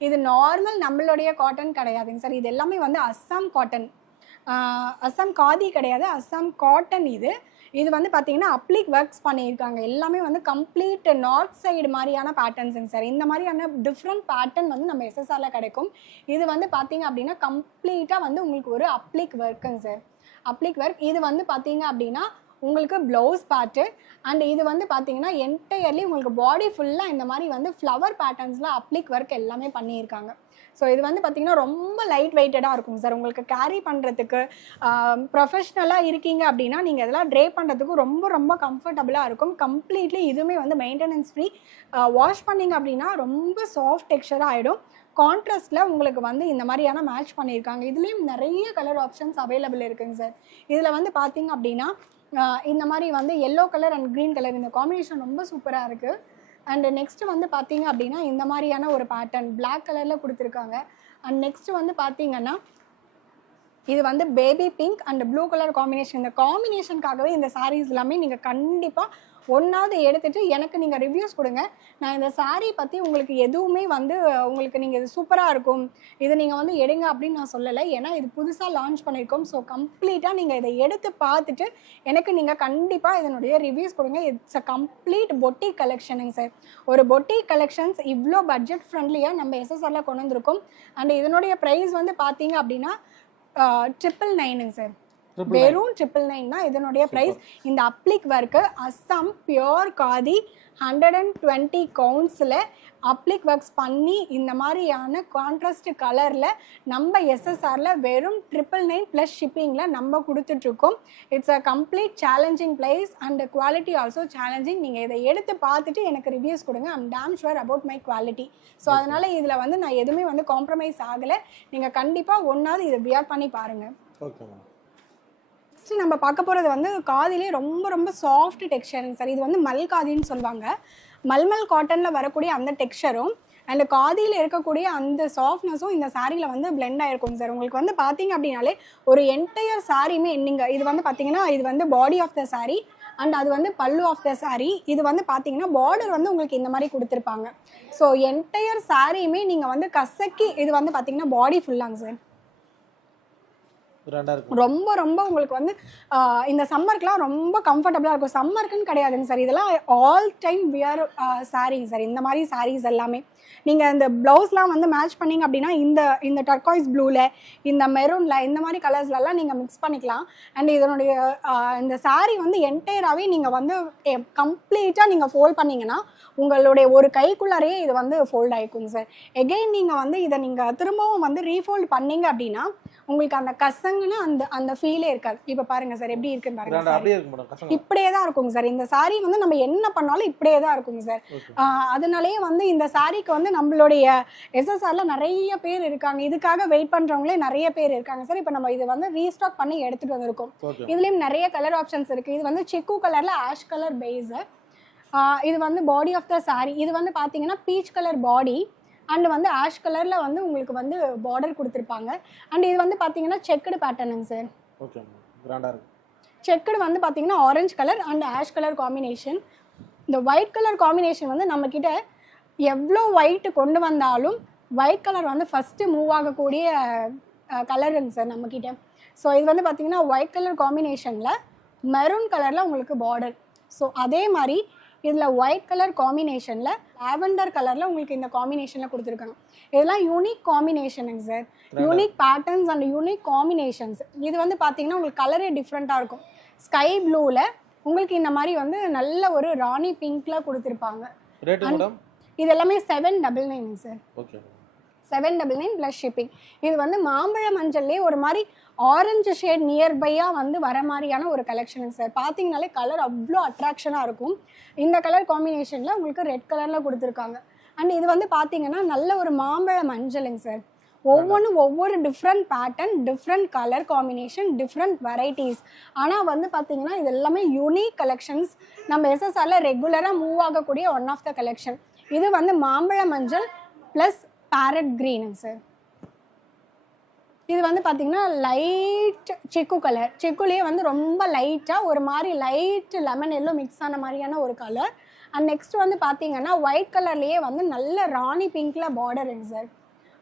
இது நார்மல் நம்மளுடைய காட்டன் கிடையாதுங்க சார். இது எல்லாமே வந்து அஸ்ஸாம் காட்டன், அஸ்ஸாம் காதி கிடையாது, அஸ்ஸாம் காட்டன். இது வந்து பார்த்தீங்கன்னா அப்ளிக் ஒர்க்ஸ் பண்ணியிருக்காங்க. எல்லாமே வந்து கம்ப்ளீட் நார்த் சைடு மாதிரியான பேட்டர்ன்ஸுங்க சார். இந்த மாதிரியான டிஃப்ரெண்ட் பேட்டர்ன் வந்து நம்ம எஸ்எஸ்ஆரில் கிடைக்கும். இது வந்து பார்த்தீங்க அப்படின்னா கம்ப்ளீட்டாக வந்து உங்களுக்கு ஒரு அப்ளிக் ஒர்க்குங்க சார். அப்ளிக் ஒர்க் இது வந்து பார்த்தீங்க அப்படின்னா உங்களுக்கு ப்ளவுஸ் பார்ட்டு. அண்ட் இது வந்து பார்த்தீங்கன்னா என்டையர்லி உங்களுக்கு பாடி ஃபுல்லாக இந்த மாதிரி வந்து ஃப்ளவர் பேட்டர்ன்ஸில் அப்ளிக் ஒர்க் எல்லாமே பண்ணியிருக்காங்க. ஸோ இது வந்து பார்த்தீங்கன்னா ரொம்ப லைட் வெயிட்டடாக இருக்கும் சார். உங்களுக்கு கேரி பண்ணுறதுக்கு ப்ரொஃபஷ்னலாக இருக்கீங்க அப்படின்னா நீங்கள் இதெல்லாம் ட்ரே பண்ணுறதுக்கு ரொம்ப ரொம்ப கம்ஃபர்டபுளாக இருக்கும். கம்ப்ளீட்லி இதுவுமே வந்து மெயின்டெனன்ஸ் ஃப்ரீ. வாஷ் பண்ணிங்க அப்படின்னா ரொம்ப சாஃப்ட் டெக்ஸ்சராக ஆகிடும். கான்ட்ராஸ்டில் உங்களுக்கு வந்து இந்த மாதிரியான மேட்ச் பண்ணியிருக்காங்க. இதுலேயும் நிறைய கலர் ஆப்ஷன்ஸ் அவைலபிள் இருக்குங்க சார். இதில் வந்து பார்த்தீங்க அப்படின்னா இந்த மாதிரி வந்து yellow colour and green colour இந்த காம்பினேஷன் ரொம்ப சூப்பராக இருக்குது. அண்ட் நெக்ஸ்ட் வந்து பார்த்தீங்க அப்படின்னா இந்த மாதிரியான ஒரு பேட்டர்ன் பிளாக் கலரில் கொடுத்துருக்காங்க. அண்ட் நெக்ஸ்ட் வந்து பார்த்தீங்கன்னா இது வந்து baby pink and blue colour combination. இந்த காம்பினேஷனுக்காகவே இந்த சாரீஸ் எல்லாமே நீங்கள் கண்டிப்பாக ஒன்றாவது எடுத்துகிட்டு எனக்கு நீங்கள் ரிவ்யூஸ் கொடுங்க. நான் இந்த சாரீ பற்றி உங்களுக்கு எதுவுமே வந்து உங்களுக்கு நீங்கள் இது சூப்பராக இருக்கும், இது நீங்கள் வந்து எடுங்க அப்படின்னு நான் சொல்லலை. ஏன்னா இது புதுசாக லான்ச் பண்ணியிருக்கோம். ஸோ கம்ப்ளீட்டாக நீங்கள் இதை எடுத்து பார்த்துட்டு எனக்கு நீங்கள் கண்டிப்பாக இதனுடைய ரிவ்யூஸ் கொடுங்க. இட்ஸ் அ கம்ப்ளீட் பொட்டிக் கலெக்ஷனுங்க சார். ஒரு பொட்டிக் கலெக்ஷன்ஸ் இவ்வளோ பட்ஜெட் ஃப்ரெண்ட்லியாக நம்ம எஸ்எஸ்ஆரில் கொண்டு வந்திருக்கோம். அண்ட் இதனுடைய ப்ரைஸ் வந்து பார்த்தீங்க அப்படின்னா 999 சார். வெறும் 999 தான் இதனுடைய ப்ரைஸ். இந்த அப்ளிக் work Assam pure khadi 120 கவுண்ட்ஸில் அப்ளிக் works பண்ணி இந்த மாதிரியான கான்ட்ராஸ்ட் கலரில் நம்ம எஸ்எஸ்ஆரில் வெறும் 999 ப்ளஸ் ஷிப்பிங்கில் நம்ம கொடுத்துட்ருக்கோம். It's a complete challenging price and quality also challenging. நீங்கள் இதை எடுத்து பார்த்துட்டு எனக்கு ரிவ்யூஸ் கொடுங்க. I'm damn sure about my quality. So அதனால் இதில் வந்து நான் எதுவுமே வந்து காம்ப்ரமைஸ் ஆகலை. நீங்கள் கண்டிப்பாக ஒன்றாவது இதை வியர் பண்ணி பாருங்கள். Okay ma'am. நெக்ஸ்ட் நம்ம பார்க்க போகிறது வந்து காதிலே ரொம்ப ரொம்ப சாஃப்ட் டெக்ஸ்சருங்க சார். இது வந்து மல் காதின்னு சொல்லுவாங்க. மல்மல் காட்டனில் வரக்கூடிய அந்த டெக்ஸ்சரும் அண்ட் காதியில் இருக்கக்கூடிய அந்த சாஃப்ட்னஸும் இந்த சாரியில் வந்து பிளெண்ட் ஆகிருக்கும் சார். உங்களுக்கு வந்து பார்த்தீங்க அப்படின்னாலே ஒரு என்டையர் சாரியுமே நீங்கள் இது வந்து பார்த்தீங்கன்னா இது வந்து body of the sari and அது வந்து பல்லு ஆஃப் த saree. இது வந்து பார்த்தீங்கன்னா பார்டர் வந்து உங்களுக்கு இந்த மாதிரி கொடுத்துருப்பாங்க. ஸோ என்டையர் சாரியுமே நீங்கள் வந்து கசக்கி இது வந்து பார்த்தீங்கன்னா பாடி ஃபுல்லாங்க சார். ரொம்ப ரொம்ப உங்களுக்கு வந்து இந்த சம்மருக்குலாம் ரொம்ப கம்ஃபர்டபுளாக இருக்கும். சம்மருக்குன்னு கிடையாதுங்க சார், இதெல்லாம் ஆல் டைம் வியர் சாரீங்க சார். இந்த மாதிரி சாரீஸ் எல்லாமே நீங்கள் இந்த ப்ளவுஸ்லாம் வந்து மேட்ச் பண்ணிங்க அப்படின்னா இந்த டர்காய்ஸ் ப்ளூவில், இந்த மெரூனில், இந்த மாதிரி கலர்ஸ்லலாம் நீங்கள் மிக்ஸ் பண்ணிக்கலாம். அண்ட் இதனுடைய இந்த சாரீ வந்து என்டையராகவே நீங்கள் வந்து கம்ப்ளீட்டாக நீங்கள் ஃபோல்ட் பண்ணிங்கன்னா உங்களுடைய ஒரு கைக்குள்ளாரையே இது வந்து ஃபோல்ட் ஆகிக்குங்க சார். எகெயின் நீங்கள் வந்து இதை நீங்கள் திரும்பவும் வந்து ரீஃபோல்ட் பண்ணீங்க அப்படின்னா உங்களுக்கு அந்த கசங்குன்னு அந்த ஃபீலே இருக்காது. இப்போ பாருங்க சார் எப்படி இருக்குன்னு பாருங்க. இப்படியே தான் இருக்குங்க சார். இந்த சாரீ வந்து நம்ம என்ன பண்ணாலும் இப்படியே தான் இருக்குங்க சார். அதனாலேயே வந்து இந்த சாரீக்கு வந்து நம்மளுடைய எஸ்எஸ்ஆர்ல நிறைய பேர் இருக்காங்க, இதுக்காக வெயிட் பண்றவங்களே நிறைய பேர் இருக்காங்க சார். இப்போ நம்ம இதை வந்து ரீஸ்டாக் பண்ணி எடுத்துட்டு வந்திருக்கோம். இதுலயும் நிறைய கலர் ஆப்ஷன்ஸ் இருக்கு. இது வந்து சிக்கு கலர்ல ஆஷ் கலர் பேஸ். இது வந்து பாடி ஆஃப் த சாரீ. இது வந்து பாத்தீங்கன்னா பீச் கலர் பாடி அண்ட் வந்து ஆஷ் கலரில் வந்து உங்களுக்கு வந்து பார்டர் கொடுத்துருப்பாங்க. அண்ட் இது வந்து பார்த்தீங்கன்னா செக்குடு பேட்டர்னுங்க சார். ஓகே, கிராண்டாக இருக்கு. செக்குடு வந்து பார்த்தீங்கன்னா orange colour and ash colour combination. இந்த ஒயிட் கலர் காம்பினேஷன் வந்து நம்மக்கிட்ட எவ்வளோ ஒயிட்டு கொண்டு வந்தாலும் ஒயிட் கலர் வந்து ஃபஸ்ட்டு மூவ் ஆகக்கூடிய கலருங்க சார் நம்மக்கிட்ட. ஸோ இது வந்து பார்த்தீங்கன்னா ஒயிட் கலர் காம்பினேஷனில் மெரூன் கலரில் உங்களுக்கு பார்டர். ஸோ அதே மாதிரி இதில் ஒயிட் கலர் காம்பினேஷனில் லாவெண்டர் கலரில் உங்களுக்கு இந்த காம்பினேஷனில் கொடுத்துருக்காங்க. இதெல்லாம் யூனிக் காம்பினேஷனுங்க sir, unique patterns and unique combinations. இது வந்து பார்த்தீங்கன்னா உங்களுக்கு கலரே டிஃப்ரெண்ட்டாக இருக்கும். ஸ்கை ப்ளூவில் உங்களுக்கு இந்த மாதிரி வந்து நல்ல ஒரு ராணி பிங்க்ல கொடுத்துருப்பாங்க. இது எல்லாமே 799 சார். 799 plus shipping. இது வந்து மாம்பழ மஞ்சள்லேயே ஒரு மாதிரி ஆரஞ்சு ஷேட் நியர்பையாக வந்து வர மாதிரியான ஒரு கலெக்ஷனுங்க சார். பார்த்தீங்கனாலே கலர் அவ்வளோ அட்ராக்ஷனாக இருக்கும். இந்த கலர் காம்பினேஷனில் உங்களுக்கு ரெட் கலரில் கொடுத்துருக்காங்க. அண்ட் இது வந்து பார்த்தீங்கன்னா நல்ல ஒரு மாம்பழ மஞ்சளுங்க சார். ஒவ்வொரு different pattern, different colour combination, different varieties. ஆனால் வந்து பார்த்தீங்கன்னா இது எல்லாமே யூனிக் கலெக்ஷன்ஸ். நம்ம எஸ்எஸ்ஆரில் ரெகுலராக மூவ் ஆகக்கூடிய ஒன் ஆஃப் த கலெக்ஷன். இது வந்து மாம்பழ மஞ்சள் ப்ளஸ் பேரட் க்ரீனுங்க சார். இது வந்து பார்த்தீங்கன்னா லைட் சிக்கு கலர். சிக்குலேயே வந்து ரொம்ப லைட்டாக ஒரு மாதிரி லைட் லெமன் எல்லோ மிக்ஸ் ஆன மாதிரியான ஒரு கலர். அண்ட் நெக்ஸ்ட் வந்து பார்த்தீங்கன்னா ஒயிட் கலர்லேயே வந்து நல்ல ராணி பிங்க்கில் பார்டருங்க சார்.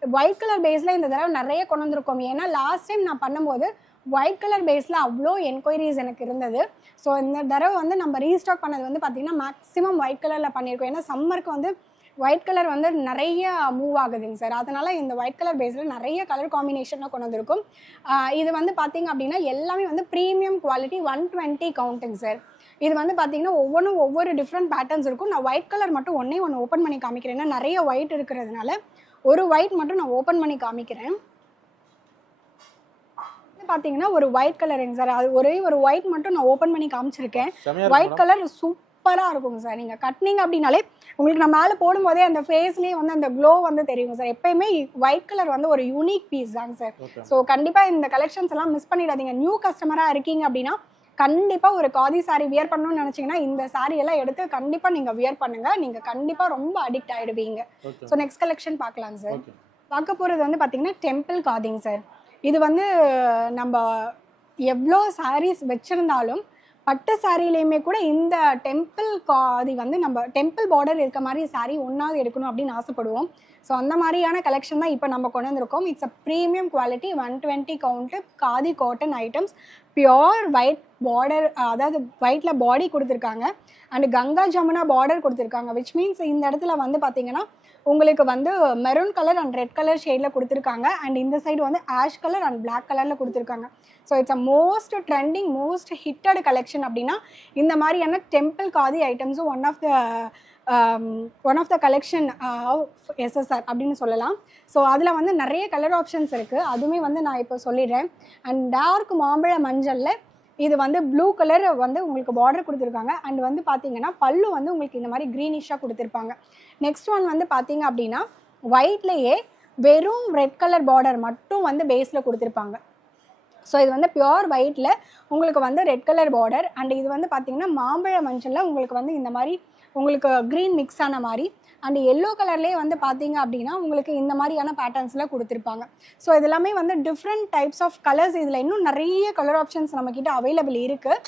ஒயிட் கலர் பேஸில் இந்த தடவை நிறைய கொண்டு வந்திருக்கோம். ஏன்னா லாஸ்ட் டைம் நான் பண்ணும்போது ஒயிட் கலர் பேஸில் அவ்வளோ என்கொயரிஸ் எனக்கு இருந்தது. ஸோ இந்த தடவை வந்து நம்ம ரீஸ்டாக் பண்ணது வந்து பார்த்திங்கன்னா மேக்ஸிமம் ஒயிட் கலரில் பண்ணியிருக்கோம். ஏன்னா சம்மருக்கு வந்து ஒயிட் கலர் வந்து நிறைய மூவ் ஆகுதுங்க சார். அதனால் இந்த ஒயிட் கலர் பேஸில் நிறைய கலர் காம்பினேஷனாக கொண்டு வந்திருக்கும். இது வந்து பார்த்திங்க அப்படின்னா எல்லாமே வந்து ப்ரீமியம் குவாலிட்டி 120 கவுண்ட்டுங்க சார். இது வந்து பார்த்திங்கன்னா ஒவ்வொரு டிஃப்ரெண்ட் பேட்டர்ன்ஸ் இருக்கும். நான் ஒயிட் கலர் மட்டும் ஒன்று ஓப்பன் பண்ணி காமிக்கிறேன். ஏன்னா நிறைய ஒயிட் இருக்கிறதுனால ஒரு ஒயிட் மட்டும் நான் ஓப்பன் பண்ணி காமிக்கிறேன். பார்த்தீங்கன்னா ஒரு ஒயிட் கலருங்க சார். அது ஒரே ஒரு ஒயிட் மட்டும் நான் ஓப்பன் பண்ணி காமிச்சிருக்கேன். ஒயிட் கலர் சூப்பராக இருக்குங்க சார். நீங்கள் கட்டினீங்க அப்படின்னாலே உங்களுக்கு நான் மேலே போடும்போதே அந்த ஃபேஸ்லேயே வந்து அந்த க்ளோ வந்து தெரியுங்க சார். எப்பயுமே ஒயிட் கலர் வந்து ஒரு யூனிக் பீஸ் தாங்க சார். ஸோ கண்டிப்பாக இந்த கலெக்ஷன்ஸ் எல்லாம் மிஸ் பண்ணிடாதீங்க. நியூ கஸ்டமராக இருக்கீங்க அப்படின்னா கண்டிப்பாக ஒரு காதி சாரி வியர் பண்ணணும்னு நினச்சிங்கன்னா இந்த சாரி எல்லாம் எடுத்து கண்டிப்பாக நீங்கள் வியர் பண்ணுங்கள். நீங்கள் கண்டிப்பாக ரொம்ப அடிக்ட் ஆகிடுவீங்க. ஸோ நெக்ஸ்ட் கலெக்ஷன் பார்க்கலாங்க சார். பார்க்க போகிறது வந்து பார்த்தீங்கன்னா டெம்பிள் காதிங்க சார். இது வந்து நம்ம எவ்வளோ சாரீஸ் வச்சுருந்தாலும் பட்டு சாரிலையுமே கூட இந்த டெம்பிள் காதி வந்து நம்ம டெம்பிள் பார்டர் இருக்க மாதிரி சாரீ ஒன்றாவது எடுக்கணும் அப்படின்னு ஆசைப்படுவோம். ஸோ அந்த மாதிரியான கலெக்ஷன் தான் இப்போ நம்ம கொண்டு வந்திருக்கோம். It's a premium quality 120 count khadi cotton items. Pure white border, அதாவது ஒயிட்டில் பாடி கொடுத்துருக்காங்க. அண்ட் கங்கா ஜமுனா பார்டர் கொடுத்துருக்காங்க. விச் மீன்ஸ் இந்த இடத்துல வந்து பார்த்தீங்கன்னா உங்களுக்கு வந்து maroon colour and red colour ஷேடில் கொடுத்துருக்காங்க. அண்ட் இந்த சைடு வந்து ஆஷ் கலர் அண்ட் பிளாக் கலரில் கொடுத்துருக்காங்க. So it's a most trending most hitted collection அப்படின்னா இந்த மாதிரியான டெம்பிள் காதி ஐட்டம்ஸும் one of the collection SSR அப்படின்னு சொல்லலாம். ஸோ அதில் வந்து நிறைய கலர் ஆப்ஷன்ஸ் இருக்குது. அதுவுமே வந்து நான் இப்போ சொல்லிடுறேன். அண்ட் டார்க் மாம்பழ மஞ்சளில் இது வந்து ப்ளூ கலர் வந்து உங்களுக்கு பார்டர் கொடுத்துருக்காங்க. அண்ட் வந்து பார்த்தீங்கன்னா பல்லு வந்து உங்களுக்கு இந்த மாதிரி க்ரீனிஷாக கொடுத்துருப்பாங்க. நெக்ஸ்ட் ஒன் வந்து பார்த்தீங்க அப்படின்னா ஒயிட்லேயே வெறும் ரெட் கலர் பார்டர் மட்டும் வந்து பேஸில் கொடுத்துருப்பாங்க. ஸோ இது வந்து பியோர் ஒயிட்டில் உங்களுக்கு வந்து ரெட் கலர் பார்டர். அண்ட் இது வந்து பார்த்தீங்கன்னா மாம்பழ மஞ்சளில் உங்களுக்கு வந்து இந்த மாதிரி உங்களுக்கு க்ரீன் மிக்ஸ் ஆன மாதிரி அண்ட் எல்லோ கலர்லேயே வந்து பார்த்தீங்க அப்படின்னா உங்களுக்கு இந்த மாதிரியான பேட்டர்ன்ஸில் கொடுத்துருப்பாங்க. ஸோ இது எல்லாமே வந்து டிஃப்ரெண்ட் டைப்ஸ் ஆஃப் கலர்ஸ். இதில் இன்னும் நிறைய கலர் ஆப்ஷன்ஸ் நம்மக்கிட்ட அவைலபிள் இருக்குது.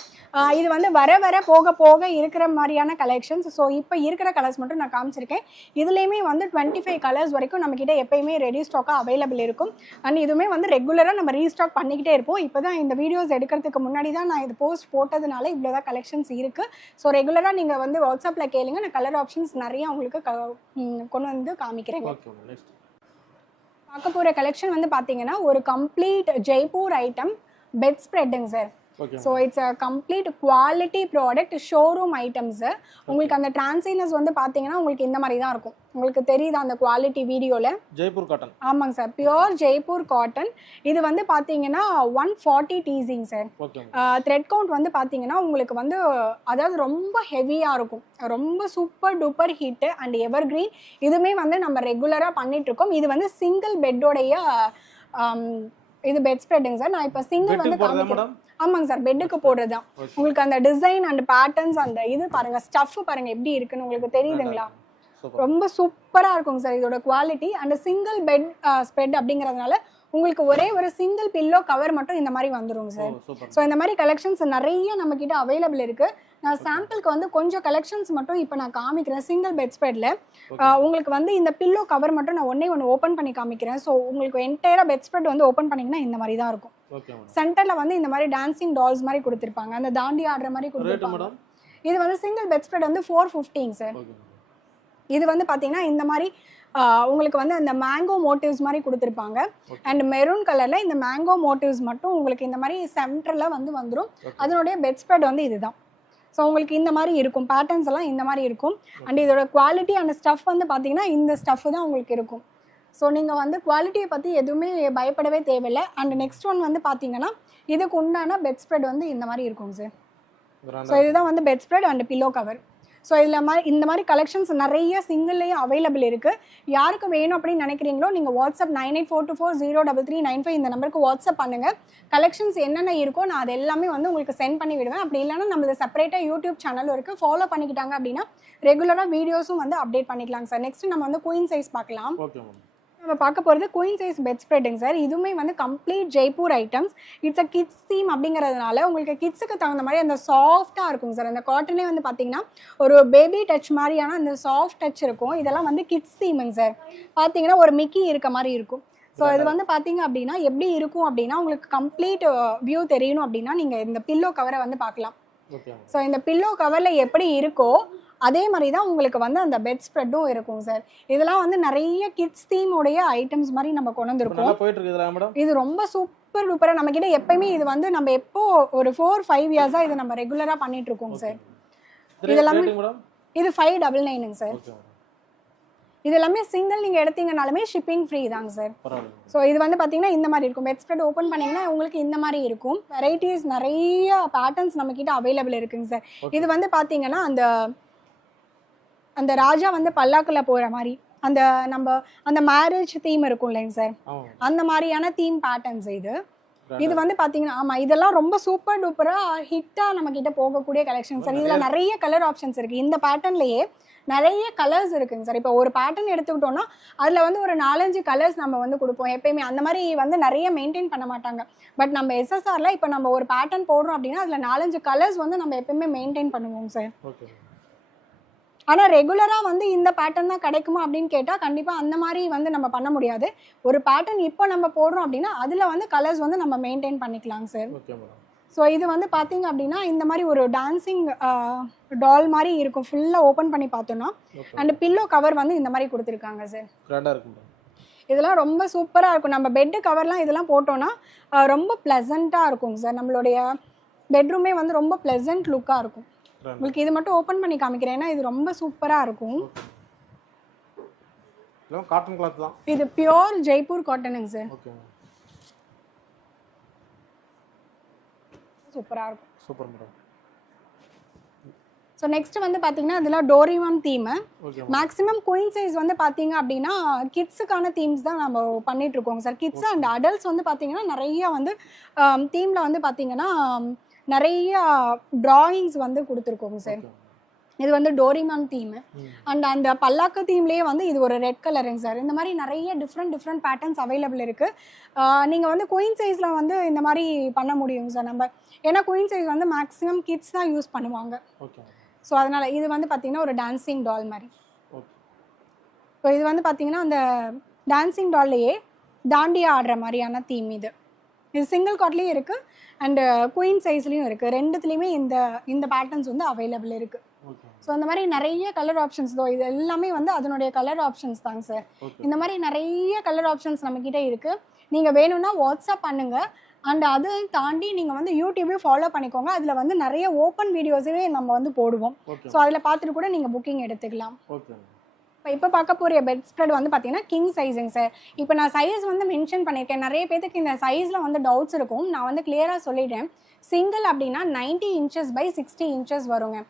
இது வந்து வர வர போக போக இருக்கிற மாதிரியான கலெக்ஷன்ஸ். ஸோ இப்போ இருக்கிற கலர்ஸ் மட்டும் நான் காமிச்சிருக்கேன். இதுலேயுமே வந்து 25 கலர்ஸ் வரைக்கும் நம்மக்கிட்ட எப்பயுமே ரெடி ஸ்டாக்காக அவைலபிள் இருக்கும். அண்ட் இதுவுமே வந்து ரெகுலராக நம்ம ரீஸ்டாக் பண்ணிக்கிட்டே இருப்போம். இப்போ தான் இந்த வீடியோஸ் எடுக்கிறதுக்கு முன்னாடி தான் நான் இது போஸ்ட் போட்டதுனால இவ்வளோ தான் கலெக்ஷன்ஸ் இருக்குது. ஸோ ரெகுலராக நீங்கள் வந்து வாட்ஸ்அப்பில் கேளுங்க, நான் கலர் ஆப்ஷன்ஸ் நிறைய உங்களுக்கு கொண்டு வந்து காமிக்கிறேன். பார்க்க போகிற கலெக்ஷன் வந்து பார்த்தீங்கன்னா ஒரு கம்ப்ளீட் ஜெய்ப்பூர் ஐட்டம் பெட் ஸ்ப்ரெட்டுங்க sir. So it's a complete quality product, showroom items. உங்களுக்கு அந்த டிரான்சைனஸ் வந்து பார்த்தீங்கன்னா உங்களுக்கு இந்த மாதிரி தான் இருக்கும். உங்களுக்கு தெரியுது அந்த குவாலிட்டி வீடியோவில். ஜெய்ப்பூர் காட்டன். ஆமாங்க சார், பியோர் ஜெய்ப்பூர் காட்டன். இது வந்து பார்த்தீங்கன்னா 140 டீசிங் சார். த்ரெட் கவுண்ட் வந்து பார்த்தீங்கன்னா உங்களுக்கு வந்து அதாவது ரொம்ப ஹெவியாக இருக்கும், ரொம்ப super duper hit and ever green. இதுவுமே வந்து நம்ம ரெகுலராக பண்ணிகிட்ருக்கோம். இது வந்து சிங்கிள் பெட்டோடைய இது பெட் ஸ்ப்ரெட்டுங்க சார். நான் இப்போ சிங்கிள் வந்து காமிக்கிறேன். ஆமாங்க சார், பெட்டுக்கு போடுறது தான். உங்களுக்கு அந்த டிசைன் அண்ட் பேட்டர்ன்ஸ் அந்த இது பாருங்க, ஸ்டஃப் பாருங்க எப்படி இருக்குன்னு உங்களுக்கு தெரியுதுங்களா? ரொம்ப சூப்பராக இருக்குங்க சார் இதோட quality. And single bed spread அப்படிங்கிறதுனால உங்களுக்கு ஒரே ஒரு சிங்கிள் பில்லோ கவர் மட்டும் இந்த மாதிரி வந்துருங்க சார். ஸோ இந்த மாதிரி கலெக்ஷன்ஸ் நிறைய நம்ம கிட்ட அவைலபிள் இருக்கு. நான் சாம்பிளுக்கு வந்து கொஞ்சம் கலெக்ஷன்ஸ் மட்டும் இப்போ நான் காமிக்கிறேன். சிங்கிள் பெட் ஸ்ப்ரெட்ல உங்களுக்கு வந்து இந்த பில்லோ கவர் மட்டும் நான் ஒன்று ஓப்பன் பண்ணி காமிக்கிறேன். ஸோ உங்களுக்கு என்டையரா பெட் ஸ்ப்ரெட் வந்து ஓப்பன் பண்ணீங்கன்னா இந்த மாதிரி தான் இருக்கும். சென்டர்ல வந்து இந்த மாதிரி டான்சிங் டால்ஸ் மாதிரி கொடுத்துருப்பாங்க, அந்த தாண்டி ஆடுற மாதிரி கொடுத்துருப்பாங்க. இது வந்து சிங்கிள் பெட் ஸ்ப்ரெட் வந்து 450 சார். இது வந்து பார்த்தீங்கன்னா இந்த மாதிரி உங்களுக்கு வந்து அந்த மேங்கோ மோட்டிவ்ஸ் மாதிரி கொடுத்துருப்பாங்க. அண்ட் மெரூன் கலரில் இந்த மேங்கோ மோட்டிவ்ஸ் மட்டும் உங்களுக்கு இந்த மாதிரி சென்டரில் வந்து வந்துடும். அதனுடைய பெட் ஸ்ப்ரெட் வந்து இதுதான். ஸோ உங்களுக்கு இந்த மாதிரி இருக்கும், பேட்டர்ன்ஸ் எல்லாம் இந்த மாதிரி இருக்கும். அண்ட் இதோட குவாலிட்டி அண்ட் ஸ்டஃப் வந்து பார்த்தீங்கன்னா இந்த ஸ்டஃப் தான் உங்களுக்கு இருக்கும். ஸோ நீங்கள் வந்து குவாலிட்டியை பற்றி எதுவுமே பயப்படவே தேவையில்லை. அண்ட் நெக்ஸ்ட் ஒன் வந்து பார்த்தீங்கன்னா இதுக்கு உண்டான பெட் ஸ்ப்ரெட் வந்து இந்த மாதிரி இருக்கும் சார். ஸோ இதுதான் வந்து bed spread and pillow cover. So இதில் இந்த மாதிரி கலெக்ஷன்ஸ் நிறைய சிங்கிள்லேயும் அவைலபிள் இருக்குது. யாருக்கு வேணும் அப்படின்னு நினைக்கிறீங்களோ நீங்கள் வாட்ஸ்அப் 9842403395 இந்த நம்பருக்கு வாட்ஸ்அப் பண்ணுங்கள். கலெக்ஷன்ஸ் என்னென்ன இருக்கோ நான் அது எல்லாமே வந்து உங்களுக்கு சென்ட் பண்ணி விடுவேன். அப்படி இல்லைன்னா நம்மளுக்கு செப்பரேட்டாக யூடியூப் சேனலும் இருக்குது, ஃபாலோ பண்ணிக்கிட்டாங்க அப்படின்னா ரெகுலராக வீடியோஸும் வந்து அப்டேட் பண்ணிக்கலாங்க சார். நெக்ஸ்ட் நம்ம வந்து குயின் சைஸ் பார்க்கலாம். நம்ம பார்க்க போகிறது குயின் சைஸ் பெட் ஸ்ப்ரெட்டுங்க சார். இதுவுமே வந்து complete Jaipur items. It's a kids theme அப்படிங்கிறதுனால உங்களுக்கு கிட்ஸுக்கு தகுந்த மாதிரி அந்த சாஃப்டாக இருக்கும் சார். அந்த காட்டனே வந்து பார்த்தீங்கன்னா ஒரு பேபி டச் மாதிரியான அந்த சாஃப்ட் டச் இருக்கும். இதெல்லாம் வந்து கிட்ஸ் தீமுங்க சார். பார்த்தீங்கன்னா ஒரு மிக்கி இருக்க மாதிரி இருக்கும். ஸோ இது வந்து பார்த்தீங்க அப்படின்னா எப்படி இருக்கும் அப்படின்னா உங்களுக்கு கம்ப்ளீட் வியூ தெரியணும் அப்படின்னா நீங்கள் இந்த பில்லோ கவரை வந்து பார்க்கலாம். ஸோ இந்த பில்லோ கவரில் எப்படி இருக்கோ அதே மாதிரி தான் உங்களுக்கு வந்து அந்த பெட் ஸ்ப்ரெட்டும் இருக்கும் சார். இதெல்லாம் வந்து நிறைய கிட்ஸ் தீம் உடைய ஐட்டம்ஸ் மாதிரி நம்ம கொண்டு வந்திருக்கோம். இது ரொம்ப சூப்பர் டூப்பராக நம்ம கிட்ட எப்பயுமே இது வந்து நம்ம எப்போ ஒரு 4-5 இயர்ஸாக இதை நம்ம ரெகுலராக பண்ணிட்டு இருக்கோம் சார். இதெல்லாமே இது 599 சார். இது எல்லாமே சிங்கிள் நீங்கள் எடுத்தீங்கனாலுமே ஷிப்பிங் ஃப்ரீ தாங்க சார். ஸோ இது வந்து பார்த்தீங்கன்னா இந்த மாதிரி இருக்கும். பெட் ஸ்ப்ரெட் ஓப்பன் பண்ணிங்கன்னா உங்களுக்கு இந்த மாதிரி இருக்கும். வெரைட்டிஸ் நிறைய பேட்டர்ன்ஸ் நம்மக்கிட்ட அவைலபிள் இருக்குங்க சார். இது வந்து பார்த்தீங்கன்னா அந்த ராஜா வந்து பல்லாக்குள்ள போகிற மாதிரி அந்த நம்ம அந்த மேரேஜ் தீம் இருக்கும் இல்லைங்க சார், அந்த மாதிரியான தீம் பேட்டர்ன்ஸ் இது வந்து பார்த்தீங்கன்னா ஆமாம் இதெல்லாம் ரொம்ப சூப்பர் டூப்பராக ஹிட்டாக நம்மக்கிட்ட போகக்கூடிய கலெக்ஷன் சார். இதில் நிறைய கலர் ஆப்ஷன்ஸ் இருக்குது. இந்த பேட்டர்ன்லேயே நிறைய கலர்ஸ் இருக்குங்க சார். இப்போ ஒரு பேட்டர்ன் எடுத்துக்கிட்டோம்னா அதில் வந்து ஒரு 4-5 கலர்ஸ் நம்ம வந்து கொடுப்போம் எப்பயுமே. அந்த மாதிரி வந்து நிறைய மெயின்டைன் பண்ண மாட்டாங்க. பட் நம்ம எஸ்எஸ்ஆரில் இப்போ நம்ம ஒரு பேட்டர்ன் போடுறோம் அப்படின்னா அதில் 4-5 கலர்ஸ் வந்து நம்ம எப்பயுமே மெயின்டைன் பண்ணுவோம் சார். ஆனால் ரெகுலராக வந்து இந்த பேட்டர்ன் தான் கிடைக்குமா அப்படின்னு கேட்டால் கண்டிப்பாக அந்த மாதிரி வந்து நம்ம பண்ண முடியாது. ஒரு பேட்டர்ன் இப்போ நம்ம போடுறோம் அப்படின்னா அதில் வந்து கலர்ஸ் வந்து நம்ம மெயின்டைன் பண்ணிக்கலாங்க சார். ஸோ இது வந்து பார்த்தீங்க அப்படின்னா இந்த மாதிரி ஒரு டான்சிங் டால் மாதிரி இருக்கும். ஃபுல்லாக ஓப்பன் பண்ணி பார்த்தோன்னா அண்ட் பில்லோ கவர் வந்து இந்த மாதிரி கொடுத்துருக்காங்க சார். இதெல்லாம் ரொம்ப சூப்பராக இருக்கும். நம்ம பெட்டு கவர்லாம் இதெல்லாம் போட்டோன்னா ரொம்ப ப்ளசண்ட்டாக இருக்குங்க சார். நம்மளுடைய பெட்ரூமே வந்து ரொம்ப ப்ளசண்ட் லுக்காக இருக்கும். உங்களுக்கு இது மட்டும் ஓப்பன் பண்ணி காமிக்கிறேன், ஏன்னா இது ரொம்ப சூப்பராக இருக்கும். காட்டன் கிளாத் தான். இது பியோர் ஜெய்ப்பூர் காட்டனுங்க சார். சூப்பராக இருக்கும். Super madam. ஸோ நெக்ஸ்ட் வந்து பார்த்தீங்கன்னா அதில் Doraemon theme. Maximum queen size வந்து பார்த்தீங்க அப்படின்னா கிட்ஸுக்கான தீம்ஸ் தான் நம்ம பண்ணிட்டு இருக்கோங்க சார். கிட்ஸ் அண்ட் அடல்ட்ஸ் வந்து பார்த்தீங்கன்னா நிறைய வந்து தீமில் வந்து பார்த்தீங்கன்னா நிறைய டிராயிங்ஸ் வந்து கொடுத்துருக்கோங்க சார். இது வந்து டோரிமான் தீம் அண்ட் அந்த பல்லாக்கு தீம்லேயே வந்து இது ஒரு ரெட் கலருங்க சார். இந்த மாதிரி நிறைய டிஃப்ரெண்ட் பேட்டர்ன்ஸ் அவைலபிள் இருக்குது. நீங்கள் வந்து குயின் சைஸில் வந்து இந்த மாதிரி பண்ண முடியுங்க சார் நம்ம. ஏன்னா குயின் சைஸ் வந்து மேக்ஸிமம் கிட்ஸ் தான் யூஸ் பண்ணுவாங்க. ஸோ அதனால் இது வந்து பார்த்திங்கன்னா ஒரு டான்ஸிங் டால் மாதிரி. ஸோ இது வந்து பார்த்திங்கன்னா அந்த டான்ஸிங் டால்லையே தாண்டியா ஆடுற மாதிரியான தீம் இது. இது சிங்கிள் காட்லேயும் இருக்குது அண்டு குயின் சைஸ்லேயும் இருக்குது. ரெண்டுத்துலேயுமே இந்த பேட்டர்ன்ஸ் வந்து அவைலபிள் இருக்குது. ஸோ அந்த மாதிரி நிறைய கலர் ஆப்ஷன்ஸ் தான். இது எல்லாமே வந்து அதனுடைய கலர் ஆப்ஷன்ஸ் தாங்க சார். இந்த மாதிரி நிறைய கலர் ஆப்ஷன்ஸ் நம்மக்கிட்ட இருக்குது. நீங்கள் வேணும்னா வாட்ஸ்அப் பண்ணுங்கள். அண்ட் அதை தாண்டி நீங்கள் வந்து யூடியூபே ஃபாலோ பண்ணிக்கோங்க. அதில் வந்து நிறைய ஓப்பன் வீடியோஸே நம்ம வந்து போடுவோம். ஸோ அதில் பார்த்துட்டு கூட நீங்கள் புக்கிங் எடுத்துக்கலாம். இப்போ பார்க்க போகிற பெட் ஸ்ப்ரெட் வந்து பார்த்தீங்கன்னா கிங் சைஸுங்க சார். இப்போ நான் சைஸ் வந்து மென்ஷன் பண்ணியிருக்கேன். நிறைய பேருக்கு இந்த சைஸில் வந்து டவுட்ஸ் இருக்கும். நான் வந்து கிளியராக சொல்லிட்டேன். சிங்கிள் அப்படின்னா 90 inches by 60 inches வருங்க.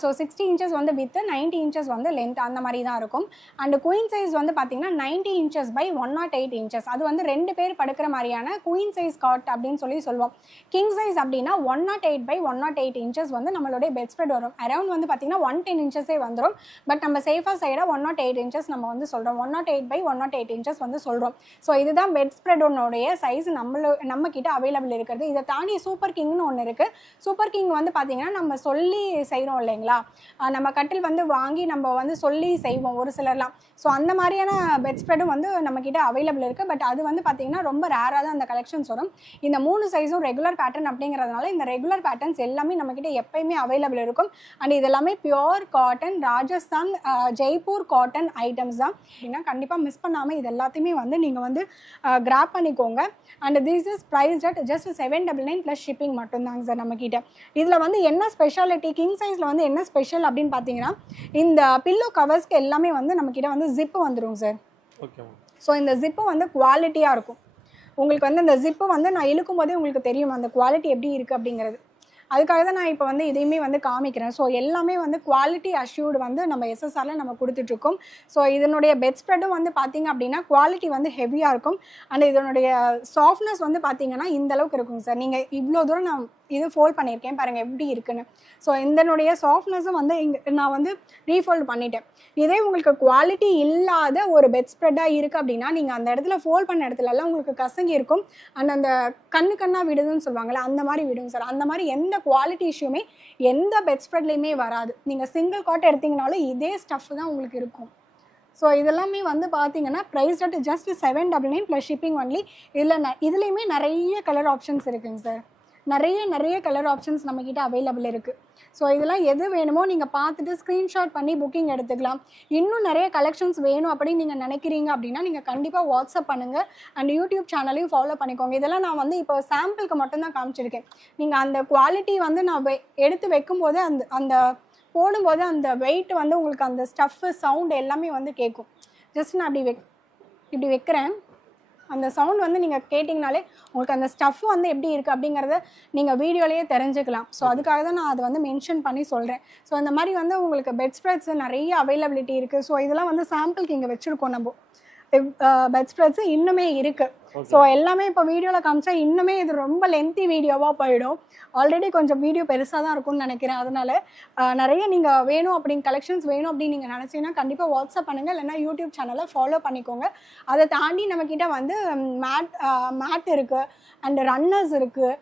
ஸோ 60 inches வந்து வித்து 90 inches வந்து லென்த் அந்த மாதிரி தான் இருக்கும். அண்ட் குயின் சைஸ் வந்து பார்த்தீங்கன்னா 90 inches by 108 inches. அது வந்து 2 பேர் படுக்கிற மாதிரியான குயின் சைஸ் காட் அப்படின்னு சொல்லுவோம். கிங் சைஸ் அப்படின்னா 108 by 108 inches வந்து நம்மளுடைய பெட் ஸ்ப்ரெட் வரும். அரௌண்ட் வந்து பார்த்தீங்கன்னா 110 inches வந்துடும். பட் நம்ம சேஃபாக சைடாக 108 inches நம்ம வந்து சொல்கிறோம். 108 by 108 inches வந்து சொல்கிறோம். ஸோ இதுதான் பெட் ஸ்ப்ரெடோடைய சைஸ் நம்ம கிட்ட அவைலபிள் இருக்கிறது. இதை தாண்டி சூப்பர் கிங்னு ஒன்று இருக்குது. சூப்பர் கிங் வந்து பார்த்தீங்கன்னா நம்ம சொல்லி செய்கிறோம் இல்லைங்களா, நம்ம கட்டில் வந்து வாங்கி நம்ம வந்து சொல்லி செய்வோம் ஒரு சிலர்லாம். ஸோ அந்த மாதிரியான பெட் ஸ்ப்ரெடும் வந்து நம்மக்கிட்ட அவைலபிள் இருக்குது. பட் அது வந்து பார்த்திங்கன்னா ரொம்ப ரேராக தான் அந்த கலெக்ஷன்ஸ் வரும். இந்த 3 சைஸும் ரெகுலர் பேட்டர்ன் அப்படிங்கிறதுனால இந்த ரெகுலர் பேட்டர்ன்ஸ் எல்லாமே நம்மக்கிட்ட எப்பயுமே அவைலபிள் இருக்கும். அண்ட் இது எல்லாமே pure cotton Rajasthan Jaipur cotton items தான். அப்படின்னா கண்டிப்பாக மிஸ் பண்ணாமல் இது எல்லாத்தையுமே வந்து நீங்கள் வந்து கிராப் பண்ணிக்கோங்க. And this is prized at just 799 plus shipping மட்டும்தாங்க சார் நம்மக்கிட்ட. இதில் வந்து என்ன ஸ்பெஷாலிட்டி, கிங் சைஸில் வந்து என்ன ஸ்பெஷல் அப்படின்னு பார்த்தீங்கன்னா இந்த பில்லோ கவர்ஸ்க்கு எல்லாமே வந்து நம்மக்கிட்ட வந்து ஜிப்பு வந்துடும் சார். ஸோ இந்த ஜிப்பு வந்து குவாலிட்டியாக இருக்கும். உங்களுக்கு வந்து இந்த ஜிப்பு வந்து நான் இழுக்கும் போதே உங்களுக்கு தெரியும் அந்த குவாலிட்டி எப்படி இருக்குது அப்படிங்கிறது. அதுக்காக தான் நான் இப்போ வந்து இதையுமே வந்து காமிக்கிறேன். ஸோ எல்லாமே வந்து குவாலிட்டி அஷ்யூர்டு வந்து நம்ம எஸ்எஸ்ஆரில் நம்ம கொடுத்துட்ருக்கோம். ஸோ இதனுடைய பெட் ஸ்ப்ரெட்டும் வந்து பார்த்திங்க அப்படின்னா குவாலிட்டி வந்து ஹெவியாக இருக்கும். அண்ட் இதனுடைய சாஃப்ட்னஸ் வந்து பார்த்திங்கன்னா இந்தளவுக்கு இருக்குங்க சார். நீங்கள் இவ்வளோ தூரம் நான் இது ஃபோல்ட் பண்ணியிருக்கேன் பாருங்கள் எப்படி இருக்குன்னு. ஸோ இதனுடைய சாஃப்ட்னஸும் வந்து நான் வந்து ரீஃபோல்டு பண்ணிட்டேன். இதே உங்களுக்கு குவாலிட்டி இல்லாத ஒரு பெட் ஸ்ப்ரெட்டாக இருக்குது அப்படின்னா நீங்கள் அந்த இடத்துல ஃபோல்ட் பண்ண இடத்துலலாம் உங்களுக்கு கசங்கி இருக்கும். அண்ட் அந்த கண்ணாக விடுதுன்னு சொல்லுவாங்கள்ல அந்த மாதிரி விடுங்க சார். அந்த மாதிரி எந்த குவாலிட்டி இஷ்யூமே எந்த பெட் ஸ்ப்ரெட்லேயுமே வராது. நீங்கள் சிங்கிள் காட் எடுத்திங்கனாலும் இதே ஸ்டஃப் தான் உங்களுக்கு இருக்கும். ஸோ இதெல்லாமே வந்து பார்த்தீங்கன்னா price at just 799 plus shipping only. இதுலேயுமே நிறைய கலர் ஆப்ஷன்ஸ் இருக்குங்க சார். நிறைய கலர் ஆப்ஷன்ஸ் நம்மக்கிட்ட அவைலபிள் இருக்குது. ஸோ இதெல்லாம் எது வேணுமோ நீங்கள் பார்த்துட்டு ஸ்க்ரீன்ஷாட் பண்ணி புக்கிங் எடுத்துக்கலாம். இன்னும் நிறைய கலெக்ஷன்ஸ் வேணும் அப்படின்னு நீங்கள் நினைக்கிறீங்க அப்படின்னா நீங்கள் கண்டிப்பாக வாட்ஸ்அப் பண்ணுங்கள். அண்ட் யூடியூப் சேனலையும் ஃபாலோ பண்ணிக்கோங்க. இதெல்லாம் நான் வந்து இப்போ சாம்பிளுக்கு மட்டும்தான் காமிச்சிருக்கேன். நீங்கள் அந்த குவாலிட்டி வந்து நான் எடுத்து வைக்கும்போது அந்த போடும்போது அந்த வெயிட் வந்து உங்களுக்கு அந்த ஸ்டஃப்பு சவுண்ட் எல்லாமே வந்து கேட்கும். ஜஸ்ட் நான் இப்படி வைக்கிறேன். அந்த சவுண்ட் வந்து நீங்கள் கேட்டிங்கனாலே உங்களுக்கு அந்த ஸ்டஃப் வந்து எப்படி இருக்குது அப்படிங்கிறத நீங்கள் வீடியோலேயே தெரிஞ்சுக்கலாம். ஸோ அதுக்காக தான் நான் அதை வந்து மென்ஷன் பண்ணி சொல்கிறேன். ஸோ இந்த மாதிரி வந்து உங்களுக்கு பெட் ஸ்ப்ரெட்ஸ் நிறைய அவைலபிலிட்டி இருக்குது. ஸோ இதெல்லாம் வந்து சாம்பிளுக்கு இங்கே வச்சுருக்கோம் நம்ம. பெட் ஸ்ப்ரெட்ஸ் இன்னுமே இருக்குது. ஸோ எல்லாமே இப்போ வீடியோவில் காமிச்சா இன்னுமே இது ரொம்ப லென்த்தி வீடியோவாக போயிடும். ஆல்ரெடி கொஞ்சம் வீடியோ பெருசாக தான் இருக்கும்னு நினைக்கிறேன். அதனால் நிறைய நீங்கள் வேணும் அப்படின்னு கலெக்ஷன்ஸ் வேணும் அப்படின்னு நீங்கள் நினச்சிங்கன்னா கண்டிப்பாக வாட்ஸ்அப் பண்ணுங்கள். இல்லைன்னா யூடியூப் சேனலை ஃபாலோ பண்ணிக்கோங்க. அதை தாண்டி நம்மக்கிட்ட வந்து மேட் இருக்குது அண்ட் ரன்னர்ஸ் இருக்குது.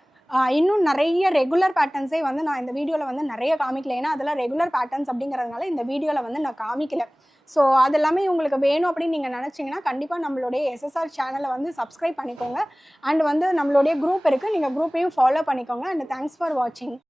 இன்னும் நிறைய ரெகுலர் பேட்டர்ன்ஸே வந்து நான் இந்த வீடியோவில் வந்து நிறைய காமிக்கல. ஏன்னா அதெல்லாம் ரெகுலர் பேட்டர்ன்ஸ் அப்படிங்கிறதுனால இந்த வீடியோவில் வந்து நான் காமிக்கல. ஸோ அதெல்லாமே உங்களுக்கு வேணும் அப்படின்னு நீங்கள் நினச்சிங்கன்னா கண்டிப்பாக நம்மளுடைய எஸ்எஸ்ஆர் சேனலை வந்து சப்ஸ்கிரைப் பண்ணிக்கோங்க. அண்ட் வந்து நம்மளுடைய குரூப் இருக்குது. நீங்கள் குரூப்பையும் ஃபாலோ பண்ணிக்கோங்க. அண்ட் தேங்க்ஸ் ஃபார் வாட்சிங்.